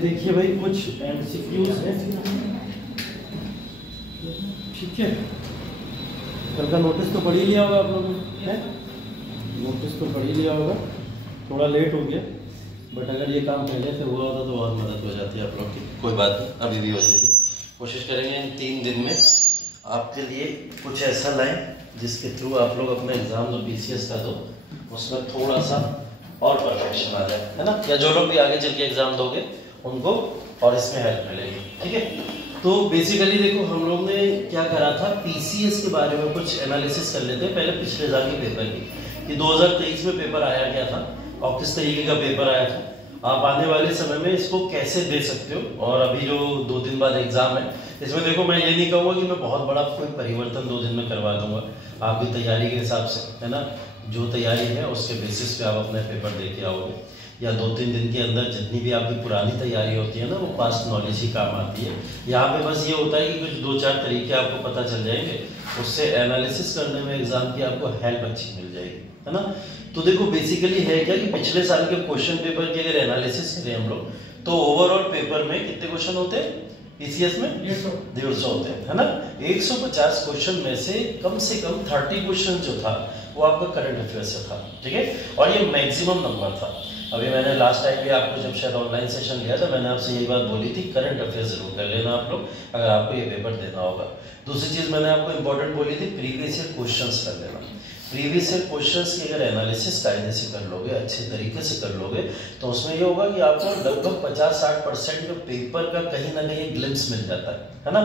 देखिए भाई कुछ एमसीक्यूज हैं, ठीक है। कल का नोटिस तो पढ़ ही लिया होगा आप लोगों ने, नोटिस तो पढ़ ही लिया होगा, थोड़ा लेट हो गया, बट अगर ये काम पहले से हुआ होता तो बहुत मदद हो जाती है आप लोग की। कोई बात नहीं, अभी भी हो जाएगी। कोशिश करेंगे इन 3 दिन में आपके लिए कुछ ऐसा लाएं जिसके थ्रू आप लोग अपना एग्जाम जो BCS का दो उसमें थोड़ा सा और परफेक्शन आ जाए, है ना। या जो लोग भी आगे चल के एग्जाम दोगे उनको और इसमें हेल्प मिलेगी, ठीक है। तो बेसिकली देखो हम लोग ने क्या करा था, PCS के बारे में कुछ एनालिसिस कर लेते हैं पहले पिछले साल के पेपर की, कि 2023 में पेपर आया गया था और किस तरीके का पेपर आया था, आप आने वाले समय में इसको कैसे दे सकते हो। और अभी जो 2 दिन बाद एग्जाम है, इसमें देखो मैं ये नहीं कहूँगा कि मैं बहुत बड़ा कोई परिवर्तन 2 दिन में करवा दूंगा, आपकी तैयारी के हिसाब से, है ना। जो तैयारी है उसके बेसिस पे आप अपने पेपर दे के आओगे, या 2-3 दिन के अंदर जितनी भी आपकी पुरानी तैयारी होती है ना वो पास्ट नॉलेज ही काम आती है। यहाँ पे बस ये होता है कि कुछ 2-4 तरीके आपको पता चल जाएंगे, उससे एनालिसिस करने में एग्जाम की आपको हेल्प अच्छी मिल जाएगी, है ना। तो देखो बेसिकली है क्या कि पिछले साल के क्वेश्चन पेपर की अगर एनालिसिस करें हम लोग तो ओवरऑल पेपर में कितने क्वेश्चन होते हैं PCS में? 150 होते हैं, है ना। 150 क्वेश्चन में से कम 30 क्वेश्चन जो था वो आपका करंट अफेयर से था, ठीक है। और ये मैक्सिमम नंबर था। अभी मैंने लास्ट टाइम भी आपको जब शायद ऑनलाइन सेशन लिया था मैंने आपसे यही बात बोली थी, करंट अफेयर जरूर कर लेना आप लोग अगर आपको ये पेपर देना होगा। दूसरी चीज मैंने आपको इंपॉर्टेंट बोली थी, प्रीवियस ईयर क्वेश्चंस कर लेना। प्रीवियस ईयर क्वेश्चंस की अगर एनालिसिस कायदे से कर लोगे, अच्छे तरीके से कर लोगे, तो उसमें ये होगा कि आपको लगभग 50-60% के पेपर का कहीं ना कहीं ग्लिम्स मिल जाता है ना।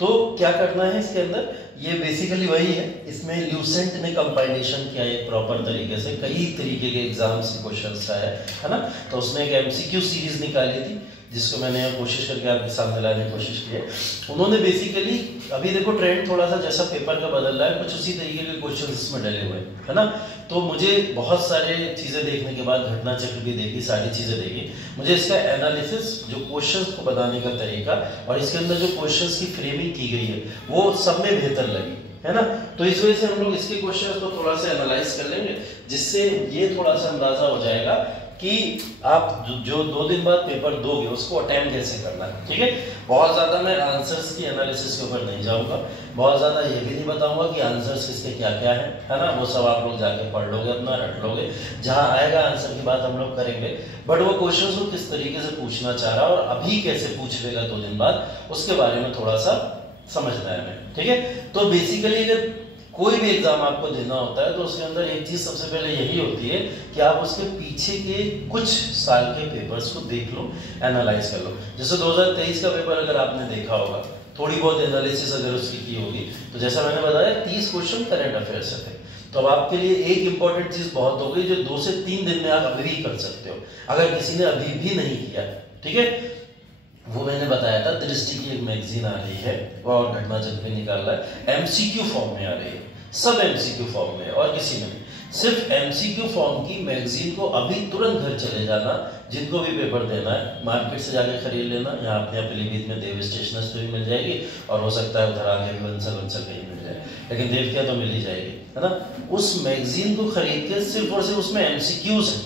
तो क्या करना है इसके अंदर, ये बेसिकली वही है, इसमें ल्यूसेंट ने कंपाइलेशन किया है प्रॉपर तरीके से, कई तरीके के एग्जाम्स के क्वेश्चंस का है ना। तो उसने एक MCQ सीरीज निकाली थी जिसको मैंने कोशिश करके आपके सामने लाने की कोशिश की है। उन्होंने बेसिकली अभी देखो ट्रेंड थोड़ा सा जैसा पेपर का बदल रहा है, कुछ उसी तरीके के क्वेश्चन इसमें डले हुए हैं, है ना। तो मुझे बहुत सारे चीजें देखने के बाद, घटना चक्र भी देखी, सारी चीजें देखी, मुझे इसका एनालिसिस, जो क्वेश्चंस को बताने का तरीका और इसके अंदर जो क्वेश्चंस की फ्रेमिंग की गई है वो सब में बेहतर लगी, है ना। तो इस वजह से हम लोग इसके क्वेश्चंस को थोड़ा सा एनालाइज कर लेंगे, जिससे ये थोड़ा सा अंदाजा हो जाएगा कि आप जो 2 दिन बाद पेपर दोगे उसको अटेम्प्ट कैसे करना है, ठीक है। बहुत ज्यादा मैं आंसर्स की एनालिसिस के ऊपर नहीं जाऊंगा, बहुत ज्यादा ये भी नहीं बताऊंगा कि आंसर्स किसके क्या क्या है ना। वो सब आप लोग जाके पढ़ लोगे, अपना रट लोगे, जहां आएगा आंसर की बात हम लोग करेंगे। बट वो क्वेश्चन को किस तरीके से पूछना चाह रहा और अभी कैसे पूछ लेगा 2 दिन बाद, उसके बारे में थोड़ा सा समझना है हमें, ठीक है। तो बेसिकली अगर कोई भी एग्जाम आपको देना होता है तो उसके अंदर एक चीज सबसे पहले यही होती है कि आप उसके पीछे के कुछ साल के पेपर्स को देख लो, एनालाइज कर लो। जैसे 2023 का पेपर अगर आपने देखा होगा, थोड़ी बहुत एनालिसिस अगर उसकी की होगी, तो जैसा मैंने बताया 30 क्वेश्चन करंट अफेयर से थे। तो अब आपके लिए एक इंपॉर्टेंट चीज बहुत हो गई जो 2 से 3 दिन में आप अभी भी कर सकते हो, अगर किसी ने अभी भी नहीं किया, ठीक है। वो मैंने बताया था, दृष्टि की एक मैगजीन आ रही है और घटना चक्र पे निकाल रहा है, MCQ फॉर्म में आ रही है, सब MCQ फॉर्म में और किसी में नहीं, सिर्फ MCQ फॉर्म की मैगजीन को अभी तुरंत घर चले जाना, जिनको भी पेपर देना है मार्केट से जाके खरीद लेना, यहाँ अपने पीलीभीत में देव स्टेशनर्स पे भी मिल जाएगी और हो सकता है उधर आगे भी वंसल कहीं मिल जाए, लेकिन देव क्या तो मिल ही जाएगी, है ना। उस मैगजीन को खरीद के सिर्फ और सिर्फ उसमें MCQs है,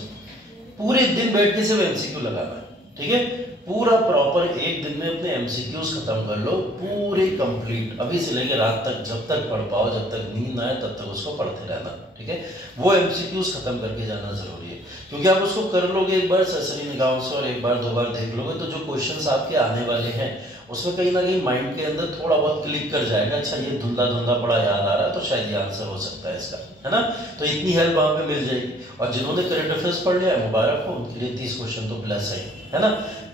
पूरे दिन बैठ के सिर्फ MCQ लगाना है, ठीक है। पूरा प्रॉपर एक दिन में अपने MCQs खत्म कर लो, पूरे कंप्लीट, अभी से लेकर रात तक, जब तक पढ़ पाओ, जब तक नींद ना आए तब तक उसको पढ़ते रहना, ठीक है। वो MCQs खत्म करके जाना जरूरी है, क्योंकि आप उसको कर लोगे एक बार सरसरी निगाहों से और एक बार 2 बार देख लोगे तो जो क्वेश्चंस आपके आने वाले हैं उसमें कहीं ना कहीं माइंड के अंदर थोड़ा बहुत क्लिक कर जाएगा, अच्छा ये धुंधला धुंधला पड़ा याद आ रहा है तो शायद ये आंसर हो सकता है इसका, है ना। तो इतनी हेल्प वहां पे मिल जाएगी। और जिन्होंने करंट अफेयर्स पढ़ लिया है मुबारक हो, उनके लिए 30 क्वेश्चन तो प्लस है ना।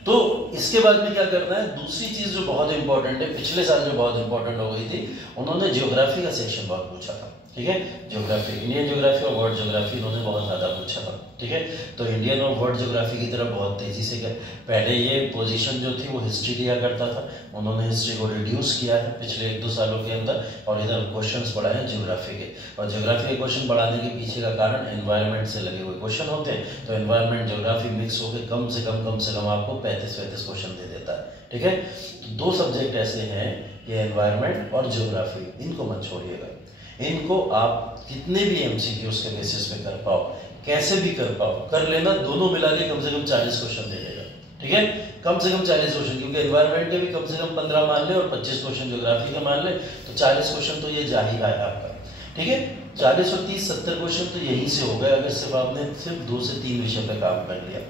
तो इसके बाद में क्या करना है, दूसरी चीज जो बहुत इंपॉर्टेंट है, पिछले साल जो बहुत इंपॉर्टेंट हो गई थी, उन्होंने ज्योग्राफी का सेक्शन बहुत पूछा था, ठीक है। ज्योग्राफी, इंडियन ज्योग्राफी और वर्ल्ड ज्योग्राफी इन्होंने बहुत ज्यादा पूछा था, ठीक है। तो इंडियन और वर्ल्ड ज्योग्राफी की तरफ बहुत तेजी से गए। पहले ये पोजीशन जो थी वो हिस्ट्री लिया करता था, उन्होंने हिस्ट्री को रिड्यूस किया है पिछले 1-2 सालों के अंदर और इधर क्वेश्चंस बढ़ाए हैं ज्योग्राफी के। और ज्योग्राफी के क्वेश्चन बढ़ाने के पीछे का कारण एनवायरनमेंट से लगे हुए क्वेश्चन होते हैं, तो एनवायरनमेंट ज्योग्राफी मिक्स होकर कम से कम आपको 35-35 क्वेश्चन दे देता है, ठीक है। तो 2 सब्जेक्ट ऐसे हैं, ये एनवायरनमेंट और ज्योग्राफी, इनको मत छोड़िएगा। इनको आप कितने भी MCQs के बेसिस पे कर पाओ, कैसे भी कर पाओ, कर लेना, दोनों मिला के कम से कम 40 क्वेश्चन दे देगा, ठीक है, कम से कम 40 क्वेश्चन, क्योंकि एनवायरनमेंट के भी कम से कम 15 मान ले और 25 क्वेश्चन ज्योग्राफी के मान ले, तो 40 क्वेश्चन तो ये जा ही रहा है आपका। ठीक है, 40 और 30 70 क्वेश्चन तो यहीं से हो गए अगर सिर्फ आपने सिर्फ 2 से 3 विषय पे काम कर लिया।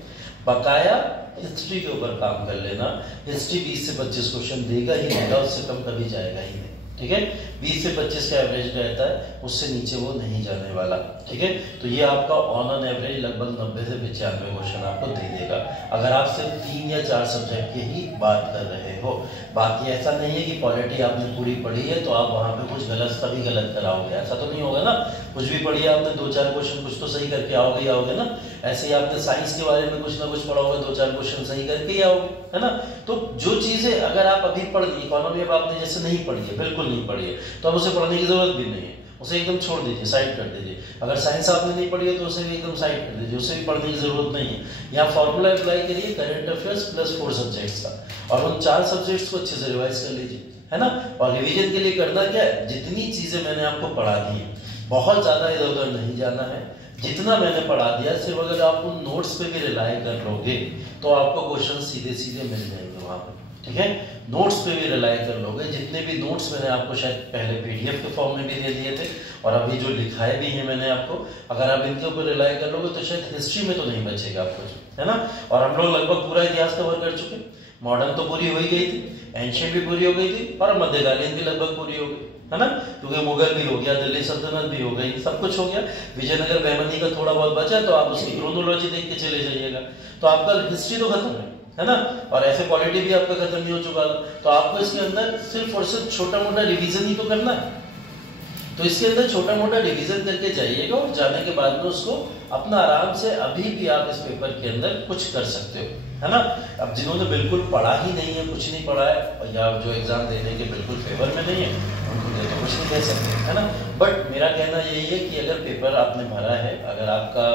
बकाया हिस्ट्री के ऊपर काम कर लेना, हिस्ट्री 20 से 25 क्वेश्चन देगा ही देगा, उससे कम कभी जाएगा ही नहीं। ठीक है, 20 से 25 का एवरेज रहता है, उससे नीचे वो नहीं जाने वाला। ठीक है, तो ये आपका ऑन एन एवरेज लगभग 90 से 95 क्वेश्चन आपको दे देगा अगर आप सिर्फ 3 या 4 सब्जेक्ट की ही बात कर रहे हो। बाकी ऐसा नहीं है कि पॉलिटी आपने पूरी पढ़ी है तो आप वहाँ पे कुछ गलत सभी गलत कराओगे, ऐसा तो नहीं होगा ना। कुछ भी पढ़ी है आपने, 2-4 क्वेश्चन कुछ तो सही करके आओगे ही आओगे ना। ऐसे ही आपने साइंस के बारे में कुछ ना कुछ पढ़ा होगा, 2-4 क्वेश्चन सही करके ही आओगे, है ना। तो जो चीजें अगर आप अभी पढ़ ली, इकोनॉमी अब आपने जैसे नहीं पढ़ी है, बिल्कुल नहीं पढ़ी है, तो अब उसे पढ़ने की जरूरत भी नहीं है, उसे एकदम छोड़ दीजिए, साइड कर दीजिए। अगर साइंस आपने नहीं पढ़ी है तो उसे भी एकदम साइड कर दीजिए, उसे भी पढ़ने की जरूरत नहीं है। यहाँ फॉर्मूला अप्लाई करिए करंट अफेयर्स प्लस 4 सब्जेक्ट्स का, और उन 4 सब्जेक्ट्स को अच्छे से रिवाइज कर लीजिए, है ना। और रिवीजन के लिए करना क्या है, जितनी चीजें मैंने आपको पढ़ा दी है, बहुत ज्यादा इधर उधर नहीं जाना है। जितना मैंने पढ़ा दिया, सिर्फ अगर आप उन नोट्स पे भी रिलाई कर लोगे तो आपको क्वेश्चन सीधे सीधे मिल जाएंगे वहां पे। ठीक है, नोट्स पे भी रिलाई कर लोगे, जितने भी नोट्स मैंने आपको शायद पहले पीडीएफ के फॉर्म में भी दे दिए थे और अभी जो लिखाए भी हैं मैंने आपको, अगर आप इनके ऊपर रिलाई कर लोगे तो शायद हिस्ट्री में तो नहीं बचेगा आपको, है ना। और हम लोग लगभग पूरा इतिहास कवर कर चुके, मॉडर्न तो पूरी हो ही गई थी, एंशिएंट भी पूरी हो गई थी और मध्यकालीन भी लगभग पूरी हो गई, है ना। क्योंकि मुगल भी हो गया, दिल्ली सल्तनत भी हो गई, सब कुछ हो गया। विजयनगर बहमनी का थोड़ा बहुत बचा तो आप उसकी क्रोनोलॉजी देख के चले जाइएगा, तो आपका हिस्ट्री तो खत्म है ना। और ऐसे पॉलिटी भी आपका खत्म नहीं हो चुका, तो आपको इसके अंदर सिर्फ और सिर्फ छोटा मोटा रिवीजन ही तो करना है। तो इसके अंदर छोटा मोटा रिवीजन करके जाइएगा और जाने के बाद में उसको अपना आराम से अभी भी आप इस पेपर के अंदर कुछ कर सकते हो, है ना। अब जिन्होंने बिल्कुल पढ़ा ही नहीं है, कुछ नहीं पढ़ा है, या जो एग्जाम देने के बिल्कुल फेवर में नहीं है, उनको तो कुछ नहीं कह सकते, है ना। बट मेरा कहना यही है कि अगर पेपर आपने भरा है, अगर आपका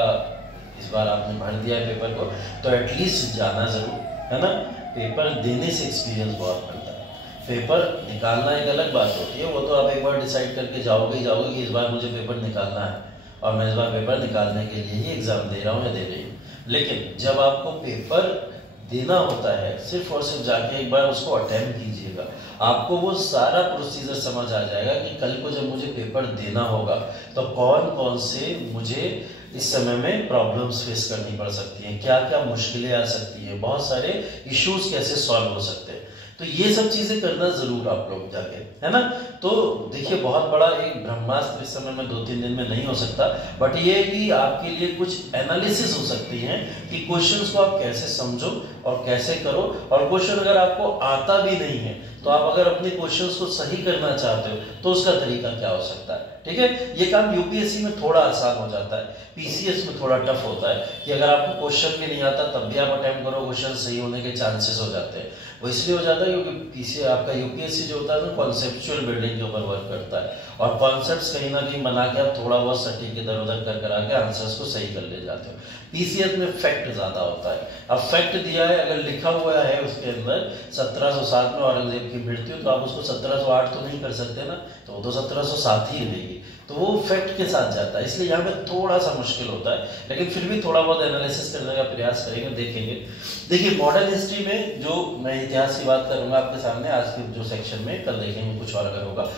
इस बार आपने भर दिया है पेपर को, तो एटलीस्ट जाना जरूर, है ना। पेपर देने से एक्सपीरियंस बहुत बढ़ता है, पेपर निकालना एक अलग बात होती है, वो तो आप एक बार डिसाइड करके जाओगे ही जाओगे कि इस बार मुझे पेपर निकालना है और मैं इस बार पेपर निकालने के लिए ही एग्जाम दे रहा हूँ या दे रही हूँ। लेकिन जब आपको पेपर देना होता है, सिर्फ और सिर्फ जाके एक बार उसको अटेम्प्ट कीजिएगा, आपको वो सारा प्रोसीजर समझ आ जाएगा कि कल को जब मुझे पेपर देना होगा तो कौन कौन से मुझे इस समय में प्रॉब्लम्स फेस करनी पड़ सकती हैं, क्या क्या मुश्किलें आ सकती हैं, बहुत सारे इश्यूज कैसे सॉल्व हो सकते हैं। तो ये सब चीजें करना जरूर आप लोग जाके, है ना। तो देखिए, बहुत बड़ा एक ब्रह्मास्त्र इस समय में 2-3 दिन में नहीं हो सकता, बट ये कि आपके लिए कुछ एनालिसिस हो सकती हैं कि क्वेश्चंस को आप कैसे समझो और कैसे करो। और क्वेश्चन अगर आपको आता भी नहीं है तो आप अगर अपने क्वेश्चंस को सही करना चाहते हो तो उसका तरीका क्या हो सकता है। ठीक है, ये काम यूपीएससी में थोड़ा आसान हो जाता है, पीसीएस में थोड़ा टफ होता है कि अगर आपको क्वेश्चन भी नहीं आता तब भी आप अटेम्प्ट करो, क्वेश्चन सही होने के चांसेस हो जाते हैं। वो इसलिए हो जाता है क्योंकि पीसीए आपका यूपीएससी जो होता है ना, कॉन्सेप्चुअल बिल्डिंग के ऊपर वर्क करता है, और कॉन्सेप्ट्स कहीं ना कहीं बना के आप थोड़ा बहुत सटीक इधर उधर कर करा के आंसर्स को सही कर ले जाते हो। पीसीएस में फैक्ट ज्यादा होता है। अब फैक्ट दिया है, अगर लिखा हुआ है उसके अंदर 1707 में औरंगजेब की मृत्यु, तो आप उसको 1708 तो नहीं कर सकते ना, तो वो तो 1707 ही रहेगी, तो वो फैक्ट के साथ जाता है, इसलिए यहाँ पे थोड़ा सा मुश्किल होता है। लेकिन फिर भी थोड़ा बहुत एनालिसिस करने का प्रयास करेंगे, देखेंगे। देखिए, मॉडर्न हिस्ट्री में जो मैं इतिहास की बात करूंगा आपके सामने आज के जो सेक्शन में, कल देखेंगे कुछ और अगर होगा।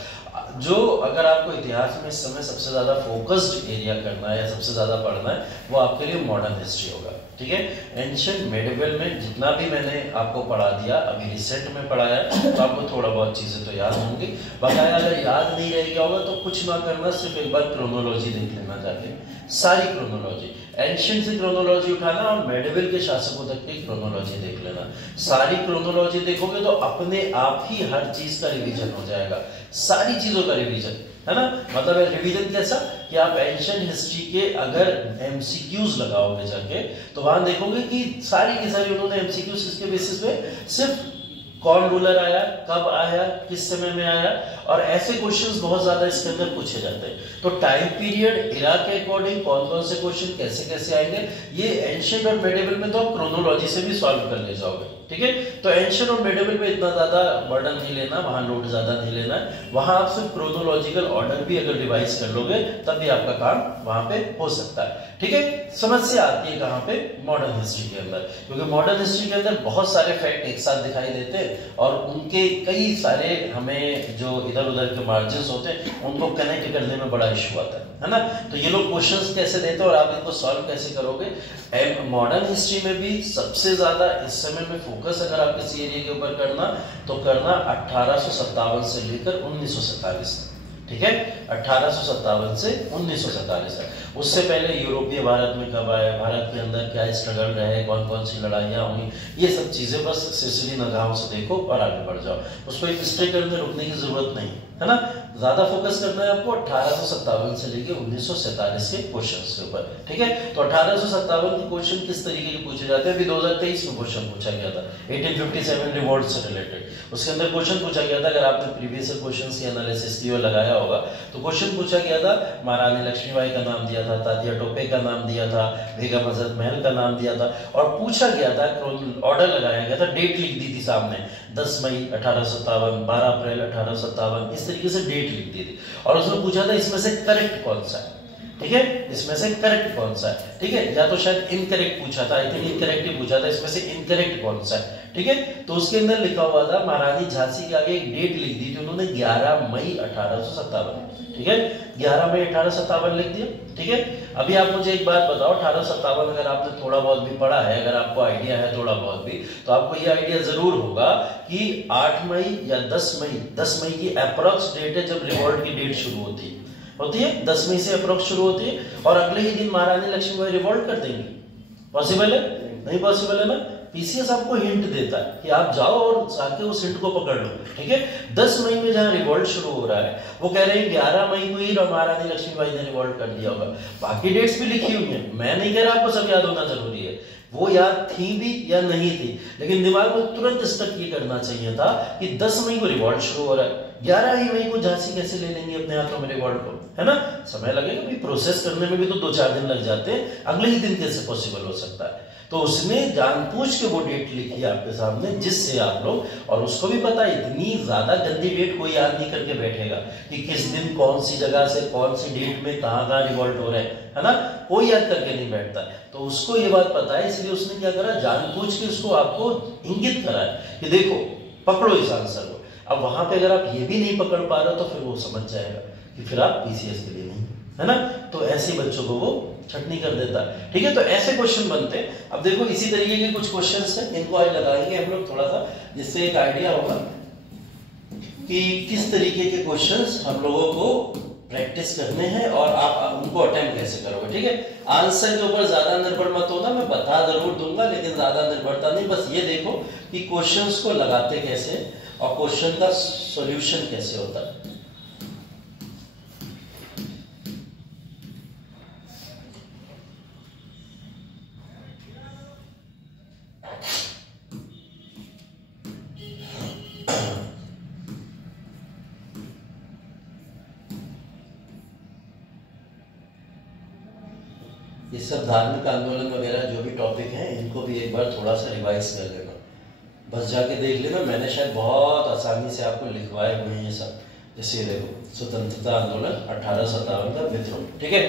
जो अगर आपको इतिहास में इस समय सबसे ज्यादा फोकस्ड एरिया करना है या सबसे ज्यादा पढ़ना है, वो आपके लिए मॉडर्न हिस्ट्री होगा। ठीक है, एंशिएंट मेडिवल में जितना भी मैंने आपको पढ़ा दिया, अभी रिसेंट में पढ़ाया, तो आपको थोड़ा बहुत चीजें तो याद होंगी। बकाया अगर याद नहीं रह गया होगा तो कुछ ना करना, सिर्फ एक बार क्रोनोलॉजी देख लेना जाके, सारी क्रोनोलॉजी, एंशिएंट से क्रोनोलॉजी उठाना और मेडिवल के शासकों तक की क्रोनोलॉजी देख लेना। सारी क्रोनोलॉजी देखोगे तो अपने आप ही हर चीज का रिवीजन हो जाएगा, सारी चीजों का रिवीजन, है ना। मतलब रिवीजन कैसा कि आप एंशिएंट हिस्ट्री के अगर एमसीक्यूज लगाओगे जाके, तो वहां देखोगे कि सारी की सारी उन्होंने एमसीक्यूज किसके बेसिस पे, सिर्फ कौन रूलर आया, कब आया, किस समय में आया, और ऐसे क्वेश्चंस बहुत ज्यादा इसके अंदर पूछे जाते हैं। तो टाइम पीरियड, इरा के अकॉर्डिंग कौन कौन से क्वेश्चन कैसे कैसे आएंगे, ये एंशिएंट और मेडिवल में तो आप क्रोनोलॉजी से भी सॉल्व कर ले जाओगे। ठीक है। तो एंशिएंट और मिडिवल में इतना ज्यादा बर्डन नहीं लेना, वहां लोड ज्यादा नहीं लेना है। वहां आप सिर्फ क्रोनोलॉजिकल ऑर्डर भी अगर रिवाइज कर लोगे तब भी आपका काम वहां पे हो सकता है, ठीक है। समस्या आती है कहां पे? मॉडर्न हिस्ट्री के अंदर, क्योंकि मॉडर्न हिस्ट्री के अंदर बहुत सारे फैक्ट एक साथ दिखाई देते हैं और उनके कई सारे हमें जो इधर उधर के मार्जिन्स होते हैं उनको कनेक्ट करने में बड़ा इशू आता है ना। तो ये लोग क्वेश्चंस कैसे देते हैं और आप इनको सॉल्व कैसे करोगे? मॉडर्न हिस्ट्री में भी सबसे ज्यादा इस समय में फोकस अगर आप किसी एरिया के ऊपर करना तो करना 1857 से लेकर 1947 तक, ठीक है। 1857 से 1947 तक। उससे पहले यूरोपीय भारत में कब आए, भारत के अंदर क्या स्ट्रगल रहे, कौन कौन सी लड़ाइयाँ हुई, ये सब चीजें बस सिलसिली नगाहों से देखो और आगे बढ़ जाओ। उसको एक हिस्ट्री करने रुकने की जरूरत नहीं है ना। ज्यादा फोकस करना है आपको 1857 से लेकर 1947 के क्वेश्चंस के ऊपर, ठीक है। तो 1857 के क्वेश्चन किस तरीके के पूछे जाते हैं? अभी 2023 में क्वेश्चन पूछा गया था 1857 रिवॉल्ट से रिलेटेड, उसके अंदर क्वेश्चन पूछा गया था। अगर आपने प्रीवियस क्वेश्चंस की एनालिसिस की और लगाया होगा तो क्वेश्चन पूछा गया था, महारानी लक्ष्मीबाई का नाम दिया था, तात्या टोपे का नाम दिया था, बेगम हजरत महल का नाम दिया था और पूछा गया था, ऑर्डर लगाया गया था, डेट लिख दी थी सामने 10 मई 1857, 12 अप्रैल 1857, इस तरीके से डेट लिख दी थी और उसने पूछा था इसमें से करेक्ट कौन सा है, ठीक है, इसमें से करेक्ट कौन सा है, ठीक है। या तो शायद इनकरेक्ट पूछा था, आई थिंक इनकरेक्ट ही पूछा था, इसमें से इनकरेक्ट कौन सा है, ठीक है। तो उसके अंदर लिखा हुआ था, महारानी झांसी के आगे एक डेट लिख दी थी उन्होंने 11 मई 1857, ठीक है, 11 मई 1857 लिख दिया, ठीक है। अभी आप मुझे एक बात बताओ, 1857 अगर आपने थोड़ा बहुत भी पढ़ा है, अगर आपको आइडिया है थोड़ा बहुत भी, तो आपको ये आइडिया जरूर होगा कि 8 मई या 10 मई की अप्रॉक्स डेट है जब रिवॉल्ट की डेट शुरू होती है 10 मई से अप्रोक्स शुरू होती है और अगले ही दिन महारानी लक्ष्मीबाई रिवॉल्ट कर देंगी। पॉसिबल है? नहीं पॉसिबल है ना। पीसीएस आपको हिंट देता है कि आप जाओ और जाके उस हिंट को पकड़ लो, ठीक है। 10 मई में जहां रिवॉल्ट शुरू हो रहा है वो कह रहे हैं 11 मई को ही महारानी लक्ष्मीबाई ने रिवॉल्ट कर दिया होगा। बाकी डेट्स भी लिखी हुई है, मैं नहीं कह रहा आपको सब याद होना जरूरी है, वो याद थी भी या नहीं थी, लेकिन दिमाग में तुरंत स्टक ये करना चाहिए था कि 10 मई को रिवॉल्ट शुरू हो रहा है, 11 ही मई को झांसी कैसे ले लेंगे अपने हाथों में रिवॉल्ट को, है ना। समय लगेगा भाई, प्रोसेस करने में भी तो 2-4 दिन लग जाते हैं, अगले ही दिन कैसे पॉसिबल हो सकता है। तो उसने जानबूझ के वो डेट लिखी आपके सामने जिससे आप लोग, और उसको भी पता है इतनी ज्यादा गंदी डेट कोई याद नहीं करके बैठेगा कि किस दिन कौन सी जगह से कौन सी डेट में कहां रिवॉल्ट हो रहे हैं, है ना, कोई याद करके नहीं बैठता। तो उसको ये बात पता है, इसलिए उसने क्या करा, जानबूझ के उसको आपको इंगित करा है कि देखो पकड़ो इस आंसर को। अब वहां पे अगर आप ये भी नहीं पकड़ पा रहे हो तो फिर वो समझ जाएगा कि फिर आप पीसीएस के लिए नहीं, है ना। तो ऐसे बच्चों को वो छटनी कर देता है, ठीक है। तो ऐसे क्वेश्चन बनते हैं। अब देखो इसी तरीके के कुछ क्वेश्चंस हैं, इनको आज लगाएंगे हम लोग थोड़ा सा, जिससे एक आइडिया होगा कि किस तरीके के क्वेश्चंस हम लोगों को प्रैक्टिस करने हैं और आप उनको अटेम्प्ट कैसे करोगे, ठीक है। आंसर के ऊपर ज्यादा निर्भर मत होना, मैं बता जरूर दूंगा लेकिन ज्यादा निर्भरता नहीं। बस ये देखो कि क्वेश्चंस को लगाते कैसे और क्वेश्चन का सॉल्यूशन कैसे होता है। ये सब धार्मिक आंदोलन वगैरह जो भी टॉपिक हैं इनको भी एक बार थोड़ा सा रिवाइज कर लेना, बस जाके देख लेना। मैंने शायद बहुत आसानी से आपको लिखवाए हुए हैं ये सब। जैसे देखो, स्वतंत्रता आंदोलन 1857 का विद्रोह, ठीक है।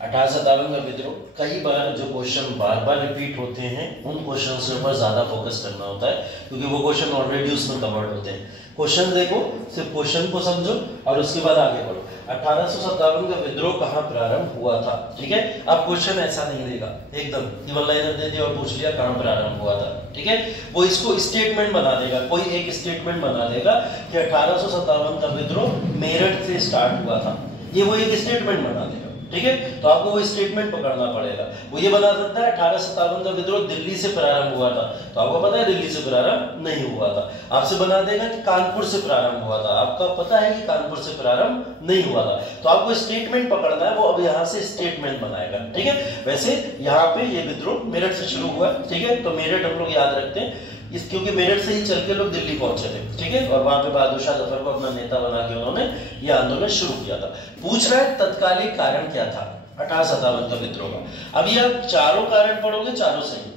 1857 का विद्रोह, कई बार जो क्वेश्चन बार बार रिपीट होते हैं उन क्वेश्चन के ऊपर ज्यादा फोकस करना होता है, क्योंकि वो क्वेश्चन ऑलरेडी उसमें कवर्ड होते हैं। क्वेश्चन देखो, सिर्फ क्वेश्चन को समझो और उसके बाद आगे बढ़ो। 1857 का विद्रोह कहाँ प्रारंभ हुआ था, ठीक है। अब क्वेश्चन ऐसा नहीं देगा एकदम कि वन लाइनर दे दिया और पूछ लिया कहाँ प्रारंभ हुआ था, ठीक है। वो इसको स्टेटमेंट बना देगा, कोई एक स्टेटमेंट बना देगा कि 1857 का विद्रोह मेरठ से स्टार्ट हुआ था, ये वो एक स्टेटमेंट बना देगा, ठीक है। तो आपको वो स्टेटमेंट पकड़ना पड़ेगा। वो ये बता सकता है 1857 का विद्रोह दिल्ली से प्रारंभ हुआ था, तो आपको पता है दिल्ली से प्रारंभ नहीं हुआ था। आपसे बना देगा कि कानपुर से प्रारंभ हुआ था, आपका पता है कि कानपुर से प्रारंभ नहीं हुआ था। तो आपको स्टेटमेंट पकड़ना है, वो अब यहाँ से स्टेटमेंट बनाएगा, ठीक है। वैसे यहाँ पे ये विद्रोह मेरठ से शुरू हुआ, ठीक है। तो मेरठ हम लोग याद रखते हैं क्योंकि मेरठ से ही चल के लोग दिल्ली पहुंचे थे, ठीक है। और वहां पे बहादुर शाह जफर को अपना नेता बना के उन्होंने ये आंदोलन शुरू किया था। पूछ रहा है तत्कालिक कारण क्या था 1857 का विद्रोह का। अभी आप चारों कारण पढ़ोगे, चारों सही,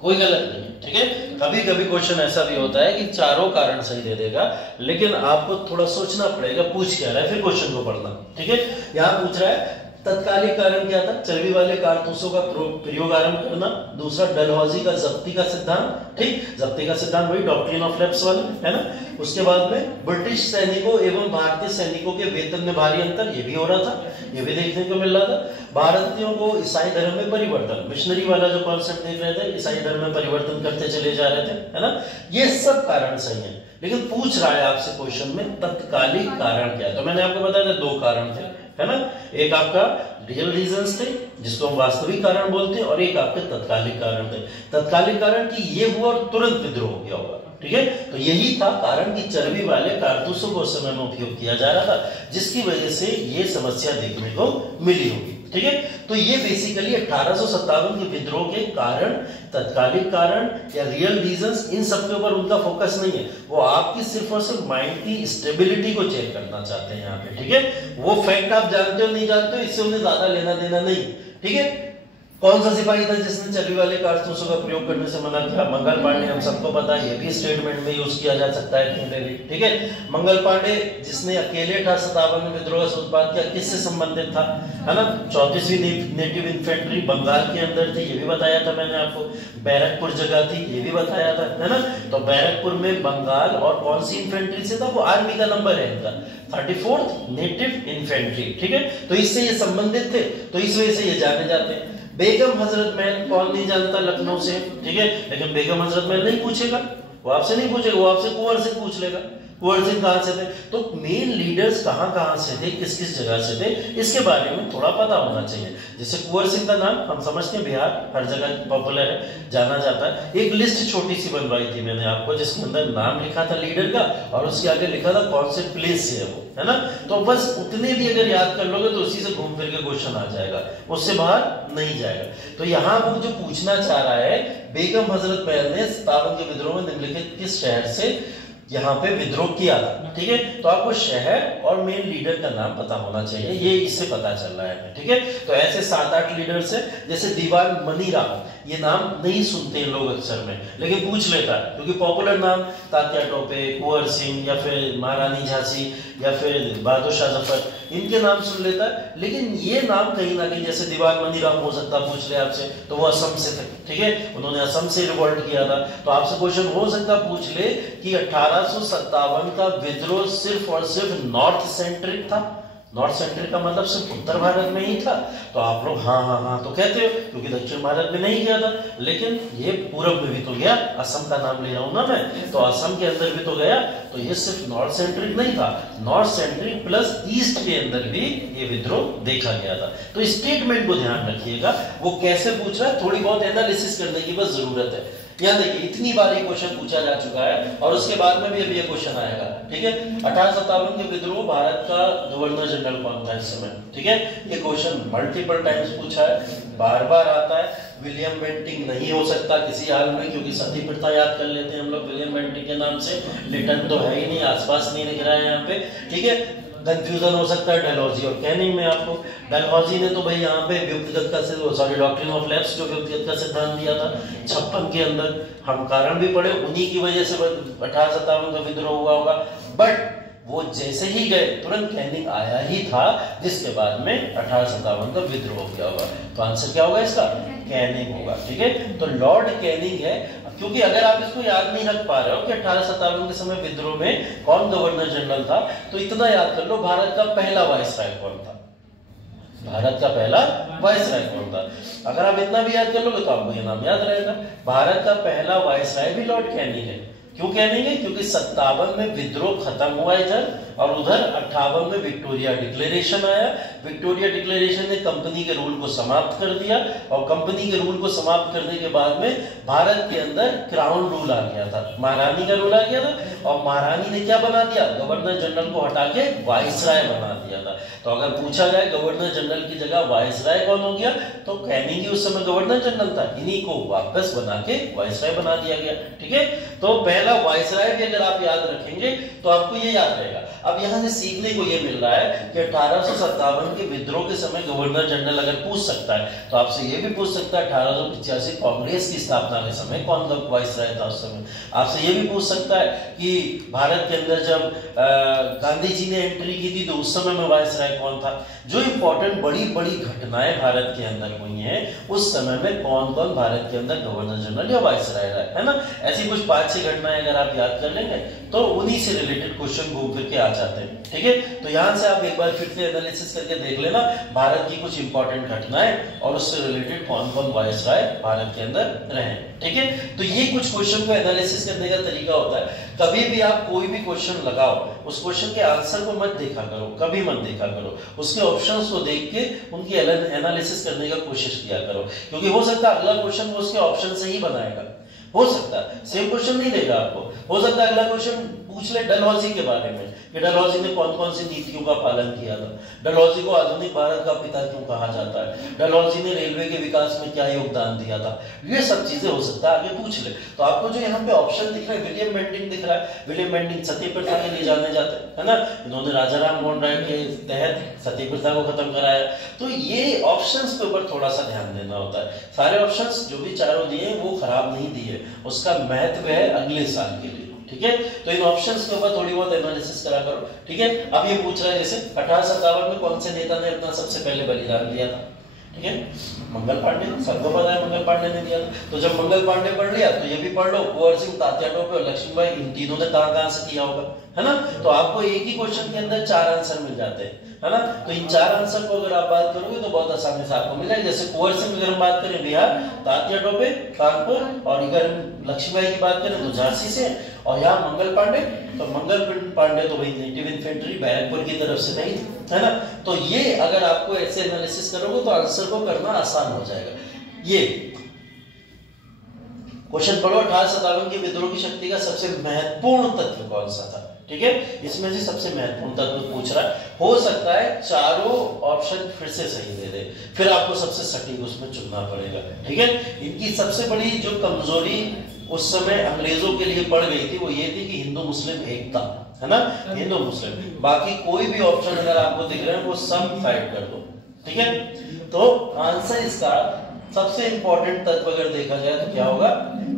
कोई गलत नहीं है, ठीक है। कभी कभी क्वेश्चन ऐसा भी होता है कि चारों कारण सही दे देगा, लेकिन आपको थोड़ा सोचना पड़ेगा पूछ क्या रहा है, फिर क्वेश्चन को पढ़ना, ठीक है। यहाँ पूछ रहा है तत्कालिक कारण क्या था, चर्बी वाले कारतूसों का प्रयोग आरंभ करना। दूसरा डलहौजी का जब्ती का सिद्धांत, ठीक, जब्ती का सिद्धांत वही डॉक्ट्रिन ऑफ लैप्स वाला है ना। उसके बाद में ब्रिटिश सैनिकों एवं भारतीय सैनिकों के वेतन में भारी अंतर, ये भी हो रहा था, ये भी देखने को मिल रहा था। भारतीयों को ईसाई धर्म में परिवर्तन, मिशनरी वाला जो कॉन्सेप्ट देख रहे थे, ईसाई धर्म में परिवर्तन करते चले जा रहे थे, है ना। ये सब कारण सही है, लेकिन पूछ रहा है आपसे क्वेश्चन में तत्कालिक कारण क्या है। तो मैंने आपको बताया था 2 कारण थे, है ना। एक आपका रियल रीजंस थे जिसको हम वास्तविक कारण बोलते हैं, और एक आपके तत्कालिक कारण थे। तत्कालिक कारण कि ये हुआ और तुरंत विद्रोह हो गया होगा, ठीक है। तो यही था कारण कि चर्बी वाले कारतूसों को उस समय में उपयोग किया जा रहा था, जिसकी वजह से ये समस्या देखने को मिली होगी, ठीक है। तो ये बेसिकली 1857 के विद्रोह के कारण, तत्कालिक कारण या रियल रीजंस, इन सब के ऊपर उनका फोकस नहीं है। वो आपकी सिर्फ और सिर्फ माइंड की स्टेबिलिटी को चेक करना चाहते हैं यहाँ पे, ठीक है। वो फैक्ट आप जानते हो नहीं जानते हो, इससे उन्हें ज्यादा लेना देना नहीं, ठीक है। कौन सा सिपाही था जिसने चर्बी वाले कारतूसों का प्रयोग करने से मना किया? मंगल पांडे, हम सबको पता है, ये भी स्टेटमेंट में यूज किया जा सकता है कहीं पे भी, ठीक है। मंगल पांडे जिसने अकेले 1857 में विद्रोह का सूत्रपात किया, किससे संबंधित था, है ना। 34वीं नेटिव इन्फेंट्री बंगाल के अंदर थी, ये भी बताया था मैंने आपको। बैरकपुर जगह थी, ये भी बताया था, है ना। तो बैरकपुर में बंगाल और कौन सी इन्फेंट्री से था, वो आर्मी का नंबर है इनका, 34th नेटिव इन्फेंट्री, ठीक है। तो इससे ये संबंधित थे, तो इस वजह से ये जाने जाते हैं। बेगम हजरत महल कौन नहीं जानता लखनऊ से, ठीक है। लेकिन बेगम हजरत महल नहीं पूछेगा, वो आपसे नहीं पूछेगा, वो आपसे कुंवर सिंह पूछ लेगा। कुंवर सिंह कहां से थे, तो मेन लीडर्स कहां कहां से थे, किस किस जगह से थे, इसके बारे में थोड़ा पता होना चाहिए। जैसे कुंवर सिंह का नाम हम समझते हैं, बिहार हर जगह पॉपुलर है, जाना जाता है। एक लिस्ट छोटी सी बनवाई थी मैंने आपको, जिसके अंदर नाम लिखा था लीडर का, और उसके आगे लिखा था कौन से प्लेस से है वो, है ना। तो बस उतने भी अगर याद कर लोगे तो उसी से घूम फिर के क्वेश्चन आ जाएगा, उससे बाहर नहीं जाएगा। तो यहाँ वो जो पूछना चाह रहा है, बेगम हजरत महल ने 57 के विद्रोह में निम्नलिखित किस शहर से यहाँ पे विद्रोह किया था, ठीक है। तो आपको शहर और मेन लीडर का नाम पता होना चाहिए, ये इससे पता चल रहा है, ठीक है। तो ऐसे 7-8 लीडर्स हैं, जैसे दीवान मनीराम, ये नाम नहीं सुनते हैं लोग अक्सर में, लेकिन पूछ लेता है क्योंकि पॉपुलर नाम तात्या टोपे, कुंवर सिंह, या फिर महारानी झांसी, या फिर बहादुर शाह जफर, इनके नाम सुन लेता है। लेकिन ये नाम कहीं ना कहीं, जैसे दीवान मनीराम हो सकता पूछ ले आपसे, तो वो असम से थे, ठीक है, उन्होंने असम से रिवोल्ट किया था। तो आपसे क्वेश्चन हो सकता पूछ ले कि 1857 का विद्रोह सिर्फ और सिर्फ नॉर्थ सेंट्रिक था। नॉर्थ सेंट्रिक का मतलब सिर्फ उत्तर भारत में ही था। तो आप लोग हाँ हाँ हाँ तो कहते हो, क्योंकि दक्षिण भारत में नहीं गया था, लेकिन ये पूरब में भी तो गया। असम का नाम ले रहा हूं ना मैं, तो असम के अंदर भी तो गया। तो ये सिर्फ नॉर्थ सेंट्रिक नहीं था, नॉर्थ सेंट्रिक प्लस ईस्ट के अंदर भी ये विद्रोह देखा गया था। तो स्टेटमेंट को ध्यान रखिएगा, वो कैसे पूछ रहा है, थोड़ी बहुत एनालिसिस करने की बस जरूरत है। यहाँ देखिए, इतनी बार ये क्वेश्चन पूछा जा चुका है, और उसके बाद में भी अभी ये क्वेश्चन आएगा, ठीक है। 1857 के विद्रोह, भारत का गवर्नर जनरल कौन था इस समय, ठीक है। ये क्वेश्चन मल्टीपल टाइम्स पूछा है, बार बार आता है। विलियम बेंटिंक नहीं हो सकता किसी हाल में, क्योंकि सती प्रथा याद कर लेते हैं हम लोग विलियम बेंटिंक के नाम से, लिटन तो है ही नहीं, आसपास नहीं दिख रहा है यहाँ पे, ठीक है। कंफ्यूजन हो सकता है डलहौजी और कैनिंग में आपको। डलहौजी ने तो भाई यहाँ पे व्यक्तिगत का डॉक्ट्रिन ऑफ लैप्स जो व्यक्तिगत का सिद्धांत दिया था 56 के अंदर, हम कारण भी पढ़े, उन्हीं की वजह से 1857 का विद्रोह हुआ होगा। बट वो जैसे ही गए तुरंत कैनिंग आया ही था, जिसके बाद में 1857 का विद्रोह हो गया होगा। तो आंसर क्या होगा इसका, कैनिंग होगा, ठीक है। तो लॉर्ड कैनिंग है, क्योंकि अगर आप इसको याद नहीं रख पा रहे हो कि 1857 के समय विद्रोह में कौन गवर्नर जनरल था, तो इतना याद कर लो, भारत का पहला वायसराय कौन था, भारत का पहला वायसराय कौन था। अगर आप इतना भी याद कर लोगे तो आपको ये नाम याद रहेगा। भारत का पहला वायसराय भी लॉर्ड कैनिंग है। क्यों कैनिंग है, क्योंकि 57 में विद्रोह खत्म हुआ इधर, और उधर 58 में विक्टोरिया डिक्लेरेशन आया। विक्टोरिया डिक्लेरेशन ने कंपनी के रूल को समाप्त कर दिया, और कंपनी के रूल को समाप्त करने के बाद में भारत के अंदर क्राउन रूल आ गया था, महारानी का रूल आ गया था। और महारानी ने क्या बना दिया, गवर्नर जनरल को हटा के वायसराय बना दिया था। तो अगर पूछा जाए गवर्नर जनरल की जगह वायसराय कौन हो गया, तो कैनिंग ही उस समय गवर्नर जनरल था, इन्हीं को वापस बना के वायसराय बना दिया गया, ठीक है। तो पहला वायसराय भी अगर आप याद रखेंगे तो आपको ये याद रहेगा। अब यहां से सीखने को ये मिल रहा है कि 1857 के विद्रोह के समय गवर्नर जनरल अगर पूछ सकता है तो आपसे ये भी पूछ सकता है 1885 कांग्रेस की स्थापना के समय कौन वाइसराय था उस समय। आपसे ये भी पूछ सकता है कि भारत के अंदर जब गांधी जी ने एंट्री की थी तो उस समय में वाइसराय कौन था। जो इंपॉर्टेंट बड़ी बड़ी घटनाएं भारत के अंदर हुई हैं उस समय में कौन कौन भारत के अंदर गवर्नर जनरल या वाइसराय रहा है ना। ऐसी कुछ 5-6 घटनाएं अगर आप याद कर लेंगे तो उन्हीं से रिलेटेड क्वेश्चन घूम फिर के आ जाते हैं। ठीक है, तो यहां से आप एक बार फिर से एनालिसिस करके देख लेना भारत की कुछ इंपॉर्टेंट घटनाएं और उससे रिलेटेड कौन कौन वाइसराय भारत के अंदर रहे। ठीक है, तो ये कुछ क्वेश्चन को एनालिसिस करने का तरीका होता है। कभी भी आप कोई भी क्वेश्चन लगाओ उस क्वेश्चन के आंसर को मत देखा करो, कभी मत देखा करो, उसके ऑप्शंस को देख के उनकी एनालिसिस करने का कोशिश किया करो, क्योंकि हो सकता है अगला क्वेश्चन वो उसके ऑप्शन से ही बनाएगा। हो सकता है सेम क्वेश्चन नहीं देगा आपको, हो सकता है अगला क्वेश्चन पूछ ले डलहौजी के बारे में कि डलहौजी ने कौन कौन सी नीतियों का पालन किया था, डलहौजी को आधुनिक भारत का पिता क्यों कहा जाता है, डलहौजी ने रेलवे के विकास में क्या योगदान दिया था। ये सब चीजें हो सकता है आगे पूछ ले। तो आपको जो यहाँ पे ऑप्शन दिख रहा है विलियम बेंटिंक दिख रहा है, विलियम बेंटिंक सती प्रथा के लिए जाने जाते हैं है ना, इन्होंने राजा राम मोहन राय के तहत सती प्रथा को खत्म कराया। तो ये ऑप्शंस के ऊपर थोड़ा सा ध्यान देना होता है। सारे ऑप्शंस जो भी चारों दिए वो खराब नहीं दिए, उसका महत्व है अगले साल के लिए। ठीक है, तो इन ऑप्शंस के ऊपर थोड़ी बहुत एनालिसिस करा करो। ठीक है, अब ये पूछ रहा है जैसे 1857 में कौन से नेता ने अपना सबसे पहले बलिदान दिया था। ठीक है, मंगल पांडे, सबको पता है मंगल पांडे ने दिया था। तो जब मंगल पांडे पढ़ लिया तो ये भी पढ़ लो कुंवर सिंह, तात्या टोपे और लक्ष्मीबाई, इन तीनों ने कहां से किया होगा, है ना। तो आपको एक ही क्वेश्चन के अंदर 4 आंसर मिल जाते हैं, है ना। तो इन 4 आंसर को अगर आप बात करोगे तो बहुत आसानी से आपको मिल जाएगा। जैसे कुंवर सिंह अगर हम बात करें बिहार, तात्या टोपे कानपुर, और अगर लक्ष्मीबाई की बात करें तो झांसी से, और यहाँ मंगल पांडे, तो मंगल पांडे तो भाई नेटिव इन्फेंट्री बैरकपुर की तरफ से नहीं है ना। तो ये अगर आपको ऐसे एनालिसिस करोगे तो आंसर को करना आसान हो जाएगा। ये क्वेश्चन पढ़ो, 1857 के विद्रोह की शक्ति का सबसे महत्वपूर्ण तत्व कौन सा था। ठीक है, इसमें से सबसे महत्वपूर्ण तत्व पूछ रहा है। हो सकता है चारों ऑप्शन फिर से सही दे दे, फिर आपको सबसे सटीक उसमें चुनना पड़ेगा। ठीक है, इनकी सबसे बड़ी जो कमजोरी उस समय अंग्रेजों के लिए पड़ गई थी वो ये थी कि हिंदू मुस्लिम एकता, है ना, हिंदू मुस्लिम। बाकी कोई भी ऑप्शन अगर आपको दिख रहे हैं वो सब साइड कर दो। ठीक है, तो आंसर इसका सबसे इंपॉर्टेंट तत्व अगर देखा जाए तो क्या होगा,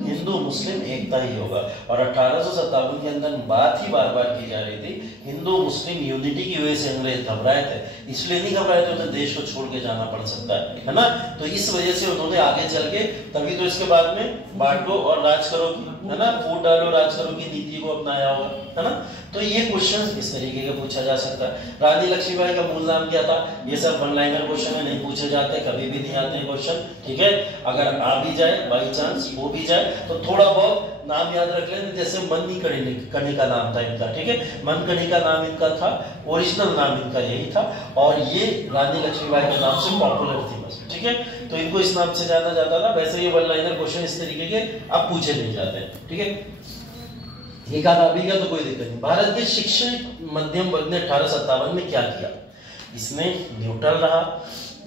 हिंदू मुस्लिम एकता ही होगा। और 1857 के अंदर बात ही बार बार की जा रही थी हिंदू मुस्लिम यूनिटी की वजह से अंग्रेज घबराए थे, इसलिए नहीं घबराए थे उन्हें देश को छोड़ के जाना पड़ सकता है ना। तो इस वजह से उन्होंने आगे चल के तभी तो इसके बाद में बांटो और राज करो, है ना, फूट डालो राज करो की नीति को अपनाया होगा, है ना। तो ये क्वेश्चन इस तरीके का पूछा जा सकता है। रानी लक्ष्मीबाई का मूल नाम क्या था, ये सब वन लाइनर क्वेश्चन है, नहीं पूछे जाते, कभी भी नहीं आते क्वेश्चन। ठीक है, अगर आ भी जाए बाई चांस हो भी जाए तो थोड़ा बहुत नाम याद रख लें। जैसे मणिकर्णिका नाम था इनका, ठीक है, मणिकर्णिका नाम इनका था, ओरिजिनल नाम इनका यही था, और ये रानी लक्ष्मीबाई के नाम से पॉपुलर थी बस। ठीक है, तो इनको इस नाम से जाना जाता था। वैसे ये वन लाइनर क्वेश्चन इस तरीके के अब पूछे नहीं जाते। ठीक है, एक आधा भी का तो कोई दिक्कत नहीं। भारत के शिक्षित मध्यम वर्ग ने 1857 में क्या किया, इसने न्यूट्रल रहा,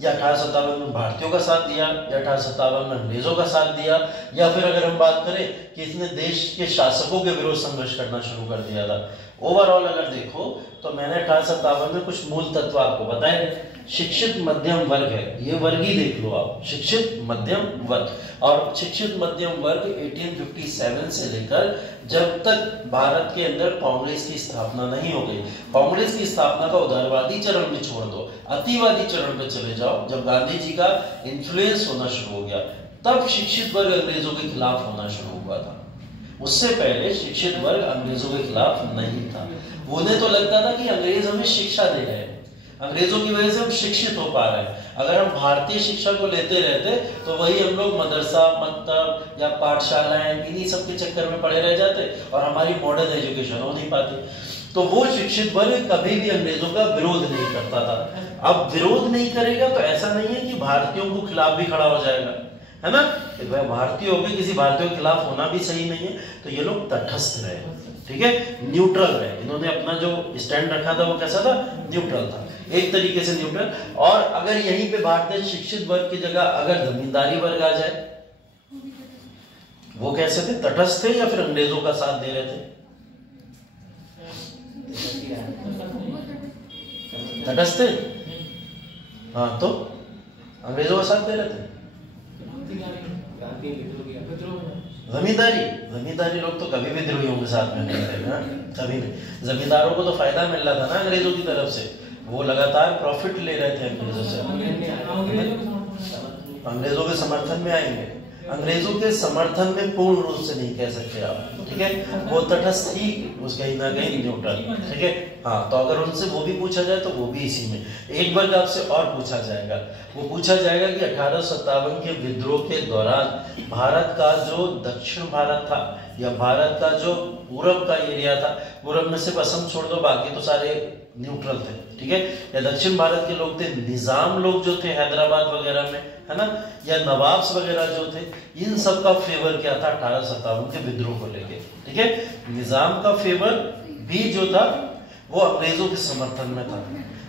या 1857 में भारतीयों का साथ दिया, या 1857 में अंग्रेजों का साथ दिया, या फिर अगर हम बात करें कि इसने देश के शासकों के विरोध संघर्ष करना शुरू कर दिया था। ओवरऑल अगर देखो तो मैंने 1857 में कुछ मूल तत्व आपको बताए। शिक्षित मध्यम वर्ग है, ये वर्ग ही देख लो आप, शिक्षित मध्यम वर्ग। और शिक्षित मध्यम वर्ग 1857 से लेकर जब तक भारत के अंदर कांग्रेस की स्थापना नहीं हो गई, कांग्रेस की स्थापना का उदारवादी चरण भी छोड़ दो, अतिवादी चरण पे चले जाओ, जब गांधी जी का इन्फ्लुएंस होना शुरू हो गया तब शिक्षित वर्ग अंग्रेजों के खिलाफ होना शुरू हुआ था। उससे पहले शिक्षित वर्ग अंग्रेजों के खिलाफ नहीं था। उन्हें तो लगता था कि अंग्रेज हमें शिक्षा दे रहे हैं, अंग्रेजों की वजह से हम शिक्षित हो पा रहे हैं। अगर हम भारतीय शिक्षा को लेते रहते तो वही हम लोग मदरसा, मकतब या पाठशालाएं इन्हीं सब के चक्कर में पड़े रह जाते और हमारी मॉडर्न एजुकेशन हो नहीं पाती। तो वो शिक्षित वर्ग कभी भी अंग्रेजों का विरोध नहीं करता था। अब विरोध नहीं करेगा तो ऐसा नहीं है कि भारतीयों को खिलाफ भी खड़ा हो जाएगा, है ना। भारतीय होकर किसी भारतीय के खिलाफ होना भी सही नहीं है। तो ये लोग तटस्थ रहे, ठीक है, न्यूट्रल रहे। इन्होंने अपना जो स्टैंड रखा था वो कैसा था, न्यूट्रल था, एक तरीके से न्यूट्रल। और अगर यहीं पे भारतीय शिक्षित वर्ग की जगह अगर जमींदारी वर्ग आ जाए, वो कैसे थे, तटस्थ थे या फिर अंग्रेजों का साथ दे रहे थे, तटस्थ थे। हाँ तो अंग्रेजों का साथ दे रहे थे। जमींदारी लोग तो कभी विद्रोहियों के साथ में नहीं थे ना, कभी नहीं। जमींदारों को तो फायदा मिल रहा था ना अंग्रेजों की तरफ से, वो लगातार प्रॉफिट ले रहे थे अंग्रेजों से। अंग्रेजों के समर्थन में आएंगे, अंग्रेजों के समर्थन में पूर्ण रूप से नहीं कह सकते आप, ठीक है, वो तटस्थ ही उसका कहीं ना कहीं न्यूट्रल, ठीक है। हाँ, तो अगर उनसे वो भी पूछा जाए तो वो भी इसी में। एक वर्ग आपसे और पूछा जाएगा, वो पूछा जाएगा कि 1857 के विद्रोह के दौरान भारत का जो दक्षिण भारत था या भारत का जो पूरब का एरिया था, पूरब में सिर्फ असम छोड़ दो, बाकी तो सारे न्यूट्रल थे, ठीक है, या दक्षिण भारत के लोग थे, निजाम लोग जो थे हैदराबाद वगैरह में, है ना, या नवाब्स वगैरह जो थे, इन सब का फेवर क्या था 1857 के विद्रोह को लेके, ठीक है। निजाम का फेवर भी जो था वो अंग्रेजों के समर्थन में था,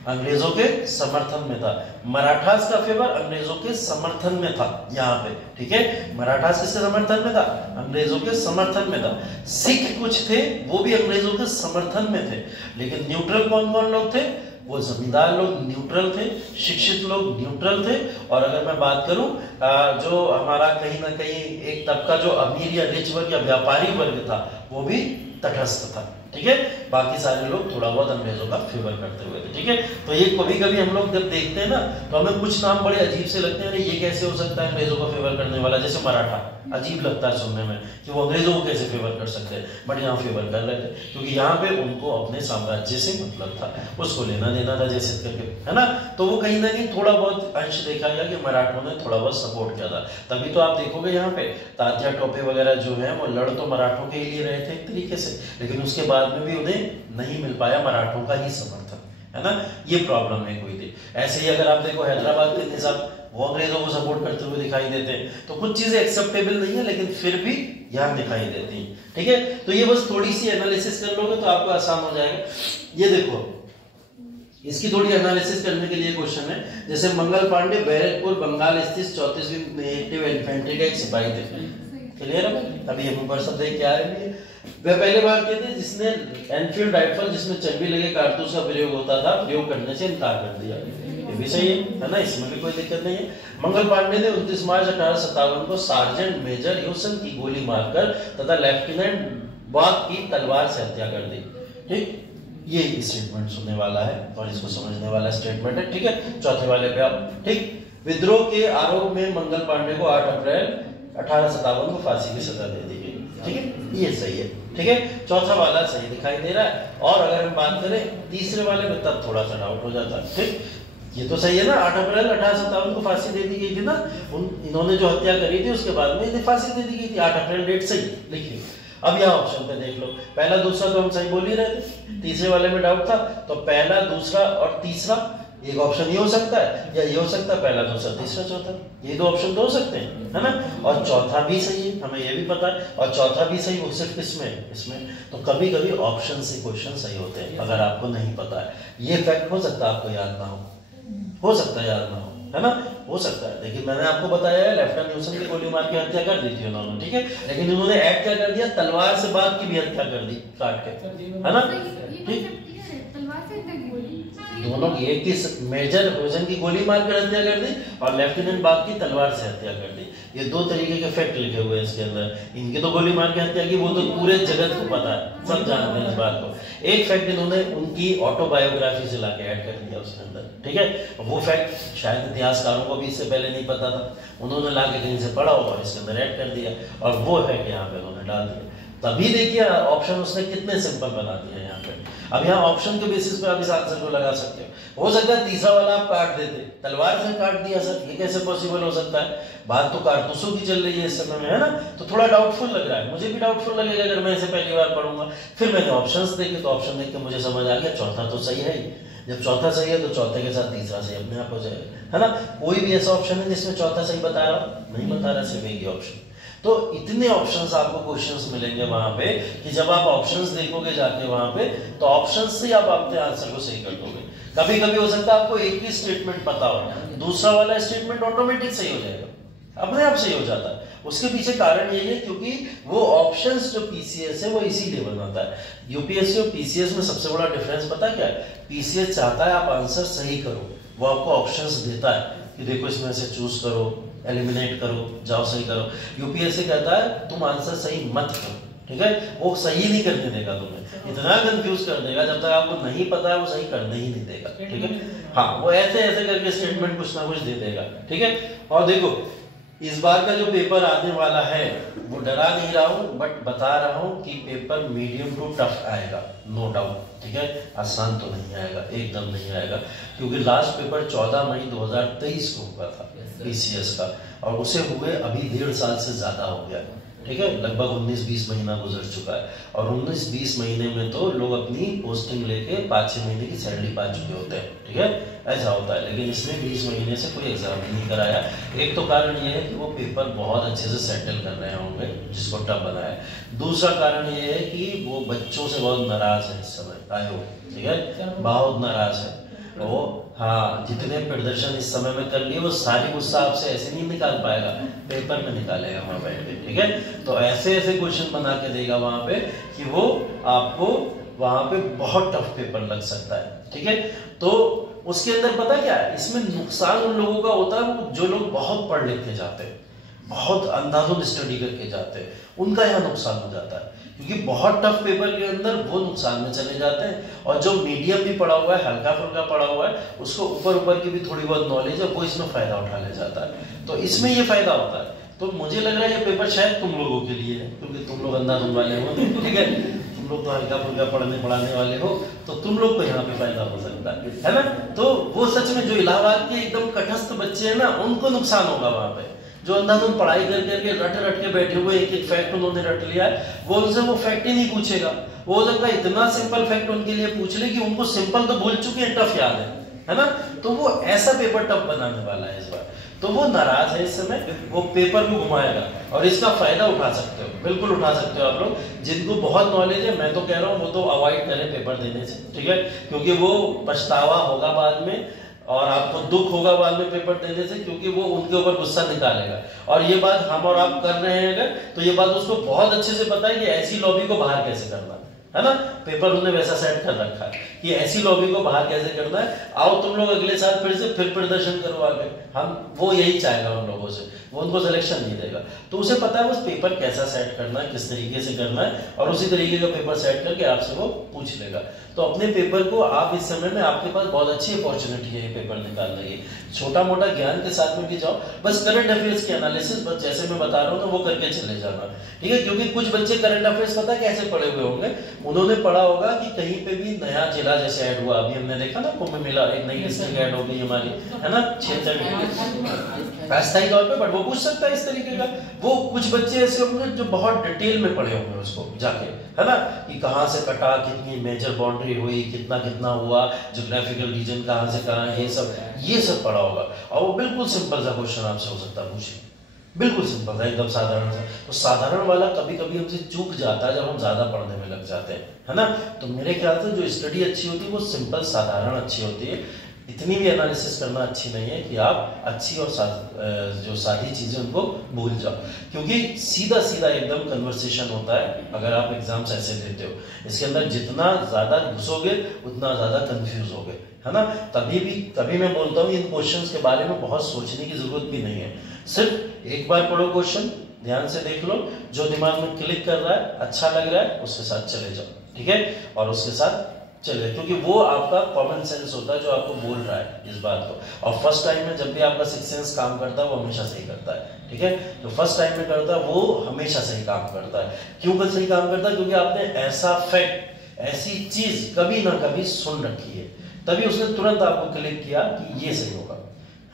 अंग्रेजों के समर्थन में था। मराठास का फेवर अंग्रेजों के समर्थन में था यहाँ पे, ठीक है। मराठास किसके समर्थन में था? अंग्रेजों के समर्थन में था। सिख कुछ थे, वो भी अंग्रेजों के समर्थन में थे, लेकिन न्यूट्रल कौन कौन लोग थे? वो जमींदार लोग न्यूट्रल थे, शिक्षित लोग न्यूट्रल थे, और अगर मैं बात करूं जो हमारा कहीं ना कहीं एक तबका जो अमीर या रिच वर्ग या व्यापारी वर्ग था, वो भी तटस्थ था, ठीक है। बाकी सारे लोग थोड़ा बहुत अंग्रेजों का फेवर करते हुए थे, ठीक है। तो ये कभी कभी हम लोग जब देखते हैं ना, तो हमें कुछ नाम बड़े अजीब से लगते हैं, अरे ये कैसे हो सकता है अंग्रेजों को फेवर करने वाला, जैसे मराठा, अजीब लगता है सुनने में कि वो अंग्रेजों को कैसे फेवर कर सकते हैं, बट यहाँ फेवर कर रहे थे क्योंकि यहाँ पे उनको अपने साम्राज्य से मतलब था, उसको लेना देना था जैसे करके, है ना। तो वो कहीं ना कहीं थोड़ा बहुत अंश देखा गया कि मराठों ने थोड़ा बहुत सपोर्ट किया था, तभी तो आप देखोगे यहाँ पे तात्या टोपे वगैरह जो है वो लड़ तो मराठों के लिए रहे थे एक तरीके से, लेकिन उसके बाद में भी उन्हें नहीं मिल पाया मराठों का ही समर्थन, है ना, ये प्रॉब्लम एक हुई थी। ऐसे ही अगर आप देखो हैदराबाद के निजाम, वो अंग्रेजों को सपोर्ट करते हुए दिखाई देते हैं, तो कुछ चीजें एक्सेप्टेबल नहीं है लेकिन फिर भी यहाँ दिखाई देती हैं, ठीक है। तो ये बस थोड़ी सी एनालिसिस कर लोगे तो आपको आसान हो जाएगा। ये देखो, इसकी थोड़ी एनालिसिस करने के लिए क्वेश्चन है, जैसे मंगल पांडे बैरकपुर बंगाल स्थित 34वीं नेटिव इन्फेंट्री का एक सिपाही थे, क्लियर है। अभी हम ऊपर सब देख के आ रहे हैं, वह पहले भारतीय थे जिसने एनफील्ड राइफल जिसमें चर्बी लगे कारतूस का प्रयोग होता था, प्रयोग करने से इनकार कर दिया। ये भी सही है ना, इसमें भी कोई दिक्कत नहीं है। मंगल पांडे ने 29 मार्च 1857 को सार्जेंट मेजर ह्यूसन की गोली मारकर तथा लेफ्टिनेंट बाग की तलवार से हत्या कर दी, ठीक। ये स्टेटमेंट सुनने वाला है और इसको समझने वाला स्टेटमेंट है, ठीक है। चौथे वाले पे आप, ठीक। विद्रोह के आरोप में मंगल पांडे को 8 अप्रैल 1857 को फांसी की सजा दे दी गई, ठीक है, ये सही है, ठीक है। चौथा वाला सही दिखाई दे रहा है। और अगर हम बात करें तीसरे वाले में, तब थोड़ा सा डाउट हो जाता है, ठीक। ये तो सही है ना, 8 अप्रैल 1857 को फांसी दे दी गई थी ना, इन्होंने जो हत्या करी थी उसके बाद में इन्हें फांसी दे दी गई थी, 8 अप्रैल डेट सही लिखिए। अब यहाँ ऑप्शन पे देख लो, पहला दूसरा तो हम सही बोल ही रहे थे, तीसरे वाले में डाउट था, तो पहला दूसरा और तीसरा, एक ऑप्शन ये हो सकता है या ये हो सकता है पहला दूसरा तीसरा चौथा, ये दो ऑप्शन तो हो सकते हैं, है ना। और चौथा भी सही है, हमें ये भी पता है, और चौथा भी सही, वो सिर्फ इसमें। तो कभी कभी ऑप्शन से क्वेश्चन सही होते हैं अगर आपको नहीं पता है। ये फैक्ट हो सकता है आपको याद ना हो सकता है याद ना हो, है ना, हो सकता है। लेकिन मैंने आपको बताया है लेफ्टिनेंट ह्यूसन की गोली मार के हत्या कर दी थी उन्होंने, ठीक है, लेकिन उन्होंने ऐड क्या कर दिया, तलवार से बाग की भी हत्या कर दी काट के, है ना, ठीक। दोनों की, एक की मेजर ह्यूसन की गोली मार कर हत्या कर दी और लेफ्टिनेंट बाग की तलवार से हत्या कर दी। ये दो तरीके के फैक्ट लिखे हुए हैं इसके अंदर। इनकी तो गोली मार के हत्या की, वो तो पूरे जगत को पता है, सब जानते हैं इस बात को। एक फैक्ट इन्होंने उनकी ऑटोबायोग्राफी से लाके ऐड कर दिया उसके अंदर, ठीक है। वो फैक्ट शायद इतिहासकारों को भी इससे पहले नहीं पता था, उन्होंने लाके कहीं से पढ़ा होगा और इसके अंदर ऐड कर दिया, और वो फैक्ट यहाँ पे उन्होंने डाल दिया। तभी देखिए ऑप्शन उसने कितने सिंपल बना दिया यहाँ पे। अब यहाँ ऑप्शन के बेसिस पे आप इस आंसर को लगा सकते हो सकता है तीसरा वाला आप काट देते, तलवार से काट दिया सर, ये कैसे पॉसिबल हो सकता है? बात तो कारतूसों की चल रही है इस समय में, है ना, तो थोड़ा डाउटफुल लग रहा है, मुझे भी डाउटफुल लगेगा अगर मैं इसे पहली बार पढ़ूंगा। फिर मैंने ऑप्शंस देखे, तो ऑप्शन देख के मुझे समझ आ गया चौथा तो सही है ही। जब चौथा सही है तो चौथे के साथ तीसरा सही अपने आप हो जाएगा, है ना। कोई भी ऐसा ऑप्शन है जिसमें चौथा सही बता रहा हूं? नहीं बता रहा, सिर्फ एक ही ऑप्शन। तो इतने ऑप्शंस आपको क्वेश्चंस मिलेंगे वहां पे कि जब आप ऑप्शंस देखोगे जाके वहां पे, तो ऑप्शंस से आप अपने आंसर को सही कर दोगे। कभी कभी हो सकता है आपको एक ही स्टेटमेंट पता हो, दूसरा वाला स्टेटमेंट ऑटोमेटिक सही हो जाएगा, अपने आप सही हो जाता है। उसके पीछे कारण यही है क्योंकि वो ऑप्शंस जो पीसीएस है वो इसीलिए बनाता है। यूपीएससी और पीसीएस में सबसे बड़ा डिफरेंस पता क्या है? पीसीएस चाहता है आप आंसर सही करो, वो आपको ऑप्शंस देता है कि देखो इसमें से चूज करो, एलिमिनेट करो, जाओ सही करो। यूपीएससी कहता है तुम आंसर सही मत करो, ठीक है, वो सही नहीं करने देगा तुम्हें, इतना कंफ्यूज कर देगा जब तक आपको नहीं पता है वो सही करने ही नहीं देगा, ठीक है। हाँ, वो ऐसे ऐसे करके स्टेटमेंट कुछ ना कुछ दे देगा, ठीक है। और देखो इस बार का जो पेपर आने वाला है वो डरा नहीं रहा हूँ, बट बता रहा हूँ कि पेपर मीडियम टू टफ आएगा, नो डाउट, ठीक है। आसान तो नहीं आएगा, एकदम नहीं आएगा, क्योंकि लास्ट पेपर 14 मई 2023 को हुआ था बीसीएस का, और उसे हुए अभी 1.5 साल से ज्यादा हो गया, ठीक है, लगभग 19-20 महीना गुजर चुका है। और 19-20 महीने में तो लोग अपनी पोस्टिंग लेके 5-6 महीने की सैलरी पा चुके होते हैं, ठीक है, ऐसा होता है। लेकिन इसने 20 महीने से कोई एग्जाम नहीं कराया। एक तो कारण ये है कि वो पेपर बहुत अच्छे से सेटल कर रहे होंगे जिसको टफ बनाया। दूसरा कारण ये है कि वो बच्चों से बहुत नाराज है इस समय आयोग, ठीक है, बहुत नाराज है वो। हाँ, जितने प्रदर्शन इस समय में कर लिए वो सारी गुस्सा आपसे ऐसे नहीं निकाल पाएगा, पेपर में निकालेगा वहां बैठ के, ठीक है। तो ऐसे ऐसे क्वेश्चन बना के देगा वहां पे कि वो आपको वहां पे बहुत टफ पेपर लग सकता है, ठीक है। तो उसके अंदर पता क्या है, इसमें नुकसान उन लोगों का होता है जो लोग बहुत पढ़ लिख के जाते हैं, बहुत अंधाधुंध स्टडी करके जाते हैं, उनका यहाँ नुकसान हो जाता है, क्योंकि बहुत टफ पेपर के अंदर वो नुकसान में चले जाते हैं। और जो मीडियम भी पढ़ा हुआ है, हल्का फुल्का पढ़ा हुआ है, उसको ऊपर ऊपर की भी थोड़ी बहुत नॉलेज है, वो इसमें फायदा उठा ले जाता है। तो इसमें ये फायदा होता है। तो मुझे लग रहा है ये पेपर शायद तुम लोगों के लिए है, क्योंकि तुम लोग अंधाधुंध वाले हो, ठीक है, तुम लोग तो हल्का फुल्का पढ़ाने वाले हो, तो तुम लोग को यहाँ पे फायदा हो सकता है ना। तो वो सच में जो इलाहाबाद के एकदम कटस्थ बच्चे हैं ना, उनको नुकसान होगा वहां पे। जो अंधाधुंध पढ़ाई कर करके रट के बैठे हुए, एक एक फैक्ट उन्होंने रट लिया है, वो उनसे वो फैक्ट ही नहीं पूछेगा। वो हो सकता है इतना सिंपल फैक्ट उनके लिए पूछ ले कि उनको सिंपल तो भूल चुके हैं, टफ याद है ना। तो वो ऐसा पेपर टफ बनाने वाला है इस बार। तो वो नाराज है इस समय, वो पेपर को घुमाएगा और इसका फायदा उठा सकते हो, बिल्कुल उठा सकते हो आप लोग। जिनको बहुत नॉलेज है, मैं तो कह रहा हूँ वो तो अवॉइड करें पेपर देने से, ठीक है, क्योंकि वो पछतावा होगा बाद में और आपको दुख होगा बाद में पेपर देने से, क्योंकि वो उनके ऊपर गुस्सा निकालेगा। और ये बात हम और आप कर रहे हैं अगर, तो ये बात उसको बहुत अच्छे से पता है कि ऐसी लॉबी को बाहर कैसे करना है ना। पेपर उन्होंने वैसा सेट कर रखा है कि ऐसी लॉबी को बाहर कैसे करना है। आओ तुम लोग अगले साल फिर प्रदर्शन करो आगे, हम वो यही चाहेगा उन लोगों से, वो उनको सिलेक्शन नहीं देगा। तो उसे पता है उस पेपर कैसा सेट करना है, किस तरीके से करना है, और उसी तरीके का पेपर सेट करके आपसे वो पूछ लेगा। तो अपने पेपर को आप इस समय में, आपके पास बहुत अच्छी अपॉर्चुनिटी है ये पेपर निकालने की। छोटा मोटा ज्ञान के साथ में भी जाओ, बस करंट अफेयर्स की एनालिसिस बस जैसे मैं बता रहा हूँ ना वो करके चले जाना, ठीक है। क्योंकि कुछ बच्चे करंट अफेयर्स पता कैसे पढ़े हुए होंगे, उन्होंने पढ़ा होगा कि कहीं पे भी नया जिला जैसे ऐड हुआ, अभी हमने देखा ना कुंभ मेला, एक नई डिस्ट्रिक्ट ऐड हो गई हमारी, है ना, क्षेत्र में अस्थायी तौर पे, बट वो पूछ सकता है इस तरीके का। वो कुछ बच्चे ऐसे होंगे जो बहुत डिटेल में पढ़े होंगे उसको जाके, है ना, कि कहाँ से कटा, कितनी मेजर बाउंड्री हुई, कितना कितना हुआ, ज्योग्राफिकल रीजन कहाँ से कहाँ, ये सब पढ़ा होगा। और वो बिल्कुल सिंपल सा क्वेश्चन आपसे हो सकता है पूछे, बिल्कुल सिंपल था, एकदम साधारण सा। तो साधारण वाला कभी कभी हमसे चूक जाता है जब हम ज्यादा पढ़ने में लग जाते हैं, है ना। तो मेरे ख्याल से जो स्टडी अच्छी होती है वो सिंपल साधारण अच्छी होती है। इतनी भी एनालिसिस करना अच्छी नहीं है कि आप अच्छी और जो सादी चीजें उनको भूल जाओ, क्योंकि सीधा सीधा एकदम कन्वर्सेशन होता है अगर आप एग्जाम्स ऐसे देते हो। इसके अंदर जितना ज्यादा घुसोगे उतना ज्यादा कंफ्यूज होगे, है ना। तभी मैं बोलता हूँ इन क्वेश्चंस के बारे में बहुत सोचने की जरूरत भी नहीं है। सिर्फ एक बार पढ़ो क्वेश्चन, ध्यान से देख लो, जो दिमाग में क्लिक कर रहा है, अच्छा लग रहा है, उसके साथ चले जाओ, ठीक है, और उसके साथ चले, क्योंकि वो आपका कॉमन सेंस होता है जो आपको बोल रहा है इस बात को। और फर्स्ट टाइम में जब भी आपका सिक्स सेंस काम करता है वो हमेशा सही करता है, ठीक है। जो फर्स्ट टाइम में करता है वो हमेशा सही काम करता है। क्यों सही काम करता है? क्योंकि आपने ऐसा फैक्ट, ऐसी चीज कभी ना कभी सुन रखी है, तभी उसने तुरंत आपको क्लिक किया कि ये सही होगा,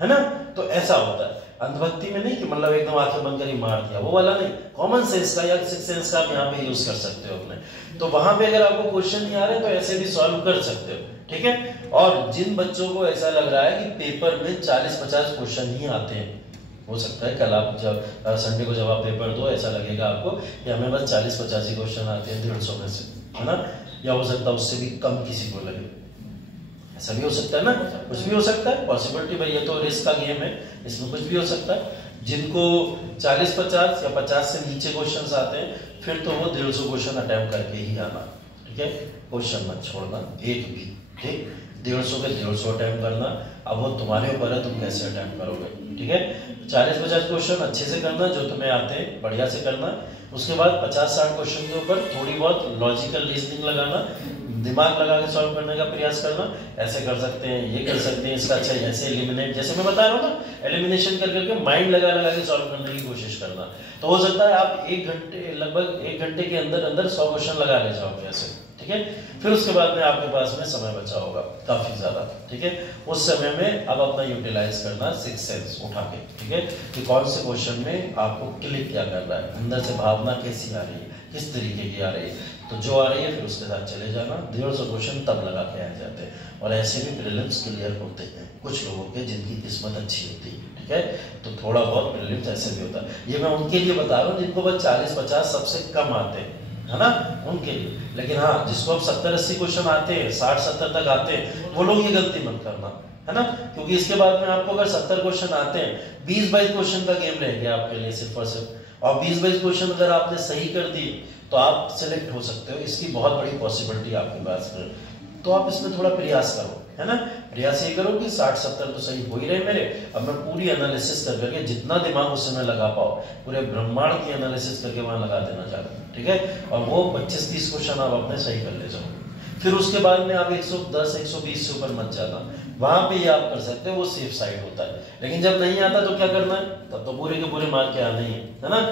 है ना। तो ऐसा होता है अंधभक्ति में नहीं कि मतलब एकदम आंखें बंद कर ही मार दिया, वो वाला नहीं। कॉमन सेंस का या सिक्स सेंस का आप यहाँ पे यूज कर सकते हो अपने। तो वहां पे अगर आपको क्वेश्चन नहीं आ रहे तो ऐसे भी सॉल्व कर सकते हो, ठीक है। और जिन बच्चों को ऐसा लग रहा है कि पेपर में 40-50 क्वेश्चन ही आते हैं, हो सकता है कल आप जब संडे को जब आप पेपर दो ऐसा लगेगा आपको कि हमें बस 40-85 क्वेश्चन आते हैं 150 में से, है ना। या हो सकता है उससे भी कम किसी को लगे, ऐसा भी हो सकता है ना, कुछ भी हो सकता है, पॉसिबिलिटी भाई, ये तो रिस्क का गेम है, इसमें कुछ भी हो सकता है। जिनको 40-50 या 50 से नीचे क्वेश्चंस आते हैं फिर तो वो 150 क्वेश्चन अटेम्प्ट करके ही आना, ठीक है। क्वेश्चन मत छोड़ना एक भी, ठीक। 150 के 150 अटेम्प्ट करना। अब वो तुम्हारे ऊपर है, तुम कैसे अटेम्प्ट करोगे, ठीक है। 40-50 क्वेश्चन अच्छे से करना, जो तुम्हें आते हैं बढ़िया से करना। उसके बाद 50-60 क्वेश्चन के ऊपर थोड़ी बहुत लॉजिकल रीजनिंग लगाना, दिमाग लगा के सॉल्व करने का प्रयास करना। ऐसे कर सकते हैं, ये कर सकते हैं, इसका अच्छा ऐसे एलिमिनेट, जैसे मैं बता रहा हूँ ना, एलिमिनेशन कर करके माइंड लगा लगा के सॉल्व करने की कोशिश करना। तो हो सकता है आप 1 घंटे, लगभग 1 घंटे के अंदर अंदर 100 क्वेश्चन लगा ले जाओगे ऐसे, ठीक है। फिर उसके बाद में आपके पास में समय बचा होगा काफी ज्यादा, ठीक है। उस समय में अब अपना यूटिलाइज करना 6 सेंस उठा के, ठीक है, कि कौन से क्वेश्चन में आपको क्लिक क्या कर रहा है, अंदर से भावना कैसी आ रही है, किस तरीके की आ रही है। तो जो आ रही है फिर उसके साथ चले जाना। 150 क्वेश्चन तब लगा के आ जाते हैं। और ऐसे भी प्रीलिम्स क्लियर होते हैं कुछ लोगों के जिनकी किस्मत अच्छी होती है, ठीक है। तो थोड़ा बहुत प्रीलिम्स ऐसे भी होता है। ये मैं उनके लिए बता रहा हूँ जिनको बस 40-50 सबसे कम आते हैं, है ना, उनके लिए। लेकिन हाँ, जिसको अब 70-80 क्वेश्चन आते हैं, 60-70 तक आते हैं, वो लोग ये गलती मत करना, है ना। क्योंकि इसके बाद में आपको अगर 70 क्वेश्चन आते हैं, 20-22 क्वेश्चन का गेम रह गया आपके लिए सिर्फ और सिर्फ। और 20-22 क्वेश्चन अगर आपने सही कर दिए तो आप सिलेक्ट हो सकते हो, इसकी बहुत बड़ी पॉसिबिलिटी आपके पास है। तो आप इसमें थोड़ा प्रयास करो, है ना। प्रयास ये करो कि 60-70 तो सही हो ही रहे मेरे। अब मैं पूरी एनालिसिस कर करके जितना दिमाग उस समय लगा पाओ, पूरे ब्रह्मांड की एनालिसिस करके वहां लगा देना चाहता हूँ, ठीक है। और वो 25-30 क्वेश्चन आप अपने सही कर ले जाओ। फिर उसके बाद में आप 110-120 से ऊपर मत जाना, वहां पे ये आप कर सकते हो, वो सेफ साइड होता है। लेकिन जब नहीं आता तो क्या करना है, तब तो पूरे के पूरे मार्क के आने ही है ना।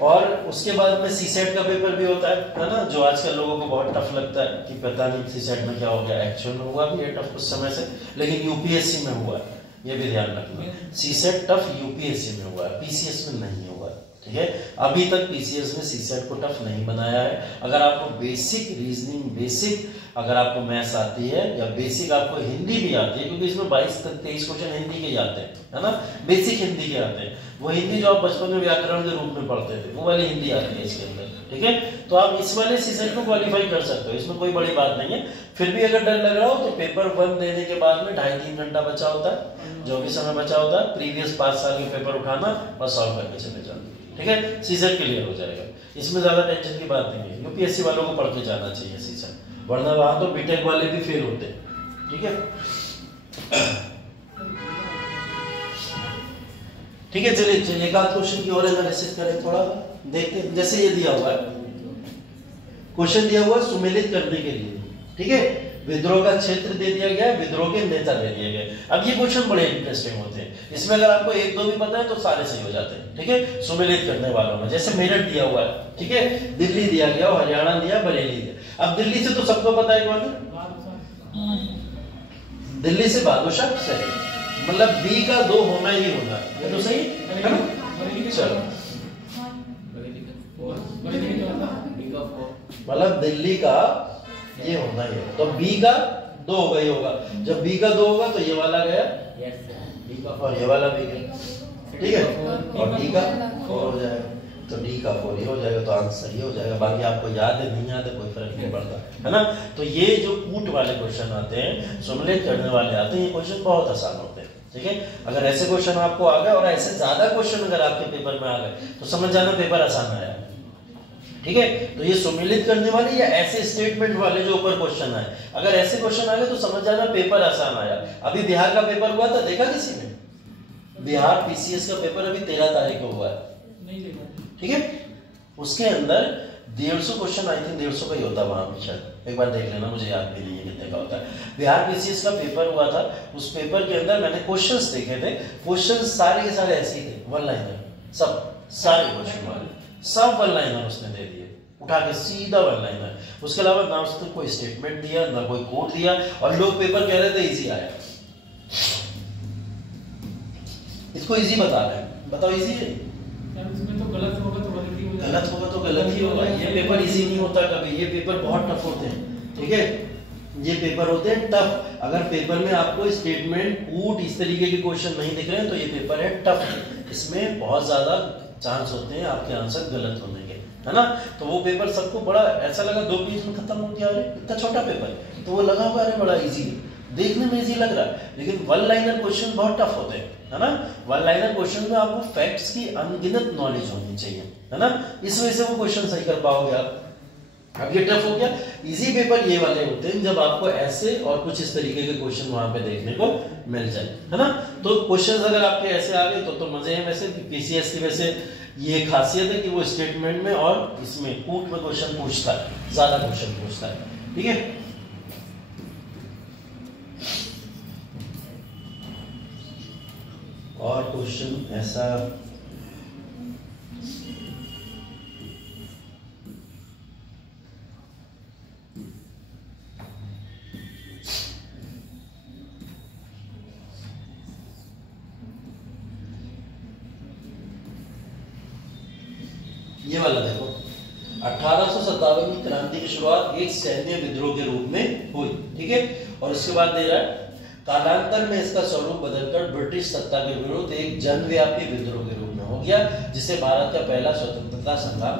और उसके बाद में सीसेट का पेपर भी होता है ना, जो आजकल लोगों को बहुत टफ लगता है कि पता नहीं सीसेट में क्या हो गया। एक्चुअल में हुआ भी है टफ कुछ समय से, लेकिन यूपीएससी में हुआ है, ये भी ध्यान रखना। सीसेट टफ यूपीएससी में हुआ है, पीसीएस में नहीं हुआ है, ठीक है। अभी तक पीसीएस में सीसेट को टफ नहीं बनाया है। अगर आपको बेसिक रीजनिंग, बेसिक अगर आपको मैथ्स आती है, या बेसिक आपको हिंदी भी आती है, क्योंकि इसमें 22-23 क्वेश्चन हिंदी के आते हैं, है ना, बेसिक हिंदी के आते हैं। वो हिंदी जो आप बचपन में व्याकरण के रूप में पढ़ते थे, वो वाली हिंदी आती है इसके अंदर, ठीक है। तो आप इस वाले सीजन को क्वालिफाई कर सकते हो, इसमें कोई बड़ी बात नहीं है। फिर भी अगर डर लग रहा हो तो पेपर 1 देने के बाद में 2.5-3 घंटा बचा होता है, जो भी समय बचा होता है, प्रीवियस 5 साल के पेपर उठाना और सॉल्व करके चले जाना, ठीक है। सीजन क्लियर हो जाएगा, इसमें ज्यादा टेंशन की बात नहीं है। यूपीएससी वालों को पढ़ के जाना चाहिए सीजन, वरना वहां तो बीटेक वाले भी फेल होते हैं, ठीक है। ठीक है, चलिए एक आध क्वेश्चन की और एनालिसिस करें, थोड़ा देखते हैं। जैसे ये दिया हुआ है, क्वेश्चन दिया हुआ है सुमेलित करने के लिए, ठीक है। विद्रोह का क्षेत्र दे दिया गया है, विद्रोह के नेता दे दिए गए। अब ये क्वेश्चन बड़े इंटरेस्टिंग होते हैं, इसमें अगर आपको 1-2 भी पता है तो सारे सही हो जाते हैं, ठीक है। सुमेलित करने वालों में जैसे मेरठ दिया हुआ है, ठीक है, दिल्ली दिया गया, हरियाणा दिया, बरेली दिया। अब दिल्ली से तो सबको पता है कौन है, दिल्ली से बादशाह, सही। मतलब बी का 2 होना ही होना है, ये तो सही है ना। चलो, मतलब दिल्ली का ये होना ही है, तो बी का 2 होगा ही होगा। जब बी का 2 होगा तो ये वाला गया, और ये वाला भी गया, ठीक है। और डी का 4 हो जाएगा, तो डी का 4 ही हो जाएगा, तो आंसर ये हो जाएगा। बाकी आपको याद है नहीं याद है कोई फर्क नहीं पड़ता, है ना। तो ये जो कूट वाले क्वेश्चन आते हैं, सुमेलित करने वाले आते हैं, ये क्वेश्चन बहुत आसान होते हैं, ठीक है। अगर ऐसे क्वेश्चन आपको आ गए और ऐसे ज्यादा क्वेश्चन अगर आपके पेपर में आ गए तो समझ जाना पेपर आसान आया, ठीक है। तो ये सुमेलित करने वाले या ऐसे स्टेटमेंट वाले जो ऊपर क्वेश्चन आए, अगर ऐसे क्वेश्चन आ गए तो समझ जाना पेपर आसान आया। अभी बिहार का पेपर हुआ था, देखा किसी ने? बिहार पीसीएस का पेपर अभी 13 तारीख को हुआ है, नहीं देखा, ठीक है। उसके अंदर 150 क्वेश्चन, आई थिंक 150 का ही होता है वहां पे, शायद एक बार देख लेना, मुझे याद भी नहीं है कितने का होता है। बिहार पीसीएस का पेपर हुआ था, उस पेपर के अंदर मैंने क्वेश्चंस देखे थे, क्वेश्चंस सारे के सारे ऐसे ही थे, वन लाइनर, सब सारे क्वेश्चन वाले सब वन लाइनर उसने दे दिए, उठा के सीधा वन लाइनर। उसके अलावा ना उसने कोई स्टेटमेंट दिया, ना कोई कोड दिया, और लोग पेपर कह रहे थे इजी आया। इसको इजी बता रहे हैं, बताओ इजी है? इसमें तो गलत होगा तो गलत ही होगा, गलत होगा तो गलत ही होगा। ये पेपर इजी नहीं होता कभी, ये पेपर बहुत टफ होते हैं, ठीक है। ये पेपर होते हैं टफ। अगर पेपर में आपको स्टेटमेंट, कूट, इस तरीके के क्वेश्चन नहीं दिख रहे हैं तो ये पेपर है टफ। इसमें बहुत ज्यादा चांस होते हैं आपके आंसर गलत होने के, है ना। तो वो पेपर सबको बड़ा ऐसा लगा 2 पेज में खत्म हो गया, अरे इतना छोटा पेपर, तो वो लगा हुआ अरे बड़ा इजी है, देखने में इजी लग रहा है, लेकिन वन लाइनर क्वेश्चन बहुत टफ होते हैं, है ना। वन लाइनर क्वेश्चन में आपको फैक्ट्स की अनगिनत नॉलेज होनी चाहिए, है ना। इस वजह से वो क्वेश्चन सही कर पाओगे आप, अब ये टफ हो गया। इजी पेपर ये वाले होते हैं जब आपको ऐसे और कुछ इस तरीके के क्वेश्चन वहां पे देखने को मिल जाए, है ना। तो क्वेश्चंस अगर आपके ऐसे आ गए तो मजे हैं। वैसे पीसीएस की वैसे ये खासियत है कि वो स्टेटमेंट में और इसमें कूट में क्वेश्चन पूछता है, ज्यादा क्वेश्चन पूछता है, ठीक है। और क्वेश्चन ऐसा ये वाला देखो, 1857 की क्रांति की शुरुआत एक सैन्य विद्रोह के रूप में हुई, ठीक है। और उसके बाद दे रहा है कालांतर में इसका स्वरूप बदलकर ब्रिटिश सत्ता के विरुद्ध एक जनव्यापी विद्रोह के रूप में हो गया, जिसे भारत का पहला स्वतंत्रता संग्राम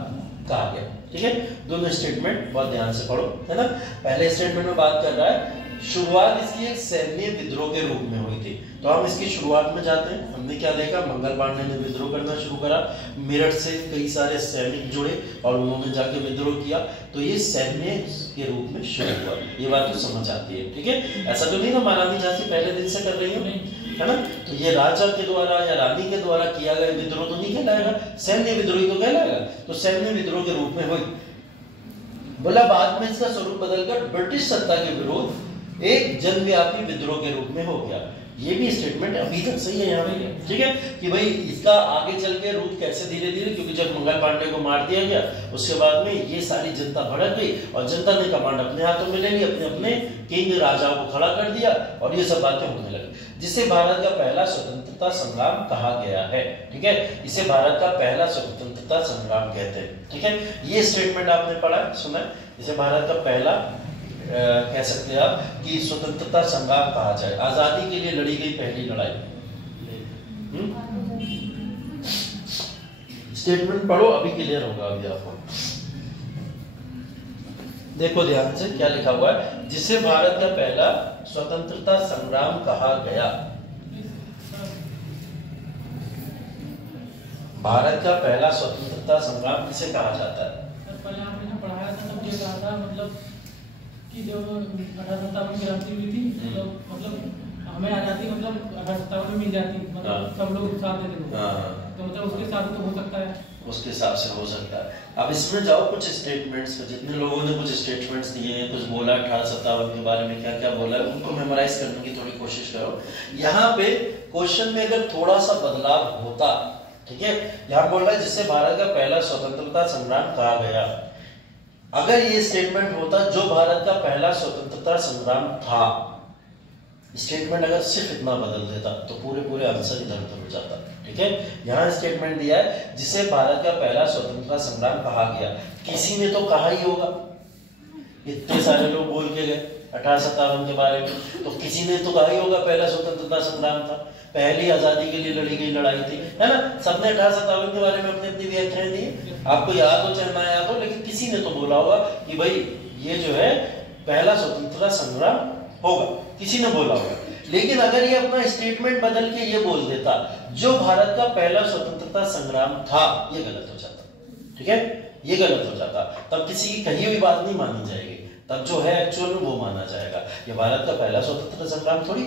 कहा गया, ठीक है। दोनों स्टेटमेंट बहुत ध्यान से पढ़ो, है ना। पहले स्टेटमेंट में बात कर रहा है शुरुआत इसकी एक सैन्य विद्रोह के रूप में हुई थी। तो हम इसकी शुरुआत में जाते हैं। हमने क्या देखा, मंगल पांडे ने विद्रोह करना शुरू करा, मेरठ से कई सारे सैनिक जुड़े और उन्होंने जाके विद्रोह किया। तो ये सैन्य के रूप में शुरू हुआ, ये बात तो समझ आती है, ठीक है। ऐसा तो नहीं ना महारानी झांसी पहले दिन से कर रही है ना। तो ये राजा के द्वारा या रानी के द्वारा किया गया विद्रोह तो नहीं कहलाएगा, सैन्य विद्रोही तो कहलाएगा। तो सैन्य विद्रोह के रूप में हुई। बोला बाद में इसका स्वरूप बदलकर ब्रिटिश सत्ता के विरुद्ध एक जनव्यापी विद्रोह के रूप में हो गया। ये भी स्टेटमेंट अभी तक सही है यहाँ पे, ठीक है। कि भाई इसका आगे चल के रूप कैसे धीरे धीरे, क्योंकि जब मंगल पांडे को मार दिया गया उसके बाद में ये सारी जनता भड़क गई और जनता ने कमांड अपने हाथों में ले ली, अपने अपने किंग राजाओं को खड़ा कर दिया और ये सब बातें होने लगी, जिसे भारत का पहला स्वतंत्रता संग्राम कहा गया है, ठीक है। इसे भारत का पहला स्वतंत्रता संग्राम कहते हैं, ठीक है। ये स्टेटमेंट आपने पढ़ा सुना, इसे भारत का पहला कह सकते हैं आप कि स्वतंत्रता संग्राम कहा जाए, आजादी के लिए लड़ी गई पहली लड़ाई। स्टेटमेंट पढ़ो, अभी क्लियर होगा अभी आपको। देखो ध्यान से क्या लिखा हुआ है, जिसे भारत का पहला स्वतंत्रता संग्राम कहा गया। भारत का पहला स्वतंत्रता संग्राम किसे कहा जाता है? पहले आपने पढ़ाया था तब ये कहा था, मतलब कि जब 1857 की क्रांति हुई थी तो मतलब हमें आजादी मतलब 1857 में मिल जाती, मतलब सब लोग साथ देते थे, तो मतलब उसके साथ तो हो सकता है, उसके हिसाब से हो सकता है। अब इसमें जाओ कुछ स्टेटमेंट्स पे, जितने लोगों ने कुछ स्टेटमेंट्स दिए हैं, कुछ बोला 1857 के बारे में क्या क्या बोला है, उनको मेमोराइज करने की थोड़ी कोशिश करो। यहाँ पे क्वेश्चन में अगर थोड़ा सा बदलाव होता, ठीक है, यहाँ बोल रहा है जिससे भारत का पहला स्वतंत्रता संग्राम कहा गया। अगर ये स्टेटमेंट होता जो भारत का पहला स्वतंत्रता संग्राम था, स्टेटमेंट अगर सिर्फ इतना बदल देता तो पूरे पूरे आंसर इधर उधर हो जाता, ठीक है। यहाँ स्टेटमेंट दिया है जिसे भारत का पहला स्वतंत्रता संग्राम कहा गया। किसी ने तो कहा ही होगा, इतने सारे लोग बोल के गए 1857 के बारे में, तो किसी ने तो कहा ही होगा पहला स्वतंत्रता संग्राम था, पहली आजादी के लिए लड़ी गई लड़ाई थी, है ना। सबने 1857 के बारे में अपनी अपनी व्याख्याएं दी, आपको याद हो चाहे ना याद हो, लेकिन किसी ने तो बोला होगा कि भाई ये जो है पहला स्वतंत्रता संग्राम होगा, किसी ने बोला होगा। लेकिन अगर ये अपना स्टेटमेंट बदल के ये बोल देता जो भारत का पहला स्वतंत्रता संग्राम था, ये गलत हो जाता, ठीक है, ये गलत हो जाता। तब किसी की कही हुई बात नहीं मानी जाएगी, तब जो है एक्चुअल में वो माना जाएगा। ये भारत का पहला स्वतंत्रता संग्राम थोड़ी,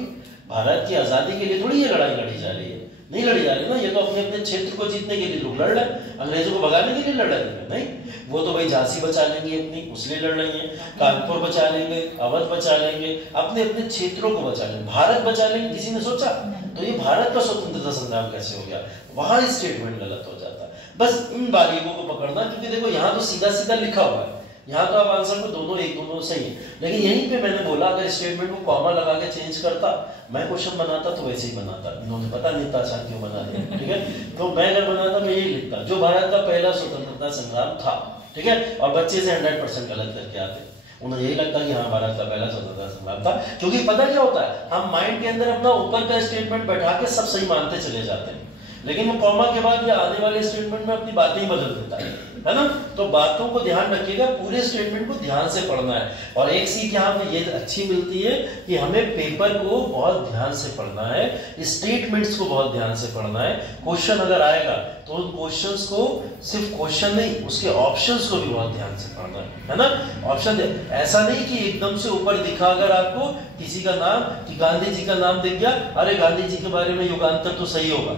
भारत की आजादी के लिए थोड़ी ये लड़ाई लड़ी जा रही है, नहीं लड़ी जा रही ना। ये तो अपने अपने क्षेत्र को जीतने के लिए लोग लड़ रहे हैं, अंग्रेजों को भगाने के लिए लड़ रहे हैं, नहीं। वो तो भाई झांसी बचा लेंगे अपनी, उसलिए लड़ रही है, कानपुर बचा लेंगे, अवध बचा लेंगे, अपने अपने क्षेत्रों को बचा लेंगे, भारत बचा लेंगे, किसी ने सोचा? तो ये भारत का स्वतंत्रता संग्राम कैसे हो गया, वहां स्टेटमेंट गलत हो जाता है। बस इन बारीकों को पकड़ना, क्योंकि देखो यहाँ तो सीधा सीधा लिखा हुआ है, यहाँ तो आप आंसर में दोनों एक दोनों सही है, लेकिन यहीं पे मैंने बोला अगर स्टेटमेंट को कॉमा लगा के चेंज करता, मैं क्वेश्चन बनाता तो वैसे ही बनाता। इन्होंने पता नहीं था आसान क्यों बना दिया, ठीक है। तो मैं अगर बनाता मैं यही लिखता जो भारत का पहला स्वतंत्रता संग्राम था, ठीक है। और बच्चे से 100% गलत करके आते, उन्हें यही लगता कि हाँ भारत का पहला स्वतंत्रता संग्राम था, क्योंकि पता क्या होता है, हम माइंड के अंदर अपना ऊपर का स्टेटमेंट बैठा के सब सही मानते चले जाते हैं, लेकिन वो कॉमा के बाद या आने वाले स्टेटमेंट में अपनी बातें ही बदल देता है। है ना। तो बातों को ध्यान रखिएगा, पूरे स्टेटमेंट को ध्यान से पढ़ना है। और एक सीख यहाँ पे ये अच्छी मिलती है कि हमें पेपर को बहुत ध्यान से पढ़ना है, स्टेटमेंट्स को बहुत ध्यान से पढ़ना है। क्वेश्चन अगर आएगा तो उन क्वेश्चंस को, सिर्फ क्वेश्चन नहीं, उसके ऑप्शंस को भी बहुत ध्यान से पढ़ना है ना। ऑप्शन ऐसा नहीं कि एकदम से ऊपर दिखा अगर आपको किसी का नाम, कि गांधी जी का नाम दिख गया, अरे गांधी जी के बारे में युगांतर तो सही होगा,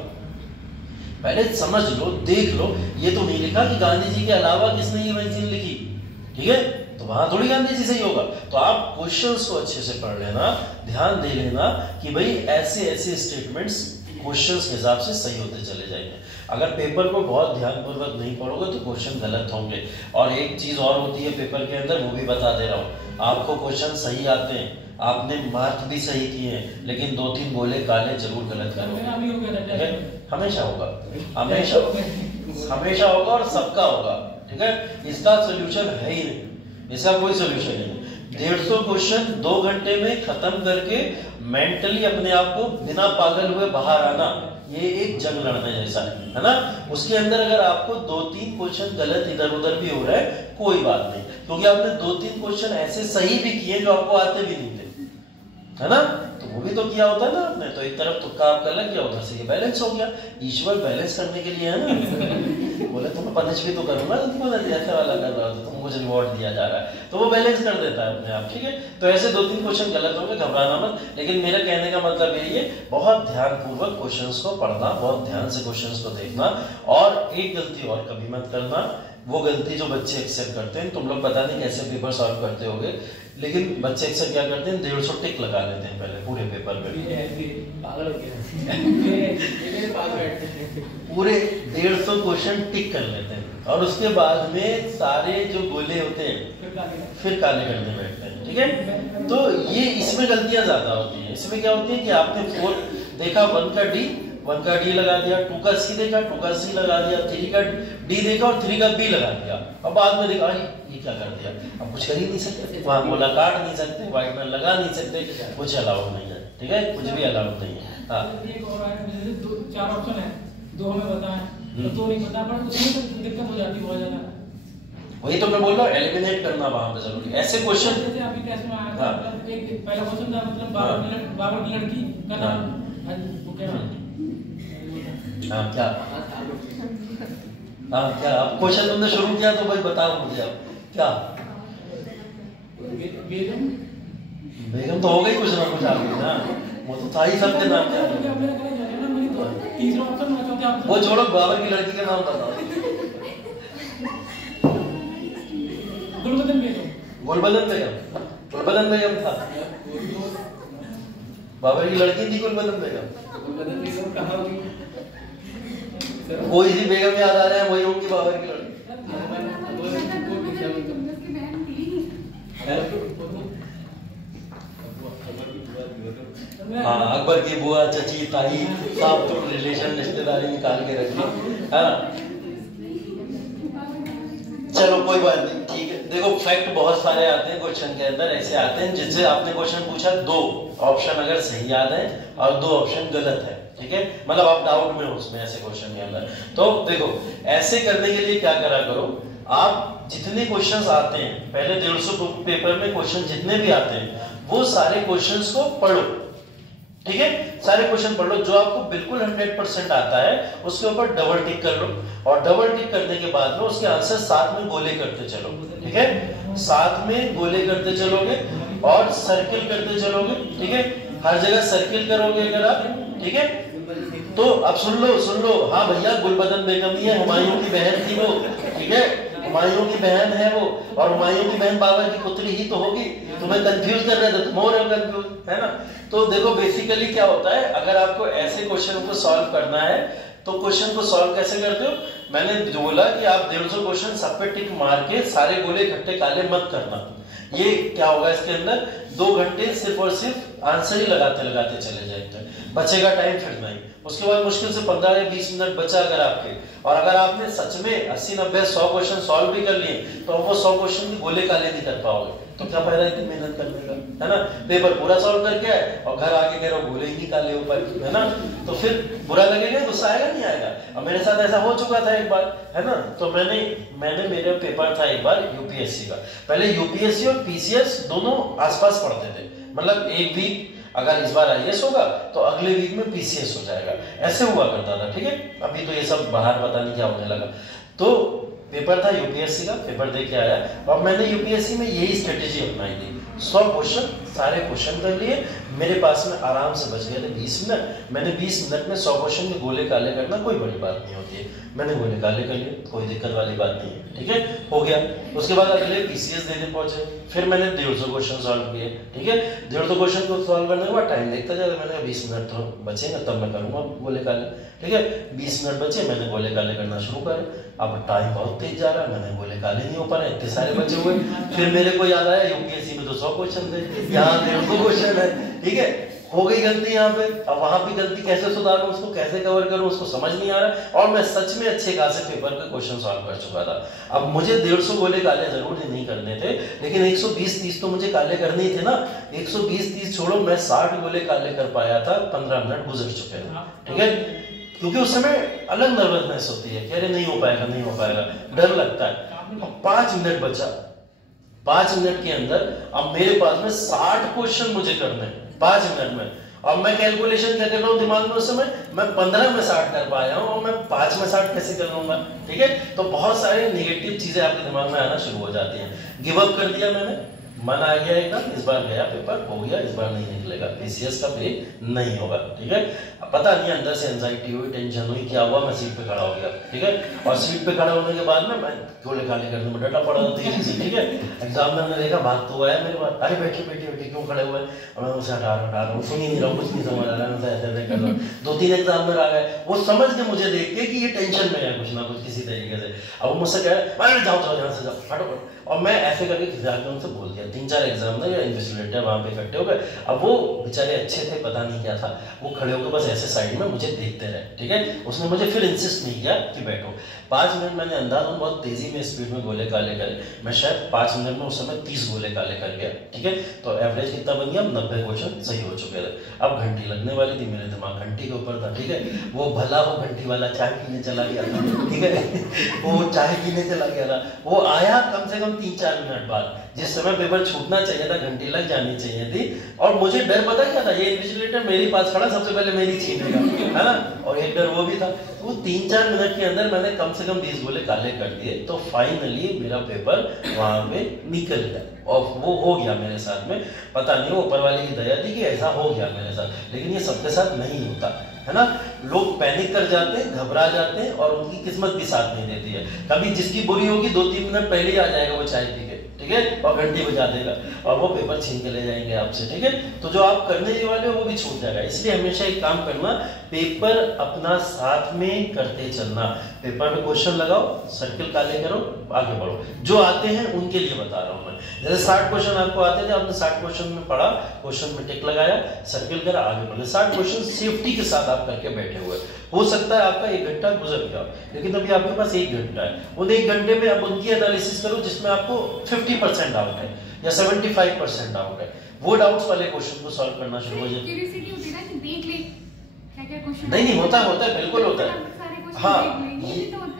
पहले समझ लो, देख लो। ये तो नहीं लिखा कि गांधी जी के अलावा किसने ये मैगजीन लिखी, ठीक है, तो वहां थोड़ी गांधी जी सही होगा। तो आप क्वेश्चंस को अच्छे से पढ़ लेना, ध्यान दे लेना कि भाई ऐसे ऐसे स्टेटमेंट्स क्वेश्चंस के हिसाब से सही होते चले जाएंगे। अगर पेपर को बहुत ध्यानपूर्वक नहीं पढ़ोगे तो क्वेश्चन गलत होंगे। और एक चीज और होती है पेपर के अंदर, वो भी बता दे रहा हूँ, आपको क्वेश्चन सही आते हैं, आपने मार्क भी सही किए हैं, लेकिन 2-3 गोले काले जरूर गलत करोगे। हमेशा होगा, हमेशा होगा और सबका होगा, ठीक है। इसका सोल्यूशन है ही नहीं, इसका कोई सोल्यूशन नहीं। 150 क्वेश्चन 2 घंटे में खत्म करके मेंटली अपने आप को बिना पागल हुए बाहर आना, ये एक जंग लड़ने जैसा है ना। उसके अंदर अगर आपको 2-3 क्वेश्चन गलत इधर उधर भी हो रहा है, कोई बात नहीं, क्योंकि आपने 2-3 क्वेश्चन ऐसे सही भी किए जो आपको आते भी नहीं थे, है ना। तो वो भी तो किया होता है ना आपने, तो एक तरफ तुक्का आपका लग गया, उधर से ये बैलेंस हो गया। ईश्वर बैलेंस करने के लिए है ना। बोले तो मैं पनिश भी तो करूंगा, तुमको ऐसे वाला कर रहा हो तो तुमको मुझे रिवॉर्ड दिया जा रहा है, तो वो बैलेंस कर देता है अपने आप, ठीक है। तो ऐसे 2-3 क्वेश्चन गलत होंगे, घबराना मत। लेकिन मेरा कहने का मतलब यही है, बहुत ध्यानपूर्वक क्वेश्चंस को पढ़ना, बहुत ध्यान से क्वेश्चंस को देखना। और एक गलती और कभी मत करना, वो गलती जो बच्चे अक्सर करते हैं, तुम लोग पता नहीं कैसे पेपर सॉल्व करते होगे, लेकिन बच्चे अक्सर क्या करते हैं, 150 टिक लगा लेते हैं पहले पूरे पेपर पे, पूरे 150 क्वेश्चन टिक कर लेते हैं, और उसके बाद में सारे जो गोले होते हैं फिर काले करने बैठते हैं, ठीक है। तो ये इसमें गलतियां ज्यादा होती हैं। इसमें क्या होती है कि आपने 4 देखा, 1 का डी लगा दिया, 2 का सी देखा, 2 का सी लगा दिया, 3 का डी देखा और 3 का बी लगा दिया। अब बाद में देखा ये क्या कर दिया, अब कुछ कर ही नहीं सकते, वहां गोला काट नहीं सकते, व्हाइट मैन लगा नहीं सकते, कुछ अलाउड नहीं है, ठीक है, कुछ भी अलाउड नहीं है। हाँ, 4 ऑप्शन है, 2 हमें बताएं, तो 2 नहीं बता, पर उसमें तो दिक्कत हो जाती है बहुत ज्यादा। वही तो मैं बोल रहा हूँ, एलिमिनेट करना वहां पे जरूरी। ऐसे क्वेश्चन जैसे अभी टेस्ट में आया था, एक पहला क्वेश्चन था, मतलब बाबर की लड़की का नाम, वो क्या क्या क्या अब क्वेश्चन तुमने शुरू किया तो भाई बताओ मुझे अब क्या। बेगम तो हो गई कुछ ना कुछ आपकी ना, वो तो था ही सबके नाम क्या। वो छोड़ो, बाबर की लड़की का नाम बताओ। गुलबदन बेगम, गुलबदन बेगम, गुलबदन बेगम था, बाबर की लड़की थी गुलबदन बेगम। गुलबदन बेगम कहाँ हुई? कोई सी बेगम याद आ रहा है, वही होगी बाबर की लड़की। हाँ, अकबर की बुआ, चची, ताई, सब तो रिलेशन रिश्तेदारी निकाल के रखी, है ना। चलो कोई बात नहीं, ठीक है। देखो फैक्ट बहुत सारे आते हैं क्वेश्चन के अंदर, ऐसे आते हैं जिससे आपने क्वेश्चन पूछा, 2 ऑप्शन अगर सही याद है और 2 ऑप्शन गलत है, ठीक है, मतलब आप डाउट में हो उसमें, ऐसे क्वेश्चन के अंदर। तो देखो ऐसे करने के लिए क्या करा करो, आप जितने क्वेश्चंस आते हैं, पहले 150 पेपर में क्वेश्चन जितने भी आते हैं वो सारे क्वेश्चंस को पढ़ो, ठीक है, सारे क्वेश्चन पढ़ लो। जो आपको बिल्कुल 100% आता है उसके ऊपर डबल टिक कर लो, और डबल टिक करने के बाद में उसके आंसर साथ में गोले करते चलो, ठीक है, साथ में गोले करते चलोगे और सर्किल करते चलोगे, ठीक है, हर जगह सर्किल करोगे अगर आप, ठीक है। तो अब सुन लो, हाँ भैया, गुलबदन बेगम ही है, हुमायूं की बहन थी वो, ठीक है, हुमायूं की बहन है वो, और हुमायूं की बहन बाबर की पुत्री ही तो होगी। तुम्हें कंफ्यूज कर रहे थे, तुम हो रहे हो कंफ्यूज, है ना। तो देखो बेसिकली क्या होता है, अगर आपको ऐसे क्वेश्चन को सॉल्व करना है तो क्वेश्चन को सॉल्व कैसे करते हो, मैंने जो बोला कि आप 150 क्वेश्चन सब पे टिक मार के सारे गोले इकट्ठे काले मत करना। ये क्या होगा, इसके अंदर 2 घंटे सिर्फ और सिर्फ आंसर ही लगाते लगाते चले जाते हैं, बचेगा टाइम फिर नहीं। उसके बाद मुश्किल से 15 या 20 मिनट बचा अगर आपके, और अगर आपने सच में 80, 90, 100 क्वेश्चन सॉल्व भी कर लिए तो आप वो 100 क्वेश्चन भी गोले काले नहीं कर पाओगे, तो क्या फायदा इतनी मेहनत करने का, है ना। पेपर पूरा सॉल्व करके आए और घर आके कह रहे हो गोले ही नहीं काले हो पाए, है ना, तो फिर बुरा लगेगा, गुस्सा आएगा नहीं आएगा। अब मेरे साथ ऐसा हो चुका था एक बार, है ना, तो मैंने मेरा पेपर था एक बार यूपीएससी का, पहले यूपीएससी और पीसीएस दोनों आसपास पढ़ते थे, मतलब एक वीक अगर इस बार आईएएस होगा तो अगले वीक में पीसीएस हो जाएगा, ऐसे हुआ करता था, ठीक है। अभी तो ये सब बाहर पता नहीं क्या होने लगा। तो पेपर था यूपीएससी का, पेपर दे के आया और मैंने यूपीएससी में यही स्ट्रेटेजी अपनाई थी, 100 क्वेश्चन सारे क्वेश्चन कर लिए, मेरे पास में आराम से बच गए थे 20 मिनट। मैंने 20 मिनट में 100 क्वेश्चन के गोले काले करना कोई बड़ी बात नहीं होती है, मैंने गोले काले कर लिए, कोई दिक्कत वाली बात नहीं है, ठीक है, हो गया। उसके बाद अगले पीसीएस देने पहुंचे, फिर मैंने 150 क्वेश्चन सॉल्व किए, ठीक है। 150 क्वेश्चन को सॉल्व करने के बाद टाइम देखता जाता, मैंने 20 मिनट तो बचेंगे तब मैं करूंगा गोले काले, ठीक है। 20 मिनट बचे, मैंने गोले काले करना शुरू करे। अब टाइम बहुत तेज जा रहा है, मैंने गोले काले नहीं हो पा रहे, इतने सारे बचे हुए। फिर मेरे को याद आया यूपीएससी में तो 100 क्वेश्चन थे, यहाँ 150 क्वेश्चन है, ठीक है। हो गई गलती यहाँ पे, अब वहां भी गलती कैसे सुधारूं, उसको कैसे कवर करूं, उसको समझ नहीं आ रहा, और मैं सच में अच्छे खासे पेपर के क्वेश्चन सॉल्व कर चुका था। अब मुझे 150 गोले काले जरूर नहीं करने थे, लेकिन 120-30 तो मुझे काले करने ही थे ना। 120-30 छोड़ो, मैं 60 गोले काले कर पाया था, 15 मिनट गुजर चुके थे, ठीक है। क्योंकि उस समय अलग नर्वसनेस होती है कि अरे नहीं हो पाएगा, नहीं हो पाएगा, डर लगता है। 5 मिनट बचा, 5 मिनट के अंदर अब मेरे पास में 60 क्वेश्चन मुझे करने हैं 5 मिनट में, और मैं कैलकुलेशन क्या कर रहा हूँ दिमाग में उस समय, मैं 15 में 60 कर पाया हूँ और मैं 5 में 60 कैसे कर लूंगा, ठीक है। तो बहुत सारी नेगेटिव चीजें आपके दिमाग में आना शुरू हो जाती हैं। गिव अप कर दिया मैंने, मन आ गया एकदम, इस बार गया पेपर, हो गया, इस बार नहीं निकलेगा, पीसीएस का पे नहीं होगा, ठीक है। पता नहीं अंदर से एंजाइटी हुई, टेंशन हुई, क्या हुआ, मैं सीट पे खड़ा हो गया, ठीक है। और सीट पे खड़ा होने के बाद में मैं गोले काले करने में डटा पड़ा था तेजी से, ठीक है। एग्जामिनर ने देखा, भाग तो आया मेरे पास, अरे बैठिए बैठिए बैठिए, क्यों खड़े हुए, और मैं उसे हटा रहा हूँ, सुन ही नहीं रहा हूँ, कुछ नहीं समझ आ रहा है, ऐसे कर रहा हूँ। 2-3 एग्जामिनर आ गए, वो समझ के मुझे देख के कि ये टेंशन में है कुछ ना कुछ किसी तरीके से। अब वो मुझसे कह रहे जाओ जाओ यहाँ से जाओ, हटो, और मैं ऐसे करके खिजा के उनसे बोल दिया। 3-4 एग्जामिनर या इन्विजिलेटर वहां पे इकट्ठे हो गए। अब वो बेचारे अच्छे थे, पता नहीं क्या था, वो खड़े होकर बस ऐसे साइड में मुझे देखते रहे, ठीक है। उसने मुझे फिर इंसिस्ट नहीं किया कि बैठो। 5 मिनट मैंने अंदाज़ बहुत तेजी में स्पीड में गोले काले करे, मैं शायद 5 मिनट में उस समय 30 गोले काले कर गया, ठीक है। तो एवरेज कितना बन गया, 90 क्वेश्चन सही हो चुके थे। अब घंटी लगने वाली थी, मेरे दिमाग घंटी के ऊपर था, ठीक है। वो भला वो घंटी वाला चाय पीने चला गया था, ठीक है। वो चाय पीने चला गया था, वो आया कम से कम 3-4 मिनट बाद, जिस समय पेपर छूटना चाहिए था, घंटी लग जानी चाहिए थी। और मुझे डर पता क्या था, ये इन्विजिलेटर मेरे पास खड़ा, सबसे पहले मेरी छीनेगा, है ना, और एक डर वो भी था। वो 3-4 मिनट के अंदर मैंने कम से कम 20 गोले काले कर दिए, तो फाइनली मेरा पेपर वहां पे निकल गया, और वो हो गया मेरे साथ में। पता नहीं ऊपर वाले की दया थी कि ऐसा हो गया मेरे साथ, लेकिन ये सबके साथ नहीं होता, है ना। लोग पैनिक कर जाते हैं, घबरा जाते हैं, और उनकी किस्मत भी साथ नहीं देती है। कभी जिसकी बुरी होगी 2-3 मिनट पहले ही आ जाएगा वो चाय पी के, ठीक है, और घंटी बजा देगा और वो पेपर छीन के ले जाएंगे आपसे, ठीक है। तो जो आप करने ही वाले हो वो भी छूट जाएगा। इसलिए हमेशा एक काम करना, पेपर अपना साथ में करते चलना। पेपर में क्वेश्चन लगाओ, सर्किल काले करो, आगे बढ़ो। जो आते हैं उनके लिए बता रहा हूं मैं। जैसे 60 क्वेश्चन आपको आते थे, आपने 60 क्वेश्चन में पढ़ा, क्वेश्चन में टिक लगाया, सर्किल करा, आगे बढ़े। 60 क्वेश्चन सेफ्टी के साथ आप करके बैठे हुए। हो सकता है आपका 1 घंटा गुजर गया, लेकिन अभी आपके पास 1 घंटा है। उन 1 घंटे में आप उनकी एनालिसिस करो जिसमें आपको 50% डाउट है या 75% डाउट है। वो डाउट्स वाले क्वेश्चन को सॉल्व करना शुरू हो जाए। नहीं होता है, बिल्कुल होता है। हाँ,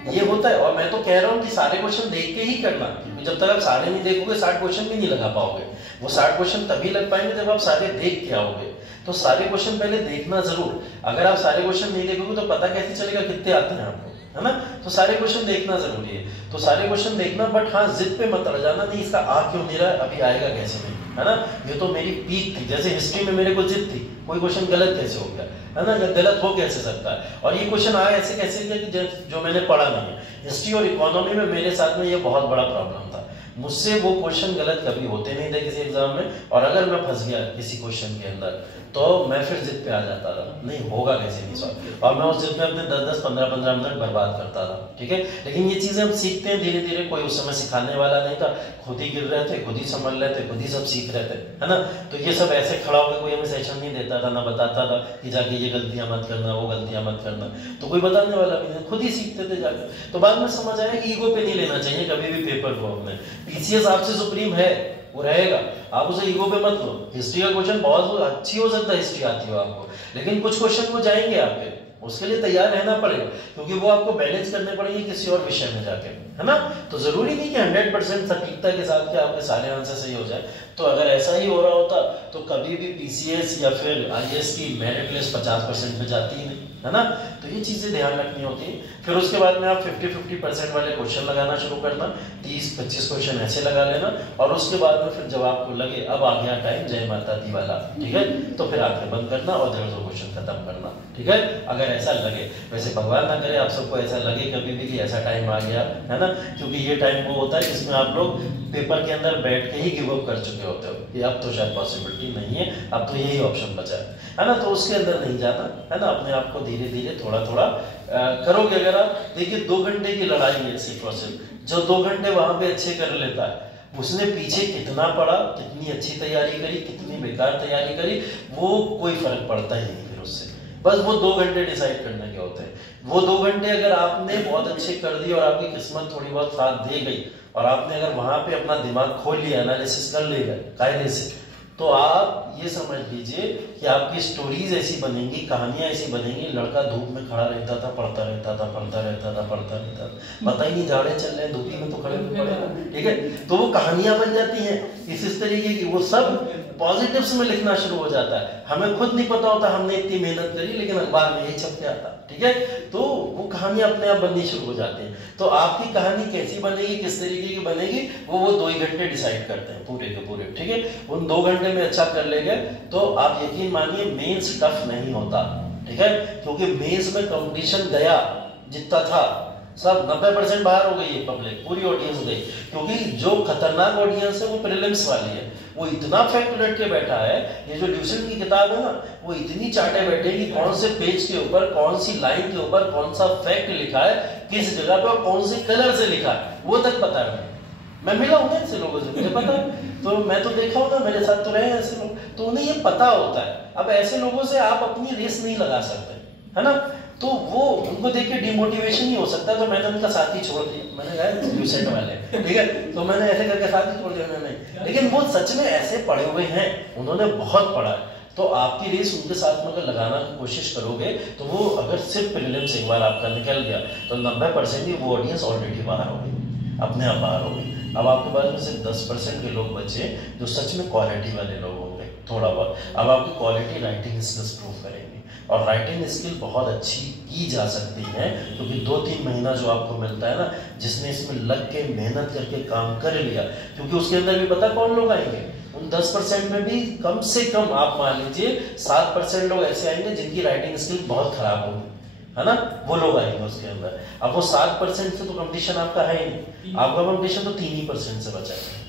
ये होता है, और मैं तो कह रहा हूँ कि सारे क्वेश्चन देख के ही करना। जब तक आप सारे नहीं देखोगे 60 क्वेश्चन भी नहीं लगा पाओगे। वो 60 क्वेश्चन तभी लग पाएंगे जब आप सारे देख के आओगे। तो सारे क्वेश्चन पहले देखना जरूर। अगर आप सारे क्वेश्चन नहीं देखोगे तो पता कैसे चलेगा कितने आते हैं आपको, है ना। तो सारे क्वेश्चन देखना जरूरी है। तो सारे क्वेश्चन देखना, बट हाँ जिद पे मत अड़ जाना, नहीं इसका आ क्यों नहीं रहा है, अभी आएगा कैसे नहीं, है ना। ये तो मेरी पीक थी, जैसे हिस्ट्री में मेरे को जिद थी, कोई क्वेश्चन गलत कैसे हो गया, है ना, गलत हो कैसे सकता है। और ये क्वेश्चन आया ऐसे कैसे कि जो मैंने पढ़ा नहीं है। हिस्ट्री और इकोनॉमी में मेरे साथ में ये बहुत बड़ा प्रॉब्लम था। मुझसे वो क्वेश्चन गलत कभी होते नहीं थे किसी एग्जाम में, और अगर मैं फंस गया किसी क्वेश्चन के अंदर तो मैं फिर जिद पे आ जाता था, नहीं होगा कैसे नहीं सॉल्व, और मैं उस जिद में अपने 10-10, 15-15 मिनट बर्बाद करता था। ठीक है, लेकिन ये चीजें हम सीखते हैं धीरे धीरे, कोई उस समय सिखाने वाला नहीं था, खुद ही गिर रहे थे, खुद ही संभल रहे थे, खुद ही सब सीख रहे थे, है ना। तो ये सब ऐसे खड़ा होकर कोई हमें सेशन नहीं देता था, ना बताता था कि जाके ये गलतियां मत करना, वो गलतियां मत करना, तो कोई बताने वाला भी नहीं, खुद ही सीखते थे जाके। तो बाद में समझ आया कि ईगो पे नहीं लेना चाहिए कभी भी पेपर को हमने, पीसीएस आपसे सुप्रीम है, वो रहेगा, आप उसे ईगो पे मत लो। हिस्ट्री का क्वेश्चन बहुत अच्छी हो सकता है, हिस्ट्री आती हो आपको, लेकिन कुछ क्वेश्चन वो जाएंगे आपके, उसके लिए तैयार रहना पड़ेगा, क्योंकि वो आपको बैलेंस करने पड़ेंगे किसी और विषय में जाके, है ना। तो जरूरी नहीं कि 100% सटीकता के साथ के आपके सारे आंसर सही हो जाए। तो अगर ऐसा ही हो रहा होता तो कभी भी पीसीएस या फिर आईएएस की मेरिट लिस्ट 50% पे जाती ही नहीं, है ना। तो ये चीजें ध्यान रखनी होती है। फिर उसके बाद में आप 50-50% वाले क्वेश्चन लगाना शुरू करना, 30-25 क्वेश्चन ऐसे लगा लेना, और उसके बाद में फिर जब आपको लगे अब आ गया टाइम जय माता दी वाला, ठीक है, तो फिर आंखें बंद करना और 150 क्वेश्चन खत्म करना, ठीक है। अगर ऐसा लगे, वैसे भगवान ना करे आप सबको ऐसा लगे कभी भी कि ऐसा टाइम आ गया, है ना, क्योंकि ये टाइम वो होता है जिसमें आप लोग पेपर के अंदर बैठ के ही गिव अप कर चुके होते हो कि अब तो शायद पॉसिबिलिटी नहीं है, अब तो यही ऑप्शन बचा है ना। तो उसके अंदर नहीं जाना, है ना, अपने आप को धीरे धीरे थोड़ा थोड़ा करोगे। अगर आप देखिए 2 घंटे की लड़ाई है ऐसी प्रोसेस, जो 2 घंटे वहां पे अच्छे कर लेता है, उसने पीछे कितना पढ़ा, कितनी अच्छी तैयारी करी, कितनी बेकार तैयारी करी, वो कोई फर्क पड़ता ही नहीं फिर उससे। बस वो 2 घंटे डिसाइड करने के होते हैं। वो 2 घंटे अगर आपने बहुत अच्छे कर दिए और आपकी किस्मत थोड़ी बहुत साथ दे गई और आपने अगर वहां पे अपना दिमाग खोल लिया, एनालिसिस कर लिया कायदे से, तो आप ये समझ लीजिए कि आपकी स्टोरीज ऐसी बनेंगी, कहानियां ऐसी बनेंगी। लड़का धूप में खड़ा रहता था, पढ़ता रहता था, पढ़ता रहता था, पढ़ता रहता था, पता ही नहीं जाड़े चल रहे हैं, धूपी में तो खड़े पड़ेगा, ठीक है। तो वो कहानियां बन जाती हैं इस तरीके की, वो सब पॉजिटिव्स में लिखना शुरू हो जाता है। हमें खुद नहीं पता होता हमने इतनी मेहनत करी, लेकिन अखबार में यही छप के आता, ठीक है। तो वो कहानियां अपने आप बननी शुरू हो जाती हैं। तो आपकी कहानी कैसी बनेगी, किस तरीके की बनेगी, वो 2 ही घंटे डिसाइड करते हैं पूरे के पूरे, ठीक है। उन 2 घंटे में अच्छा कर लेंगे तो आप यकीन मानिए मेंस टफ नहीं होता, ठीक है, क्योंकि मेंस में कंपटीशन गया जितना था सब 90% बाहर हो गई है पब्लिक, पूरी ऑडियंस गई, क्योंकि जो खतरनाक ऑडियंस है वो प्रीलिम्स वाली है। वो इतना फैक्ट रट के बैठा है, ये जो ट्यूशन की किताब है ना, वो इतनी चाटे बैठे कि कौन से पेज के ऊपर, कौन सी लाइन के ऊपर कौन सा फैक्ट लिखा है, किस जगह पे और कौन से कलर से लिखा है, वो तक पता है। मैं मिला हूं ना ऐसे लोगों से, मुझे पता है, तो मैं तो देखा हूं ना, मेरे साथ तो रहे ऐसे लोग, तो उन्हें ये पता होता है। अब ऐसे लोगों से आप अपनी रेस नहीं लगा सकते, है ना, तो वो उनको देख के डिमोटिवेशन ही हो सकता है। तो मैंने उनका साथ ही छोड़ दिया, मैंने कहा यूसेट वाले, ठीक है, तो मैंने ऐसे करके साथ ही छोड़ दिया मैंने। लेकिन वो सच में ऐसे पढ़े हुए हैं, उन्होंने बहुत पढ़ा है। तो आपकी रेस उनके साथ में अगर लगाना की कोशिश करोगे तो वो अगर सिर्फ प्रीलिम्स एक बार आपका निकल गया तो 90% ही वो ऑडियंस ऑलरेडी बाहर हो गई, अपने आप बाहर हो गई। अब आपके पास में सिर्फ 10% के लोग बचे जो सच में क्वालिटी वाले लोग होंगे थोड़ा बहुत। अब आपकी क्वालिटी राइटिंग स्किल्स प्रूव करेंगे, और राइटिंग स्किल बहुत अच्छी की जा सकती है, क्योंकि 2-3 महीना जो आपको मिलता है ना, जिसने इसमें लग के मेहनत करके काम कर लिया, क्योंकि उसके अंदर भी पता कौन लोग आएंगे, उन 10% में भी कम से कम आप मान लीजिए 7% लोग ऐसे आएंगे जिनकी राइटिंग स्किल बहुत खराब होगी, है ना, वो लोग आएंगे उसके अंदर। अब वो 7% से तो कंपटीशन आपका है ही नहीं, आपका कंपटीशन तो 3% से बचा है।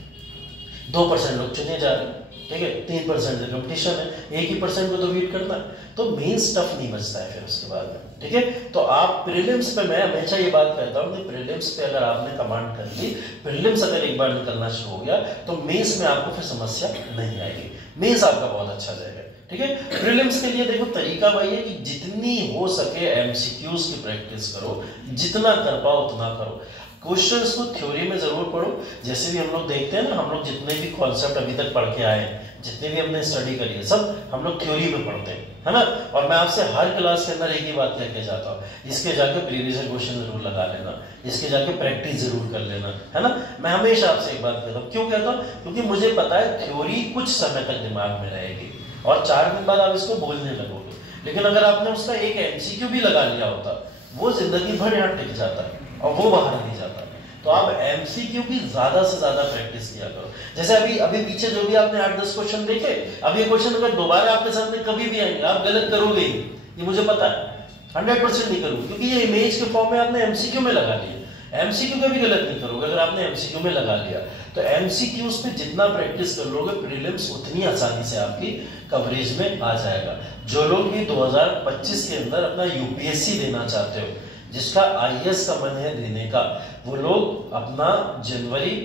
2% लोग चुने जा रहे हैं, ठीक है, 3% से कंपटीशन है, 1% को तो बीट करना है। तो मेन स्टफ नहीं बचता है फिर उसके बाद में, ठीक है। तो आप प्रीलिम्स पे, मैं हमेशा ये बात कहता हूँ कि प्रीलिम्स पे अगर आपने कमांड कर ली, प्रीलिम्स अगर एक बार निकलना शुरू हो गया तो मेंस में आपको फिर समस्या नहीं आएगी, मेंस आपका बहुत अच्छा जाएगा, ठीक है। प्रीलिम्स के लिए देखो तरीका वही है कि जितनी हो सके एमसीक्यूज की प्रैक्टिस करो, जितना कर पाओ उतना करो। क्वेश्चंस को थ्योरी में जरूर पढ़ो, जैसे भी हम लोग देखते हैं ना, हम लोग जितने भी कॉन्सेप्ट अभी तक पढ़ के आए हैं, जितने भी हमने स्टडी करी है, सब हम लोग थ्योरी में पढ़ते हैं, है ना। और मैं आपसे हर क्लास के अंदर एक ही बात कह के जाता हूँ, इसके जाके प्रीवियस क्वेश्चन जरूर लगा लेना, इसके जाके प्रैक्टिस जरूर कर लेना, है ना। मैं हमेशा आपसे एक बात कहता हूँ, क्यों कहता हूँ, क्योंकि मुझे पता है थ्योरी कुछ समय तक दिमाग में रहेगी और 4 दिन बाद आप इसको बोलने लगोगे। लेकिन अगर आपने उसका एक एमसीक्यू भी लगा लिया होता, वो जिंदगी भर यहाँ टिक जाता है और वो बाहर नहीं जाता। तो आप एमसीक्यू की ज्यादा से ज्यादा प्रैक्टिस किया करो। जैसे अभी पीछे जो भी आपने 8-10 क्वेश्चन देखे, अब ये क्वेश्चन अगर दोबारा आपके सामने कभी भी आएंगे, आप गलत करोगे ही, ये मुझे पता है, 100% नहीं करोगे, क्योंकि ये इमेज के फॉर्म में आपने एमसीक्यू में लगा लिया। एमसीक्यू का भी गलत नहीं करोगे। अगर आपने एमसीक्यू में लगा लिया तो एमसीक्यूज पे जितना प्रैक्टिस कर लोगे प्रीलिम्स उतनी आसानी से आपकी कवरेज में आ जाएगा। जो लोग भी 2025 के अंदर अपना यूपीएससी देना चाहते हो, जिसका आईएएस का मन है देने का, वो लोग अपना जनवरी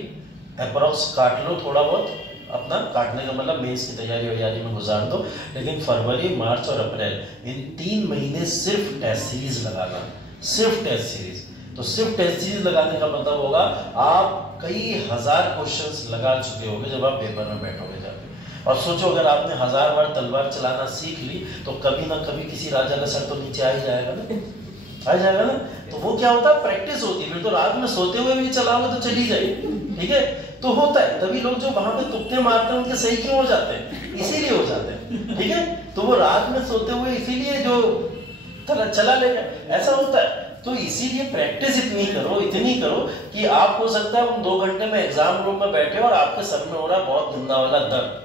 अप्रॉक्स काट लो, थोड़ा बहुत अपना काटने का मतलब मेंस की तैयारी वैयारी में गुजार दो, लेकिन फरवरी, मार्च और अप्रैल इन 3 महीने सिर्फ टेस्ट सीरीज लगाना, सिर्फ टेस्ट सीरीज। तो सिर्फ टेस्ट सीरीज लगाने का मतलब होगा आप कई हजार क्वेश्चंस लगा चुके होंगे जब आप पेपर में बैठोगे जाके। और सोचो अगर आपने 1000 बार तलवार चलाना सीख ली तो कभी ना कभी किसी राजा का सर तो नीचे आ ही जाएगा ना, आ जाएगा ना। तो वो क्या होता है, प्रैक्टिस होती है। फिर तो रात में सोते हुए भी चलाओगे तो चली जाएगी, ठीक है। तो होता है, तभी लोग जो वहां पे तुक्के मारते हैं उनके सही क्यों हो जाते हैं, इसीलिए हो जाते हैं, ठीक है। तो वो रात में सोते हुए इसीलिए जो चला लेगा, ऐसा होता है। तो इसीलिए प्रैक्टिस इतनी करो कि आप हो सकता है उन 2 घंटे में एग्जाम रूम में बैठे और आपके सर में हो रहा है बहुत गंदा वाला दर्द,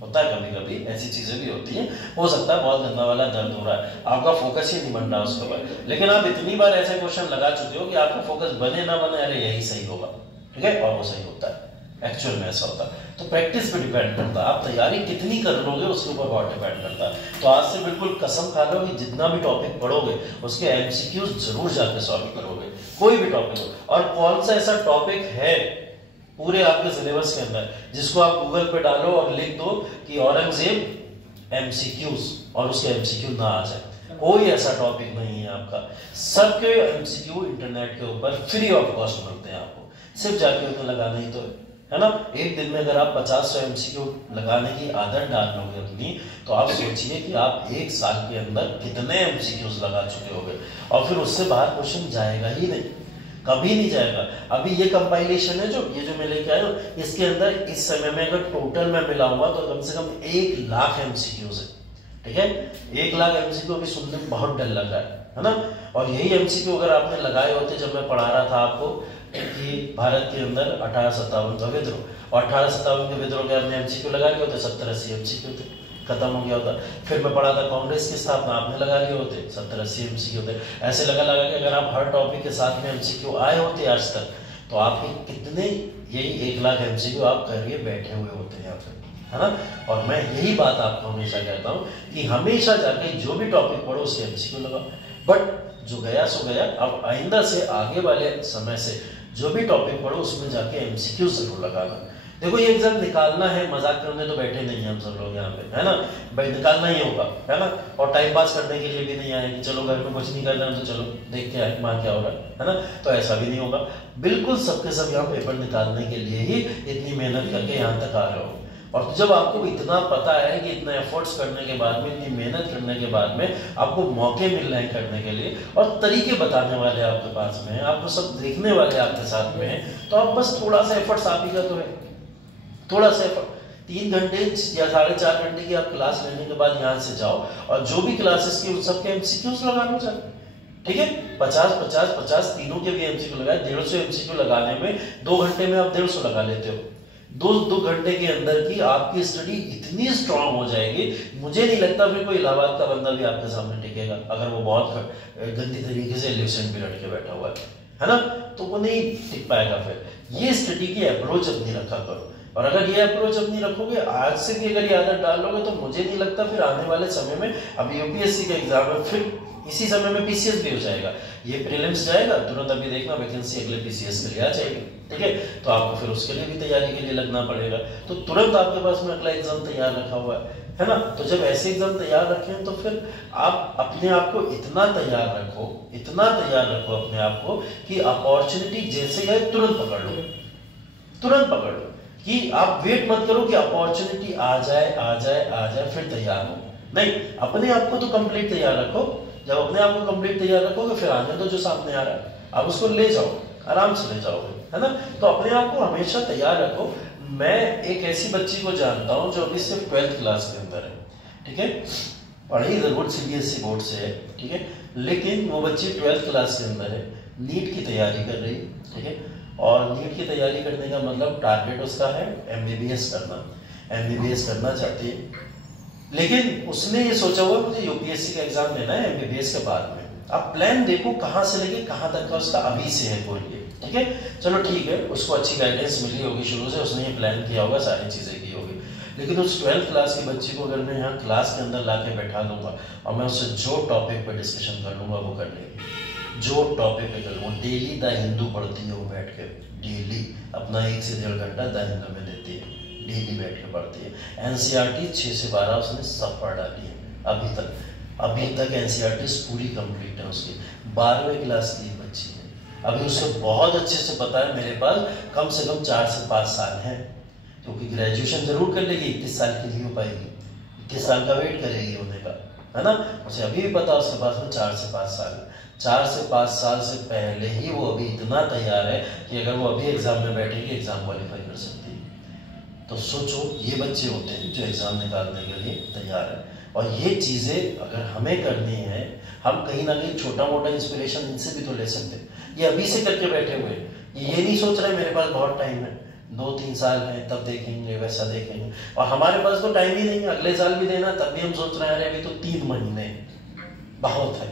होता है कभी कभी ऐसी चीजें भी होती हैं, हो सकता है बहुत गंदा वाला दर्द हो रहा है, आपका फोकस ही नहीं बन रहा उसके ऊपर, लेकिन आप इतनी बार ऐसे क्वेश्चन लगा चुके हो कि आपका फोकस बने ना बने, अरे यही सही होगा, ठीक है, और वो सही होता है, एक्चुअल में ऐसा होता है। तो प्रैक्टिस पे डिपेंड करता है, आप तैयारी कितनी कर लोगे उसके ऊपर बहुत डिपेंड करता है। तो आज से बिल्कुल कसम खा लो कि जितना भी टॉपिक पढ़ोगे उसके एमसीक्यूज जरूर जाके सॉल्व करोगे, कोई भी टॉपिक हो। और कौन सा ऐसा टॉपिक है पूरे आपके सिलेबस के अंदर जिसको आप गूगल पे डालो और लिख दो कि औरंगजेब एमसीक्यूज और उसके एमसीक्यू ना आ जाए, कोई ऐसा टॉपिक नहीं है आपका। सबके एमसीक्यू इंटरनेट के ऊपर फ्री ऑफ कॉस्ट मिलते हैं आपको, सिर्फ जाके उन्हें लगाना ही तो है ना। एक दिन में अगर आप 50-100 एमसीक्यू लगाने की आदत डाल लोगे अपनी, तो आप सोचिए कि आप 1 साल के अंदर कितने एमसीक्यूज लगा चुके होंगे। और फिर उससे बाहर क्वेश्चन जाएगा ही नहीं, कभी नहीं जाएगा। अभी ये कंपाइलेशन है जो मैं लेके आया हूं, इसके अंदर इस समय में अगर टोटल में मिलाऊंगा तो कम से कम 1 लाख एमसीक्यूज है, ठीक है। 1 लाख एमसीक्यू अभी सुनने में बहुत डर लग रहा है ना। और यही एमसीक्यू अगर आपने लगाए होते जब मैं पढ़ा रहा था आपको कि भारत के अंदर 1857 का विद्रोह, और 1857 के विद्रोह के आपने एमसीक्यू लगा लिए होते 70-80 एमसीक्यू थे, खत्म हो गया होता। फिर मैं पढ़ा था कांग्रेस की स्थापना, आपने लगा लिए होते 70-80 एमसीक्यू थे। ऐसे लगा के अगर आप हर टॉपिक के साथ में एमसीक्यू आए होते आज तक, तो आपके कितने, यही 1 लाख एमसीक्यू आप करके बैठे हुए होते यहाँ पे, है ना। और मैं यही बात आपको हमेशा कहता हूँ कि हमेशा जाके जो भी टॉपिक पढ़ो उसके एमसीक्यू लगाओ। बट जो गया सो गया, अब आइंदा से आगे वाले समय से जो भी टॉपिक पढ़ो उसमें जाके एमसीक्यू जरूर लगाना। देखो ये एग्जाम निकालना है, मजाक करने तो बैठे नहीं हैं हम सब लोग यहाँ पे, है ना भाई, निकालना ही होगा, है ना। और टाइम पास करने के लिए भी नहीं आए कि चलो घर में कुछ नहीं करना है तो चलो देख के आए वहाँ क्या हो रहा है ना। तो ऐसा भी नहीं होगा, बिल्कुल सबके सब यहाँ पेपर निकालने के लिए ही इतनी मेहनत करके यहाँ तक आ रहे हो। और जब आपको इतना पता है कि इतना एफर्ट्स करने के बाद में, इतनी मेहनत करने के बाद में आपको मौके मिल रहे हैं करने के लिए, और तरीके बताने वाले आपके पास में हैं, आपको सब देखने वाले आपके साथ में हैं, तो आप बस थोड़ा सा एफर्ट्स आप ही का तो है, थोड़ा सा एफर्ट। 3 घंटे या 4.5 घंटे की आप क्लास लेने के बाद यहाँ से जाओ और जो भी क्लासेस की उन सबके एमसीक्यूज लगा लो जाके, ठीक है। 50 तीनों के भी एमसीक्यू लगाए, 150 एमसीक्यू लगाने में 2 घंटे में आप 150 लगा लेते हो। 2 घंटे के अंदर की आपकी स्टडी इतनी स्ट्रांग हो जाएगी, मुझे नहीं लगता फिर कोई इलाहाबाद का बंदा भी आपके सामने टिकेगा, अगर वो बहुत गंदी तरीके से लिवसेंट भी लड़के बैठा हुआ है ना, तो वो नहीं टिक पाएगा। फिर ये स्टडी की अप्रोच अपनी रखा करो, और अगर ये अप्रोच अपनी रखोगे, आज से भी अगर ये आदत डाल लोगे, तो मुझे नहीं लगता फिर आने वाले समय में, अभी यूपीएससी का एग्जाम है, फिर इसी समय में पीसीएस भी हो जाएगा, ये प्रीलिम्स जाएगा तुरंत, अभी देखना वैकेंसी अगले पीसीएस के लिए आ जाएगी, ठीक है। तो आपको फिर उसके लिए भी तैयारी के लिए लगना पड़ेगा, तो तुरंत आपके पास में अगला एग्जाम तैयार रखा हुआ है ना। तो जब ऐसे एग्जाम तैयार रखे हैं तो फिर आप अपने आप को इतना तैयार रखो अपने आप को कि अपॉर्चुनिटी जैसे आए तुरंत पकड़ लो, कि आप वेट मत करो कि अपॉर्चुनिटी आ जाए फिर तैयार हो, नहीं, अपने आप को तो कंप्लीट तैयार रखो। जब अपने आप को कंप्लीट तैयार रखोगे, फिर आने दो जो सामने आ रहा है, आप उसको ले जाओ, आराम से ले जाओगे, है ना। तो अपने आप को हमेशा तैयार रखो। मैं एक ऐसी बच्ची को जानता हूँ जो अभी सिर्फ 12th क्लास के अंदर है, ठीक है, पढ़ी जरूर सीबीएसई बोर्ड से है, ठीक है, लेकिन वो बच्ची 12th क्लास के अंदर है, नीट की तैयारी कर रही है, ठीक है। और नीट की तैयारी करने का मतलब टारगेट उसका है एमबीबीएस करना चाहती है, लेकिन उसने ये सोचा हुआ मुझे यूपीएससी का एग्जाम देना है एमबीबीएस के बाद में। अब प्लान देखो कहाँ से लेके कहाँ तक का उसका अभी से है, बोलिए ठीक है, चलो ठीक है, उसको अच्छी गाइडेंस मिली होगी शुरू से, उसने ये प्लान किया होगा, सारी चीज़ें की होगी। लेकिन उस 12th क्लास के बच्चे को अगर मैं यहाँ क्लास के अंदर ला के बैठा दूंगा और मैं उससे जो टॉपिक पर डिस्कशन कर लूँगा वो कर लेगी, जो टॉपिक पे कर लूँगा। डेली द हिंदू पढ़ती है वो बैठ के, डेली अपना 1 से 1.5 घंटा द हिंदू में देती है, डेली बैठ के पढ़ती है। NCERT 6 से 12 उसने सब पढ़ डाली है अभी तक NCERT पूरी कंप्लीट है उसकी। 12वीं क्लास की बच्ची है, अभी उसे बहुत अच्छे से पता है मेरे पास कम से कम 4 से 5 साल है, क्योंकि ग्रेजुएशन जरूर कर लेगी, 21 साल की नहीं हो पाएगी, 21 साल का वेट करेगी होने का, है ना। उसे अभी भी पता उसके पास में 4 से 5 साल, 4 से 5 साल से पहले ही वो अभी इतना तैयार है कि अगर वो अभी एग्जाम में बैठेगी एग्जाम क्वालिफाई कर सकती है। तो सोचो, ये बच्चे होते हैं जो एग्जाम निकालने के लिए तैयार है। और ये चीज़ें अगर हमें करनी है, हम कहीं ना कहीं छोटा मोटा इंस्पिरेशन इनसे भी तो ले सकते हैं। ये अभी से करके बैठे हुए हैं, ये नहीं सोच रहे मेरे पास बहुत टाइम है, 2-3 साल है तब देखेंगे, वैसा देखेंगे। और हमारे पास तो टाइम ही नहीं है, अगले साल भी देना, तब भी हम सोच रहे हैं अरे अभी तो 3 महीने बहुत है।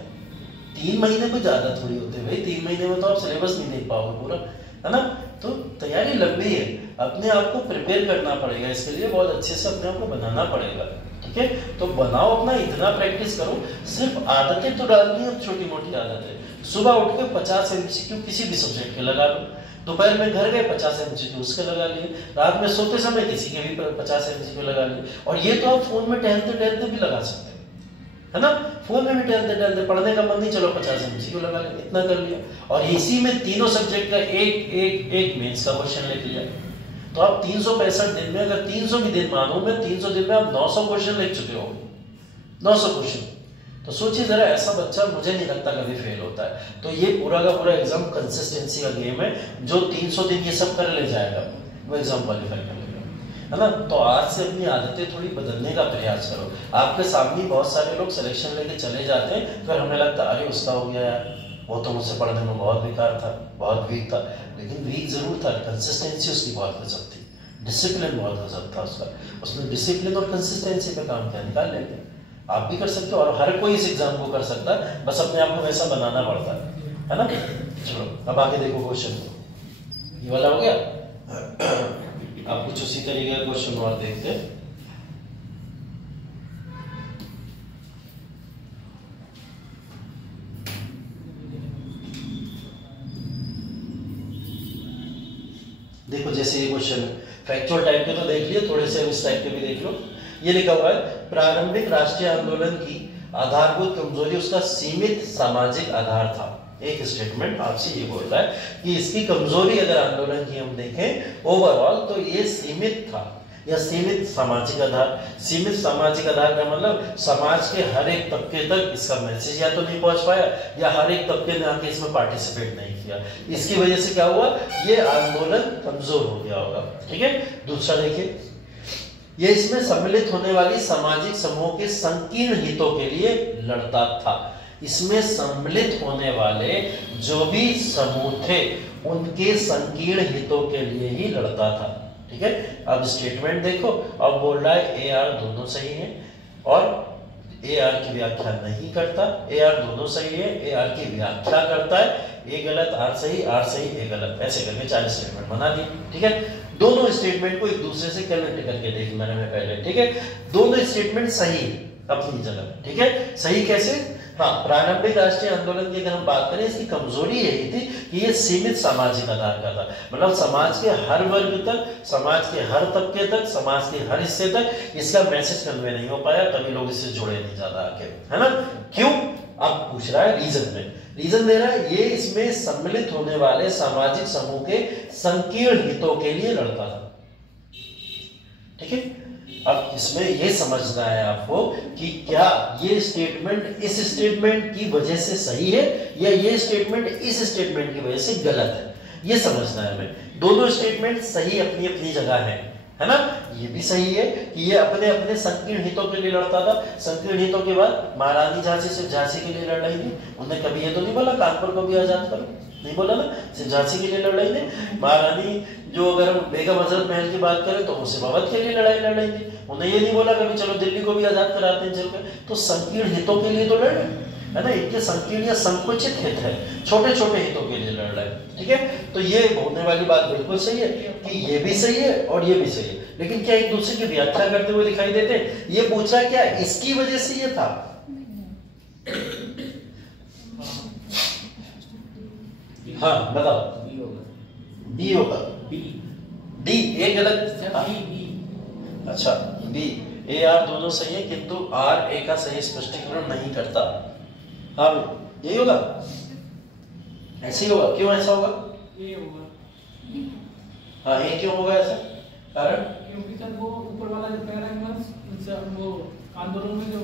3 महीने कोई ज़्यादा थोड़ी होते भाई, 3 महीने में तो आप सिलेबस नहीं देख पाओगे पूरा, है ना। तो तैयारी लंबी है, अपने आप को प्रिपेयर करना पड़ेगा, इसके लिए बहुत अच्छे से अपने आप को बनाना पड़ेगा, ठीक है। तो बनाओ अपना, इतना प्रैक्टिस करो, सिर्फ आदतें तो डालनी है, छोटी मोटी आदतें। सुबह उठ के 50 MCQ किसी भी सब्जेक्ट के लगा लो, दोपहर में घर गए 50 MCQ उसके लगा लिए, रात में सोते समय किसी के भी 50 MCQ लगा लिए। और ये तो आप फोन में टहलते टहलते भी लगा सकते हैं, है ना। फोन में भी टहलते टहलते पढ़ने का मन नहीं, चलो 50 MCQ लगा लिया, इतना कर लिया। और इसी में तीनों सब्जेक्ट का एक मेंस का क्वेश्चन लिख लिया। तो आप 365 दिन में, अगर 300 भी दिन मानो मैं, 300 दिन में आप 900 क्वेश्चन लिख चुके हो, 900 क्वेश्चन। तो सोचिए जरा, ऐसा बच्चा मुझे नहीं लगता कभी फेल होता है। तो ये पूरा का पूरा एग्जाम कंसिस्टेंसी का गेम है, जो 300 दिन ये सब कर ले जाएगा वो एग्जाम क्वालिफाई कर लेगा, है ना। तो आज से अपनी आदतें थोड़ी बदलने का प्रयास करो। आपके सामने बहुत सारे लोग सिलेक्शन लेके चले जाते हैं, फिर हमें लगता है अरे उसका हो गया यार, वो तो मुझसे पढ़ने में बहुत बेकार था, बहुत वीक था। लेकिन वीक जरूर था, कंसिस्टेंसी उसकी बहुत गजब थी, डिसिप्लिन बहुत गजब था उसका, उसने डिसिप्लिन और कंसिस्टेंसी पे काम किया, निकाल लेते। आप भी कर सकते हो, और हर कोई इस एग्जाम को कर सकता है, बस अपने आप को वैसा बनाना पड़ता है ना। चलो अब आगे देखो क्वेश्चन को, ये वाला हो गया। आप कुछ उसी तरीके का क्वेश्चन और देखते हैं। देखो जैसे ये क्वेश्चन फैक्चुअल टाइप के तो देख लिए, थोड़े से इस टाइप के भी देख लो। ये लिखा हुआ है, प्रारंभिक राष्ट्रीय आंदोलन की आधारभूत कमजोरी उसका सीमित सामाजिक आधार था। एक स्टेटमेंट आपसे ये बोल रहा है कि इसकी कमजोरी अगर आंदोलन की हम देखें ओवरऑल तो ये सीमित था, या सीमित सामाजिक आधार। सीमित सामाजिक आधार का मतलब समाज के हर एक तबके तक इसका मैसेज या तो नहीं पहुंच पाया, या हर एक तबके ने आके इसमें पार्टिसिपेट नहीं किया। इसकी वजह से क्या हुआ, ये आंदोलन कमजोर हो गया होगा, ठीक है। दूसरा देखिए, ये इसमें सम्मिलित होने वाली सामाजिक समूह के संकीर्ण हितों के लिए लड़ता था। इसमें सम्मिलित होने वाले जो भी समूह थे उनके संकीर्ण हितों के लिए ही लड़ता था, ठीक है। अब स्टेटमेंट देखो, अब बोल रहा है ए आर दोनों सही है, और ए आर की व्याख्या नहीं करता। ए आर दोनों सही है, ए आर की व्याख्या करता है, ए गलत आर सही, ए गलत, ऐसे करके 4 स्टेटमेंट बना दिए, ठीक है। दोनों स्टेटमेंट को एक दूसरे से कनेक्ट करके देखी मैंने पहले, ठीक है। दोनों स्टेटमेंट सही अपनी जगह, ठीक है। सही कैसे, हाँ, प्रारंभिक राष्ट्रीय आंदोलन की अगर हम बात करें, इसकी कमजोरी यही थी कि ये सीमित सामाजिक आधार का था, मतलब समाज के हर वर्ग तक, समाज के हर तबके तक, समाज के हर हिस्से तक इसका मैसेज कन्वे नहीं हो पाया, तभी लोग इससे जुड़े नहीं ज्यादा आके, है ना। क्यों, अब पूछ रहा है रीजन में, रीजन दे रहा है, ये इसमें सम्मिलित होने वाले सामाजिक समूह के संकीर्ण हितों के लिए लड़ता था, ठीक है। अब इसमें ये समझना है आपको कि क्या ये स्टेटमेंट इस स्टेटमेंट की वजह से सही है, या ये स्टेटमेंट इस स्टेटमेंट की वजह से गलत है, ये समझना है हमें। दोनों स्टेटमेंट सही अपनी अपनी जगह है ना। ये भी सही है कि ये अपने अपने संकीर्ण हितों के लिए लड़ता था। संकीर्ण हितों के बाद महारानी झांसी सिर्फ झांसी के लिए लड़ रही थी, उन्होंने कभी ये तो नहीं बोला कानपुर को भी आजाद करो, नहीं बोला ना, सिर्फ झांसी के लिए लड़ रही थी। महारानी जो अगर हम बेगम हजरत महल की बात करें तो मुर्शिदाबाद के लिए लड़ाई लड़ रही थी, उन्हें ये नहीं बोला कभी चलो दिल्ली को भी आजाद कराते हैं चल कर। तो संकीर्ण हितों के लिए तो लड़ रहे है ना, इनके संकीर्ण या संकुचित हित है, छोटे छोटे हितों के लिए लड़ रहे हैं। ठीक है, तो ये होने वाली बात बिल्कुल सही है कि ये भी सही है और ये भी सही है, लेकिन क्या एक दूसरे की व्याख्या करते हुए दिखाई देते हैं? ये पूछ रहा है क्या इसकी वजह से ये था? हाँ बताओ। बी होगा, डी ए गलत। अच्छा बी ए आर दोनों सही है, किंतु आर ए का सही स्पष्टीकरण नहीं करता। हाँ यही होगा, ऐसे ही होगा। क्यों ऐसा होगा? ये होगा। हाँ ये क्यों होगा ऐसा? कारण क्योंकि सर वो ऊपर वाला जो कह रहा है वो आंदोलन में जो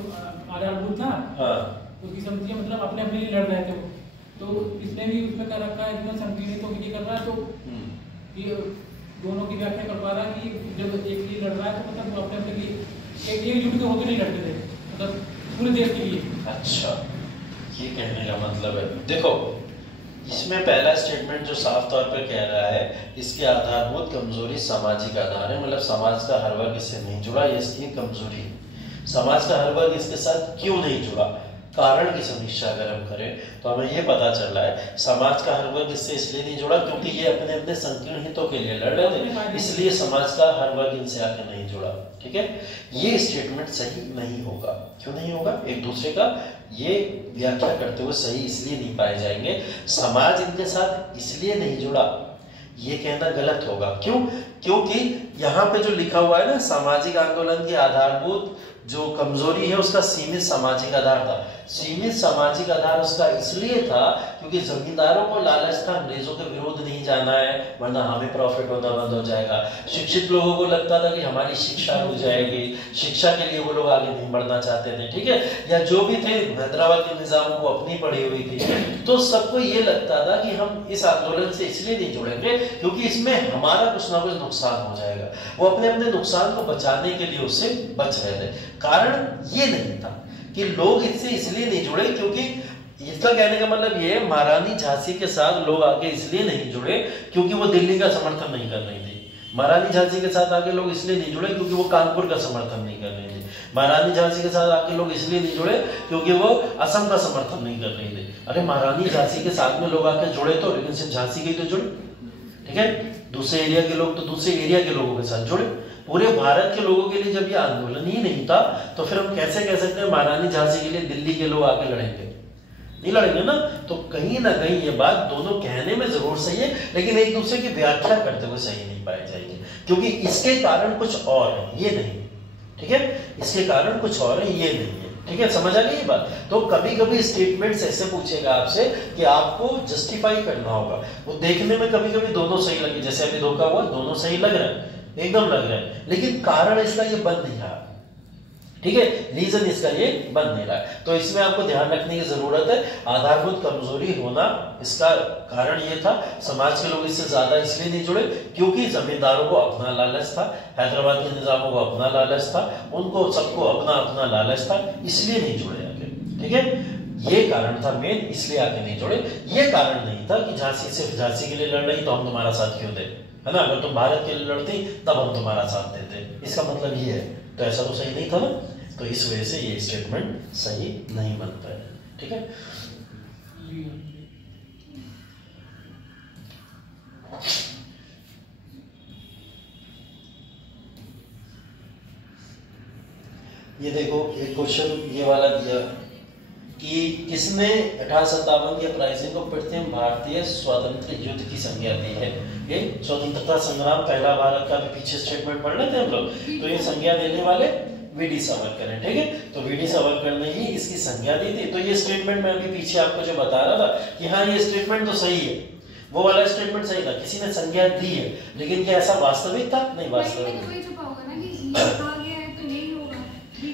आधारभूत था, हाँ उसकी समझिए मतलब अपने अपने लिए लड़ रहे थे वो, तो इसने भी उसमें कह रखा है इतना संकीर्णित होकर कर रहा है, तो ये दोनों की व्याख्या कर पा रहा है कि जब एक लिए लड़ रहा है तो मतलब वो अपने अपने लिए एकजुट के होकर नहीं लड़ते थे, मतलब पूरे देश के लिए। अच्छा ये कहने का मतलब है, देखो इसमें पहला स्टेटमेंट जो साफ तौर पर कह रहा है इसकी आधारभूत कमजोरी सामाजिक आधार है, मतलब समाज का हर वर्ग इससे नहीं जुड़ा, ये इसकी कमजोरी है। समाज का हर वर्ग इसके साथ क्यों नहीं जुड़ा, कारण की समीक्षा अगर हम करें तो हमें ये पता चल रहा है समाज का हर वर्ग इससे इसलिए नहीं जुड़ा क्योंकि ये अपने अपने संकीर्ण हितों के लिए लड़ रहे थे, इसलिए समाज का हर वर्ग इनसे आके नहीं जुड़ा। ठीक है, ये स्टेटमेंट सही नहीं होगा। क्यों नहीं होगा? एक दूसरे का ये व्याख्या करते हुए सही इसलिए नहीं पाए जाएंगे, समाज इनके साथ इसलिए नहीं जुड़ा, ये कहना गलत होगा। क्यों? क्योंकि यहाँ पे जो लिखा हुआ है ना, सामाजिक आंदोलन की आधारभूत जो कमजोरी है उसका सीमित सामाजिक आधार था। सीमित सामाजिक आधार उसका इसलिए था क्योंकि जमींदारों को लालच था अंग्रेजों के विरोध नहीं जाना है वरना हमें प्रॉफिट होना बंद हो जाएगा। शिक्षित लोगों को लगता था कि हमारी शिक्षा रुक जाएगी, शिक्षा के लिए वो लोग आगे नहीं बढ़ना चाहते थे। ठीक है, या जो भी थे हैदराबाद के निजाम को अपनी पड़ी हुई थी, तो सबको ये लगता था कि हम इस आंदोलन से इसलिए नहीं जुड़ेंगे क्योंकि इसमें हमारा कुछ ना कुछ नुकसान हो जाएगा। वो अपने अपने नुकसान को बचाने के लिए उससे बच रहे थे। कारण ये नहीं था कि लोग इससे इसलिए नहीं जुड़े क्योंकि इसका कहने का मतलब ये है महारानी झांसी के साथ लोग आगे इसलिए नहीं जुड़े क्योंकि वो दिल्ली का समर्थन नहीं कर रही थी। महारानी झांसी के साथ आगे लोग इसलिए नहीं जुड़े क्योंकि वो कानपुर का समर्थन नहीं कर रही थी। महारानी झांसी के साथ आगे लोग इसलिए नहीं जुड़े क्योंकि वो असम का समर्थन नहीं कर रही थी। अरे महारानी झांसी के साथ में लोग आके जुड़े तो, लेकिन सिर्फ झांसी के ही तो जुड़े। ठीक है, दूसरे एरिया के लोग तो दूसरे एरिया के लोगों के साथ जुड़े। पूरे भारत के लोगों के लिए जब ये आंदोलन ही नहीं था तो फिर हम कैसे कह सकते हैं महारानी झांसी के लिए दिल्ली के लोग आके लड़ेंगे? नहीं लड़ेंगे ना। तो कहीं ना कहीं ये बात दोनों कहने में जरूर सही है लेकिन एक दूसरे की व्याख्या करते हुए सही नहीं पाई जाएगी क्योंकि इसके कारण कुछ और है, ये नहीं। ठीक है, इसके कारण कुछ और है, ये नहीं है। ठीक है, समझ आ गई ये बात? तो कभी कभी स्टेटमेंट्स ऐसे पूछेगा आपसे कि आपको जस्टिफाई करना होगा। वो देखने में कभी कभी दोनों सही लगे, जैसे अभी धोखा हुआ, दोनों सही लग रहा है, एकदम लग रहा है, लेकिन कारण इसका ये बन नहीं रहा। ठीक है, रीजन इसका ये बन नहीं रहा है। तो इसमें आपको ध्यान रखने की जरूरत है। आधारभूत कमजोरी होना इसका कारण ये था, समाज के लोग इससे ज्यादा इसलिए नहीं जुड़े क्योंकि जमींदारों को अपना लालच था, हैदराबाद के निजामों को अपना लालच था, उनको सबको अपना अपना लालच था, इसलिए नहीं जुड़े आगे। ठीक है, ये कारण था मेन, इसलिए आगे नहीं जुड़े। ये कारण नहीं था कि झांसी सिर्फ झांसी के लिए लड़ रही तो हम तुम्हारा साथ क्यों दे, है ना? अगर तुम भारत के लिए लड़ती तब हम तुम्हारा साथ देते, इसका मतलब ये है। तो ऐसा तो सही नहीं था ना, तो इस वजह से ये स्टेटमेंट सही नहीं बनता है। ठीक है, ये देखो एक क्वेश्चन ये वाला दिया कि किसने 1857 के अपराइजिंग को प्रथम भारतीय स्वतंत्र युद्ध की संज्ञा दी है। ये स्वतंत्रता संग्राम पहला भारत का भी पीछे स्टेटमेंट पढ़ रहे थे हम लोग, तो ये संज्ञा देने वाले वीडी सावरकर हैं। ठीक है, तो वीडी सावरकर ने ही इसकी संज्ञा दी थी। तो ये स्टेटमेंट मैं अभी पीछे आपको जो बता रहा था कि हाँ ये स्टेटमेंट तो सही है, वो वाला स्टेटमेंट सही था, किसी ने संज्ञा दी है, लेकिन क्या ऐसा वास्तविक था? नहीं, वास्तविक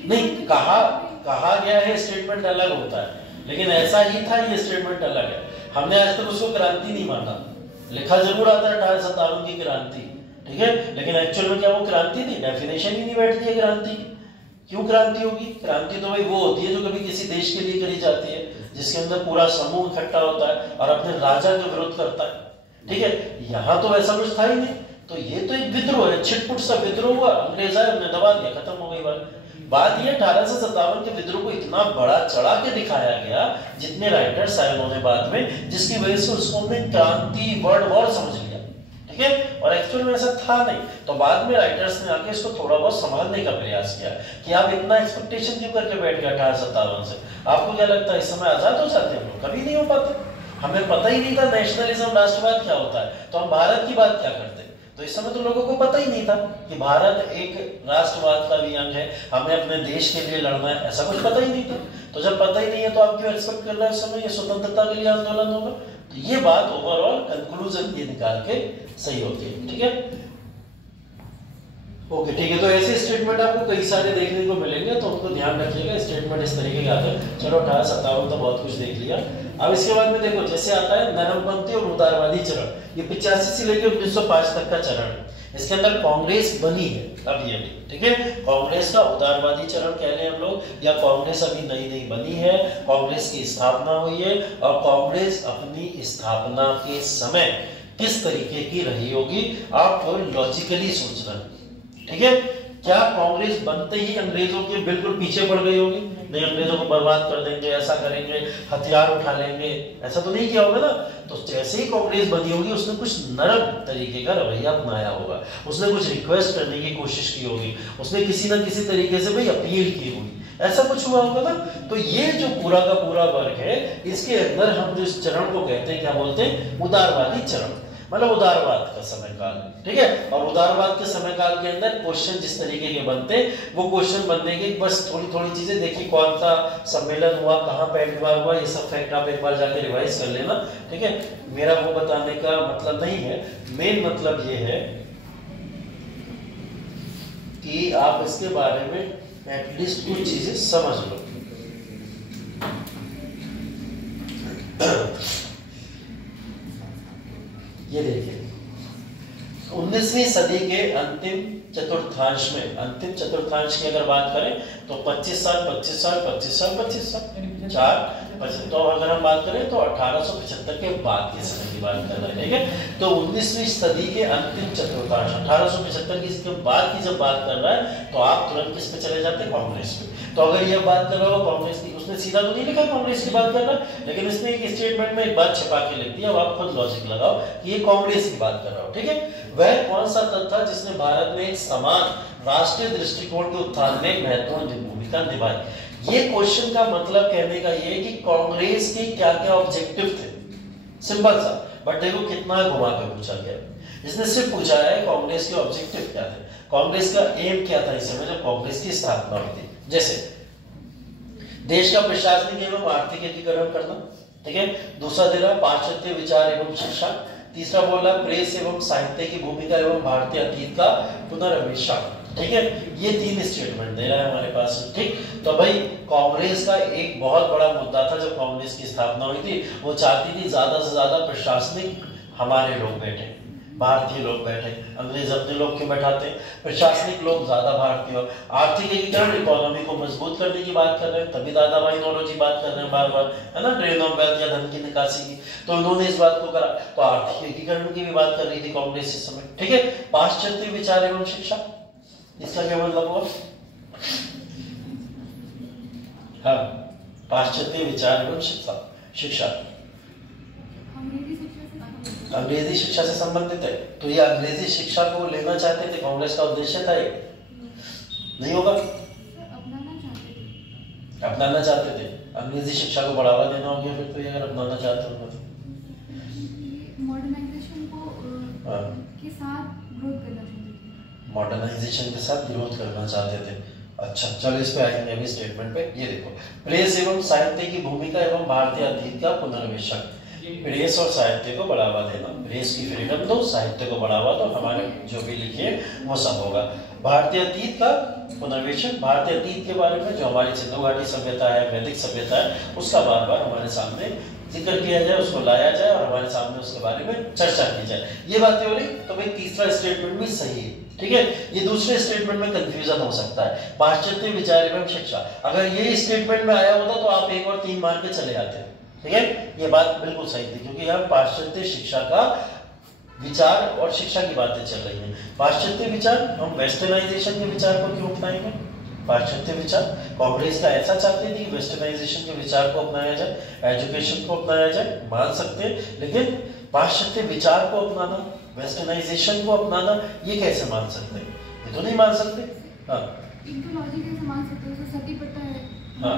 नहीं। कहा गया है स्टेटमेंट अलग होता है, लेकिन ऐसा ही था, ये स्टेटमेंट अलग है। हमने आज तक उसको क्रांति नहीं माना, लिखा जरूर आता है 1857 की क्रांति। ठीक है, लेकिन एक्चुअल में क्या वो क्रांति थी? डेफिनेशन ही नहीं बैठती है क्रांति की। क्यों क्रांति होगी? क्रांति तो भाई वो होती है जो कभी किसी देश के लिए करी जाती है, जिसके अंदर पूरा समूह इकट्ठा होता है और अपने राजा का विरोध करता है। ठीक है, यहाँ तो वैसा कुछ था ही नहीं, तो ये तो एक विद्रोह है, छिटपुट सा विद्रोह हुआ, अंग्रेज आए, हमने दबा दिया, खत्म हो गई बात। बात ये 1857 के विद्रोह को इतना बड़ा चढ़ा के दिखाया गया, जितने राइटर्स आए उन्होंने बाद में, जिसकी वजह से उसको हमने क्रांति वर्ल्ड वॉर समझ लिया, ठीक है। और एक्चुअल में ऐसा था नहीं, तो बाद में राइटर्स ने आके इसको थोड़ा बहुत संभालने का प्रयास किया कि आप इतना एक्सपेक्टेशन क्यों करके बैठ गए 1857 से। आपको क्या लगता है इस समय आजाद हो जाते हैं? कभी नहीं हो पाते। हमें पता ही नहीं था नेशनलिज्म, राष्ट्रवाद क्या होता है, तो हम भारत की बात क्या करते। तो इस समय तो लोगों को पता ही नहीं था कि भारत एक राष्ट्रवाद का भी अंग है, हमें अपने देश के लिए लड़ना है, ऐसा कुछ पता ही नहीं था। तो जब पता ही नहीं है तो आप क्यों एक्सपेक्ट कर रहे हैं इस समय ये स्वतंत्रता के लिए आंदोलन होगा। तो ये बात ओवरऑल कंक्लूजन ये निकाल के सही होती है, ठीक है। ओके, ठीक है। तो ऐसे स्टेटमेंट आपको कई सारे देखने को मिलेंगे, तो उनको ध्यान रखिएगा। स्टेटमेंट इस तरीके के आते हैं। चलो 1857 तो बहुत कुछ देख लिया। अब इसके बाद में देखो, जैसे आता है नरमपंथी और उदारवादी चरण, ये 85 से लेकर 1905 तक का चरण है। इसके अंदर कांग्रेस बनी है अब ये भी, ठीक है। कांग्रेस का उदारवादी चरण कह रहे हैं हम लोग, या कांग्रेस अभी नई नई बनी है, कांग्रेस की स्थापना हुई है, और कांग्रेस अपनी स्थापना के समय किस तरीके की रही होगी आपको लॉजिकली सोचना, ठीक है। क्या कांग्रेस बनते ही अंग्रेजों के बिल्कुल पीछे पड़ गई होगी? नहीं, अंग्रेजों को बर्बाद कर देंगे, ऐसा करेंगे, हथियार उठा लेंगे, ऐसा तो नहीं किया होगा ना। तो जैसे ही कांग्रेस बनी होगी, उसने कुछ नरम तरीके का रवैया अपनाया होगा, उसने कुछ रिक्वेस्ट करने की कोशिश की होगी, उसने किसी ना किसी तरीके से भाई अपील की होगी, ऐसा कुछ हुआ होगा ना। तो ये जो पूरा का पूरा वर्ग है, इसके अंदर हम जो इस चरण को कहते हैं, क्या बोलते हैं? उदारवादी चरण, मतलब उदारवाद का समय काल, ठीक है। और उदारवाद के समय काल के अंदर क्वेश्चन जिस तरीके के बनते, वो क्वेश्चन बनने की बस थोड़ी थोड़ी चीजें देखिए, कौन सा सम्मेलन हुआ, कहाँ पहली बार हुआ, ये सब फैक्ट आप एक बार जाके रिवाइज कर लेना, ठीक है। मेरा वो बताने का मतलब नहीं है, मेन मतलब ये है कि आप इसके बारे में एटलीस्ट कुछ चीजें समझ लो। ये देखिए, 19वीं सदी के अंतिम चतुर्थांश में, अंतिम चतुर्थांश की अगर बात करें तो 25 साल 25 साल 25 साल 25 साल 4 तो अगर हम बात करें तो 1875 के बाद के समय की बात कर रहे हैं, ठीक है। तो 19वीं सदी के अंतिम चतुर्थांश 1875 की इसके बाद की जब बात कर रहा है, तो आप तुरंत किस पे चले जाते हैं? कांग्रेस पे। तो अगर ये बात कर रहा हो कांग्रेस की, उसने सीधा तो नहीं लिखा कांग्रेस की बात कर रहा है, लेकिन इसने एक स्टेटमेंट में एक बात छिपा के लिख दी। अब आप खुद लॉजिक लगाओ कि ये कांग्रेस की बात कर रहा हो, ठीक है। वह कौन सा तत्व था जिसने भारत में एक समान राष्ट्रीय दृष्टिकोण के उत्थान में महत्वपूर्ण भूमिका निभाई? ये क्वेश्चन का मतलब कहने का ये कि कांग्रेस के क्या क्या ऑब्जेक्टिव थे, सिंपल सा, बट देखो कितना घुमा के पूछा गया। इसने सिर्फ पूछा है कांग्रेस के ऑब्जेक्टिव क्या थे, कांग्रेस का एम क्या था इस समय जब कांग्रेस की स्थापना हुई थी। जैसे देश का प्रशासनिक एवं आर्थिक एकीकरण करना, ठीक है। दूसरा दे रहा पाश्चात्य विचार एवं शिक्षा। तीसरा बोल रहा प्रेस एवं साहित्य की भूमिका एवं भारतीय अतीत का पुनर्विवेचन, ठीक है। ये 3 स्टेटमेंट दे रहा है हमारे पास, ठीक। तो भाई कांग्रेस का एक बहुत बड़ा मुद्दा था जब कांग्रेस की स्थापना हुई थी, वो चाहती थी ज्यादा से ज्यादा प्रशासनिक हमारे लोग बैठे, भारतीय लोग बैठे, अंग्रेज अपने लोग क्यों बैठाते, प्रशासनिक लोग ज्यादा भारतीय हो। आर्थिक एकीकरण, इकोनॉमी को मजबूत करने की बात कर रहे हैं, तभी दादा भाई नौरोजी बात कर रहे हैं बार बार, है ना, ड्रेन ऑफ वेल्थ या धन की निकासी की। तो उन्होंने इस बात को करा, तो आर्थिक एकीकरण की भी बात कर रही थी कांग्रेस इस समय, ठीक है। पाश्चात्य विचार एवं शिक्षा, इसका क्या मतलब हुआ? हाँ, पाश्चात्य विचार एवं शिक्षा अंग्रेजी शिक्षा से संबंधित है। तो ये अंग्रेजी शिक्षा को लेना चाहते थे, कांग्रेस का उद्देश्य था ये, नहीं होगा? अपनाना चाहते थे, अंग्रेजी शिक्षा को बढ़ावा देना हो गया फिर तो ये, अगर अपनाना चाहते हो तो मॉडर्नाइजेशन के साथ विरोध करना चाहते थे। मॉडर्नाइजेशन के साथ विरोध करना चाहते थे। अच्छा, चलो इस पे आएंगे अभी स्टेटमेंट पे। ये देखो, प्रेस एवं साहित्य की भूमिका एवं भारतीय अतीत का पुनर्विवेचन। प्रेस और साहित्य को बढ़ावा देना, प्रेस की फ्रीडम दो, साहित्य को बढ़ावा दो, हमारे जो भी लिखिए वो सब होगा। भारतीय अतीत का पुनर्विवेचन, भारतीय अतीत के बारे में जो हमारी सिंधु घाटी सभ्यता है, वैदिक सभ्यता है, उसका बार बार हमारे सामने जिक्र किया जाए, उसको लाया जाए और हमारे सामने उसके बारे में चर्चा की जाए। ये बातें हो रही, तो भाई तीसरा स्टेटमेंट भी सही है, ठीक है। ये दूसरे स्टेटमेंट में कंफ्यूजन हो सकता है, पाश्चात्य विचार एवं शिक्षा। अगर ये स्टेटमेंट में आया होता तो आप 1 और 3 मार के चले जाते, ठीक है। ये बात बिल्कुल सही थी, क्योंकि यहाँ पाश्चात्य शिक्षा का विचार और शिक्षा की बातें चल रही हैं। पाश्चात्य विचार, हम वेस्टर्नाइजेशन के विचार को क्यों अपनाएंगे? पाश्चात्य विचार। कांग्रेस का ऐसा चाहती थी कि वेस्टर्नाइजेशन के विचार को अपनाया जाए, एजुकेशन को अपनाया जाए, मान सकते हैं, लेकिन पाश्चात्य विचार को अपनाना, वेस्टर्नाइजेशन को अपनाना, ये कैसे मान सकते हैं? ये तो नहीं मान सकते। हाँ, इनको लॉजिक कैसे मान सकते हो? तो सती प्रथा है, हाँ,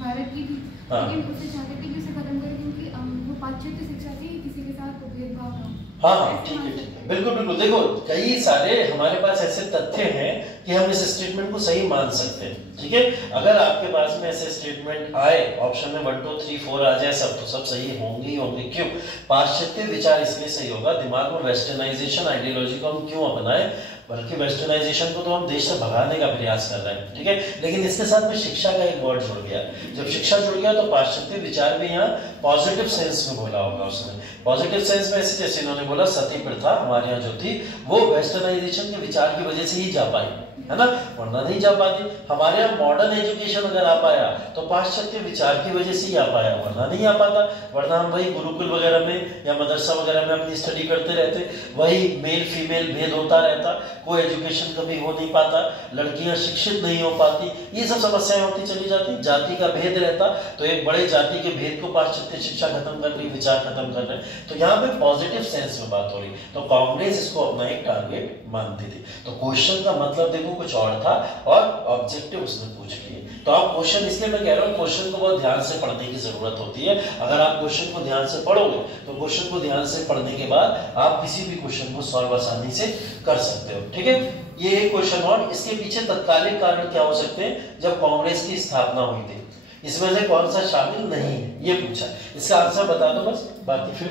भारत की थी, हाँ, लेकिन उसे चाहते थे कि उसे खत्म करें, क्योंकि वो पाश्चात्य शिक्षा थी, किसी के साथ कोई भेदभाव ना हो। हाँ, ठीक है, ठीक है, बिल्कुल बिल्कुल। देखो कई सारे हमारे पास ऐसे तथ्य हैं कि हम इस स्टेटमेंट को सही मान सकते हैं, ठीक है। अगर आपके पास में ऐसे स्टेटमेंट आए, ऑप्शन में 1 2 3 4 आ जाए सब, तो सब सही होंगे ही होंगे। क्यों? पाश्चात्य विचार इसलिए सही होगा, दिमाग में वेस्टर्नाइजेशन आइडियोलॉजी को हम क्यों अपनाएं, बल्कि वेस्टर्नाइजेशन को तो हम देश से भगाने का प्रयास कर रहे हैं, ठीक है। लेकिन इसके साथ में शिक्षा का एक वर्ड जुड़ गया। जब शिक्षा जुड़ गया तो पाश्चात्य विचार भी यहाँ पॉजिटिव सेंस में बोला होगा उसने। पॉजिटिव सेंस में ऐसे जैसे इन्होंने बोला सती प्रथा हमारे यहाँ जो थी वो वेस्टर्नाइजेशन के विचार की वजह से ही जा पाई, है ना, वरना नहीं जा पाती। हमारे यहाँ मॉडर्न एजुकेशन अगर आ पाया तो पाश्चात्य विचार की वजह से ही आ पाया, वरना नहीं आ पाता। वरना हम वही गुरुकुल वगैरह में या मदरसा वगैरह में अपनी स्टडी करते रहते, वही मेल फीमेल भेद होता रहता, कोई एजुकेशन कभी हो नहीं पाता, लड़कियां शिक्षित नहीं हो पाती, ये सब समस्याएं होती चली जाती, जाति का भेद रहता। तो एक बड़े जाति के भेद को पाश्चात्य शिक्षा खत्म कर रही, विचार खत्म कर रहे, तो यहाँ पे पॉजिटिव सेंस में बात हो रही। तो कांग्रेस इसको अपना एक टारगेट मानती थी। तो क्वेश्चन का मतलब देखो कुछ और था और ऑब्जेक्टिव उसने पूछ लिए। तो आप क्वेश्चन, इसलिए मैं कह रहा हूँ क्वेश्चन को बहुत ध्यान से पढ़ने की जरूरत होती है। अगर आप क्वेश्चन को ध्यान से पढ़ोगे तो क्वेश्चन को ध्यान से पढ़ने के बाद आप किसी भी क्वेश्चन को सॉल्व आसानी से कर सकते हो, ठीक है। ये एक क्वेश्चन और, इसके पीछे तत्कालिक कारण क्या हो सकते हैं जब कांग्रेस की स्थापना हुई थी, इसमें से कौन सा शामिल नहीं है, ये पूछा। इसका आंसर बता दो बस, बाकी फिर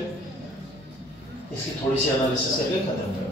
इसकी थोड़ी सी एनालिसिस करके खत्म कर।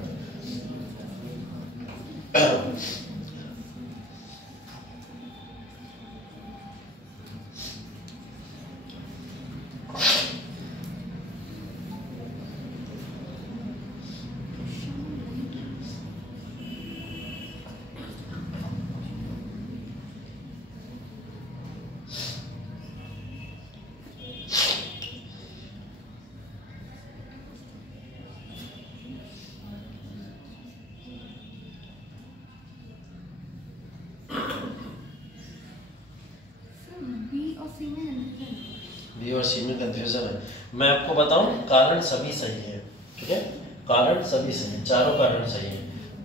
बी और सी में कंफ्यूजन है। मैं आपको बताऊं, कारण सभी सही है, ठीक है, कारण सभी सही है, चारों कारण सही है।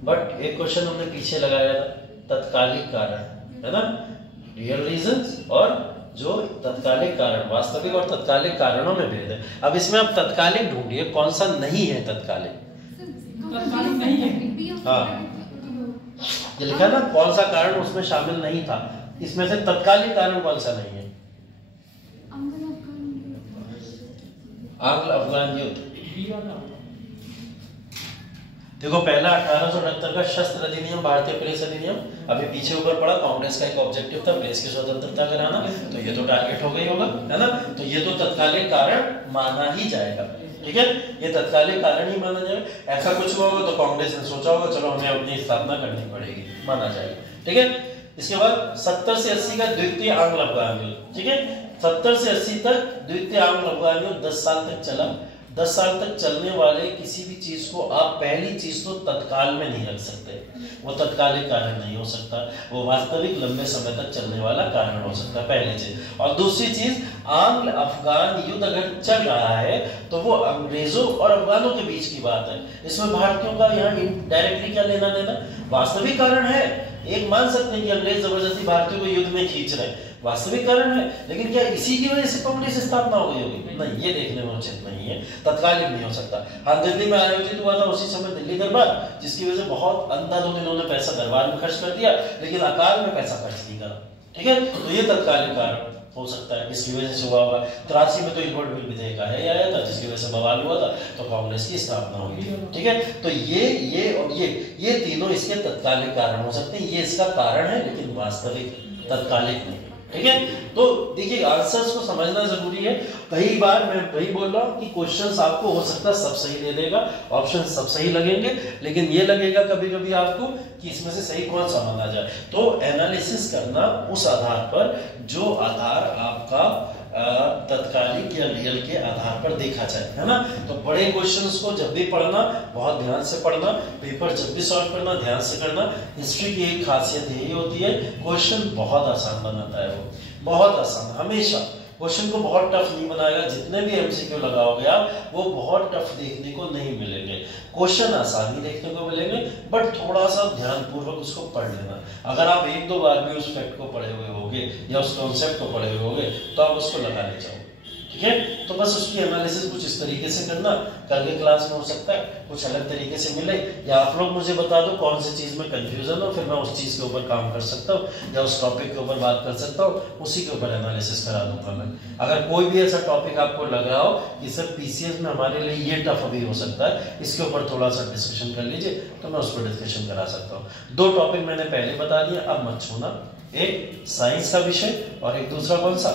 बट एक क्वेश्चन हमने पीछे लगाया था, तत्कालिक कारण, है ना, रियल रीजंस और जो तत्कालिक कारण, वास्तविक और तत्कालिक कारणों में भेद है। अब इसमें आप तत्कालिक ढूंढिए कौन सा नहीं है तत्कालिक। तत्कालिक नहीं है। हाँ, ये लिखा ना कौन सा कारण उसमें शामिल नहीं था, इसमें से तत्कालिक कारण कौन सा नहीं है? आंग्ल अफगान युद्ध। देखो पहला 1878 का शस्त्र अधिनियम, भारतीय प्रेस अधिनियम, अभी पीछे ऊपर पड़ा, कांग्रेस का एक ऑब्जेक्टिव था प्रेस की स्वतंत्रता कराना, तो ये तो टारगेट हो गई होगा, है ना। तो ये तो तत्कालिक कारण माना ही जाएगा, ठीक है, ये तत्कालिक कारण ही माना जाएगा। ऐसा कुछ हुआ होगा तो कांग्रेस ने सोचा होगा चलो हमें अपनी स्थापना करनी पड़ेगी, माना जाएगा, ठीक है। इसके बाद 70 से 80 का द्वितीय आंग्ल अफगान युद्ध, ठीक है, 70 से 80 तक द्वितीय आंग्ल अफगान युद्ध 10 साल तक चला। 10 साल तक चलने वाले किसी भी चीज को आप पहली चीज तो तत्काल में नहीं रख सकते, वो तत्कालिक कारण नहीं हो सकता, वो वास्तविक लंबे समय तक चलने वाला कारण हो सकता है, पहली चीज। और दूसरी चीज, आंग्ल अफगान युद्ध अगर चल रहा है तो वो अंग्रेजों और अफगानों के बीच की बात है, इसमें भारतीयों का यहाँ डायरेक्टली क्या लेना देना। वास्तविक कारण है, एक मान सकते हैं कि अंग्रेज जबरदस्ती भारतीयों को युद्ध में खींच रहे हैं, वास्तविक कारण है, लेकिन क्या इसी की वजह से कांग्रेस स्थापना हो गई होगी? नहीं, ये देखने में उचित नहीं है, तत्कालिक नहीं हो सकता। हाँ, दिल्ली में आयोजित हुआ था उसी समय दिल्ली दरबार, जिसकी वजह से बहुत अंधाधुंध इन्होंने पैसा दरबार में खर्च कर दिया, लेकिन अकाल में पैसा खर्च नहीं करा, ठीक है, तो ये तत्कालिक कारण हो सकता है, इसकी वजह से हुआ होगा। 83 में तो इनवर्ट बिल विधेयक आया था जिसकी वजह से बवाल हुआ था, तो कांग्रेस की स्थापना होगी, ठीक है। तो ये और ये तीनों इसके तत्कालिक कारण हो सकते हैं, ये इसका कारण है लेकिन वास्तविक तत्कालिक नहीं, ठीक है। तो देखिए आंसर्स को समझना जरूरी है। कई बार मैं वही बोल रहा हूँ कि क्वेश्चंस आपको हो सकता है सब सही दे देगा, ऑप्शन सब सही लगेंगे, लेकिन ये लगेगा कभी कभी आपको कि इसमें से सही कौन सा माना जाए। तो एनालिसिस करना उस आधार पर जो आधार आपका तत्कालिक या रियल के आधार पर देखा जाए, है ना। तो बड़े क्वेश्चंस को जब भी पढ़ना बहुत ध्यान से पढ़ना, पेपर जब भी सॉल्व करना ध्यान से करना। हिस्ट्री की एक खासियत यही होती है, क्वेश्चन बहुत आसान बनाता है, वो बहुत आसान, हमेशा क्वेश्चन को बहुत टफ नहीं बनाएगा। जितने भी एमसीक्यू लगाओगे आप, वो बहुत टफ देखने को नहीं मिलेंगे, क्वेश्चन आसानी देखने को मिलेंगे, बट थोड़ा सा ध्यानपूर्वक उसको पढ़ लेना। अगर आप एक दो बार भी उस फैक्ट को पढ़े हुए होगे या उस कॉन्सेप्ट को पढ़े हुए होगे तो आप उसको लगा ले जाओगे, ठीक है। तो बस उसकी एनालिसिस कुछ इस तरीके से करना, कल के क्लास में हो सकता है कुछ अलग तरीके से मिले, या आप लोग मुझे बता दो कौन सी चीज में कंफ्यूजन हो, फिर मैं उस चीज के ऊपर काम कर सकता हूँ या उस टॉपिक के ऊपर बात कर सकता हूँ, उसी के ऊपर एनालिसिस करा दूंगा मैं। अगर कोई भी ऐसा टॉपिक आपको लग रहा हो कि सर पीसीएस में हमारे लिए ये टफ अभी हो सकता है, इसके ऊपर थोड़ा सा डिस्कशन कर लीजिए, तो मैं उस पर डिस्कशन करा सकता हूँ। दो टॉपिक मैंने पहले बता दिया, अब मत छूना, एक साइंस का विषय और एक दूसरा कौन सा,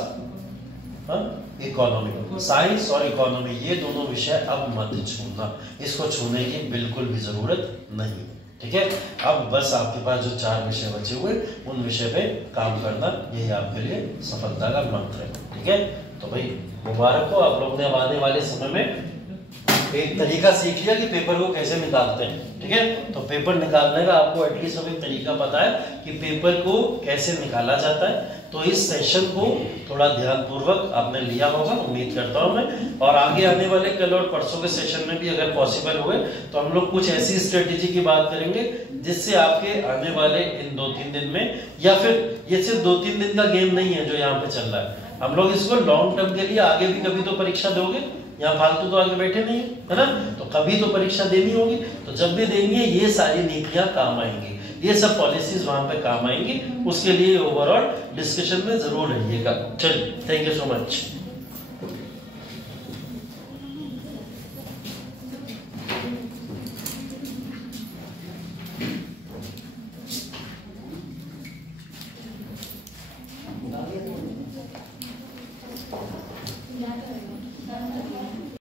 इकोनॉमी। साइंस और इकोनॉमी ये दोनों विषय अब मत छूना, इसको छूने की बिल्कुल भी जरूरत नहीं, ठीक है। अब बस आपके पास जो 4 विषय बचे हुए उन विषय पे काम करना, यही आपके लिए सफलता का मंत्र है, ठीक है। तो भाई मुबारक हो, आप लोग ने अब आने वाले समय में एक तरीका सीख लिया कि पेपर को कैसे निकालते हैं, ठीक है। तो पेपर निकालने का आपको एटलीस्ट अब एक तरीका पता है कि पेपर को कैसे निकाला जाता है। तो इस सेशन को थोड़ा ध्यानपूर्वक आपने लिया होगा, उम्मीद करता हूं मैं, और आगे आने वाले कल और परसों के सेशन में भी अगर पॉसिबल हुए तो हम लोग कुछ ऐसी स्ट्रेटेजी की बात करेंगे जिससे आपके आने वाले इन 2-3 दिन में, या फिर ये सिर्फ 2-3 दिन का गेम नहीं है जो यहाँ पे चल रहा है, हम लोग इसको लॉन्ग टर्म के लिए आगे भी कभी तो परीक्षा दोगे, यहाँ फालतू तो आगे बैठे नहीं है ना, तो कभी तो परीक्षा देनी होगी, तो जब भी देंगे ये सारी नीतियां काम आएंगी, ये सब पॉलिसीज वहां पे काम आएंगी, उसके लिए ओवरऑल डिस्कशन में जरूर रहिएगा। चलिए, थैंक यू सो मच।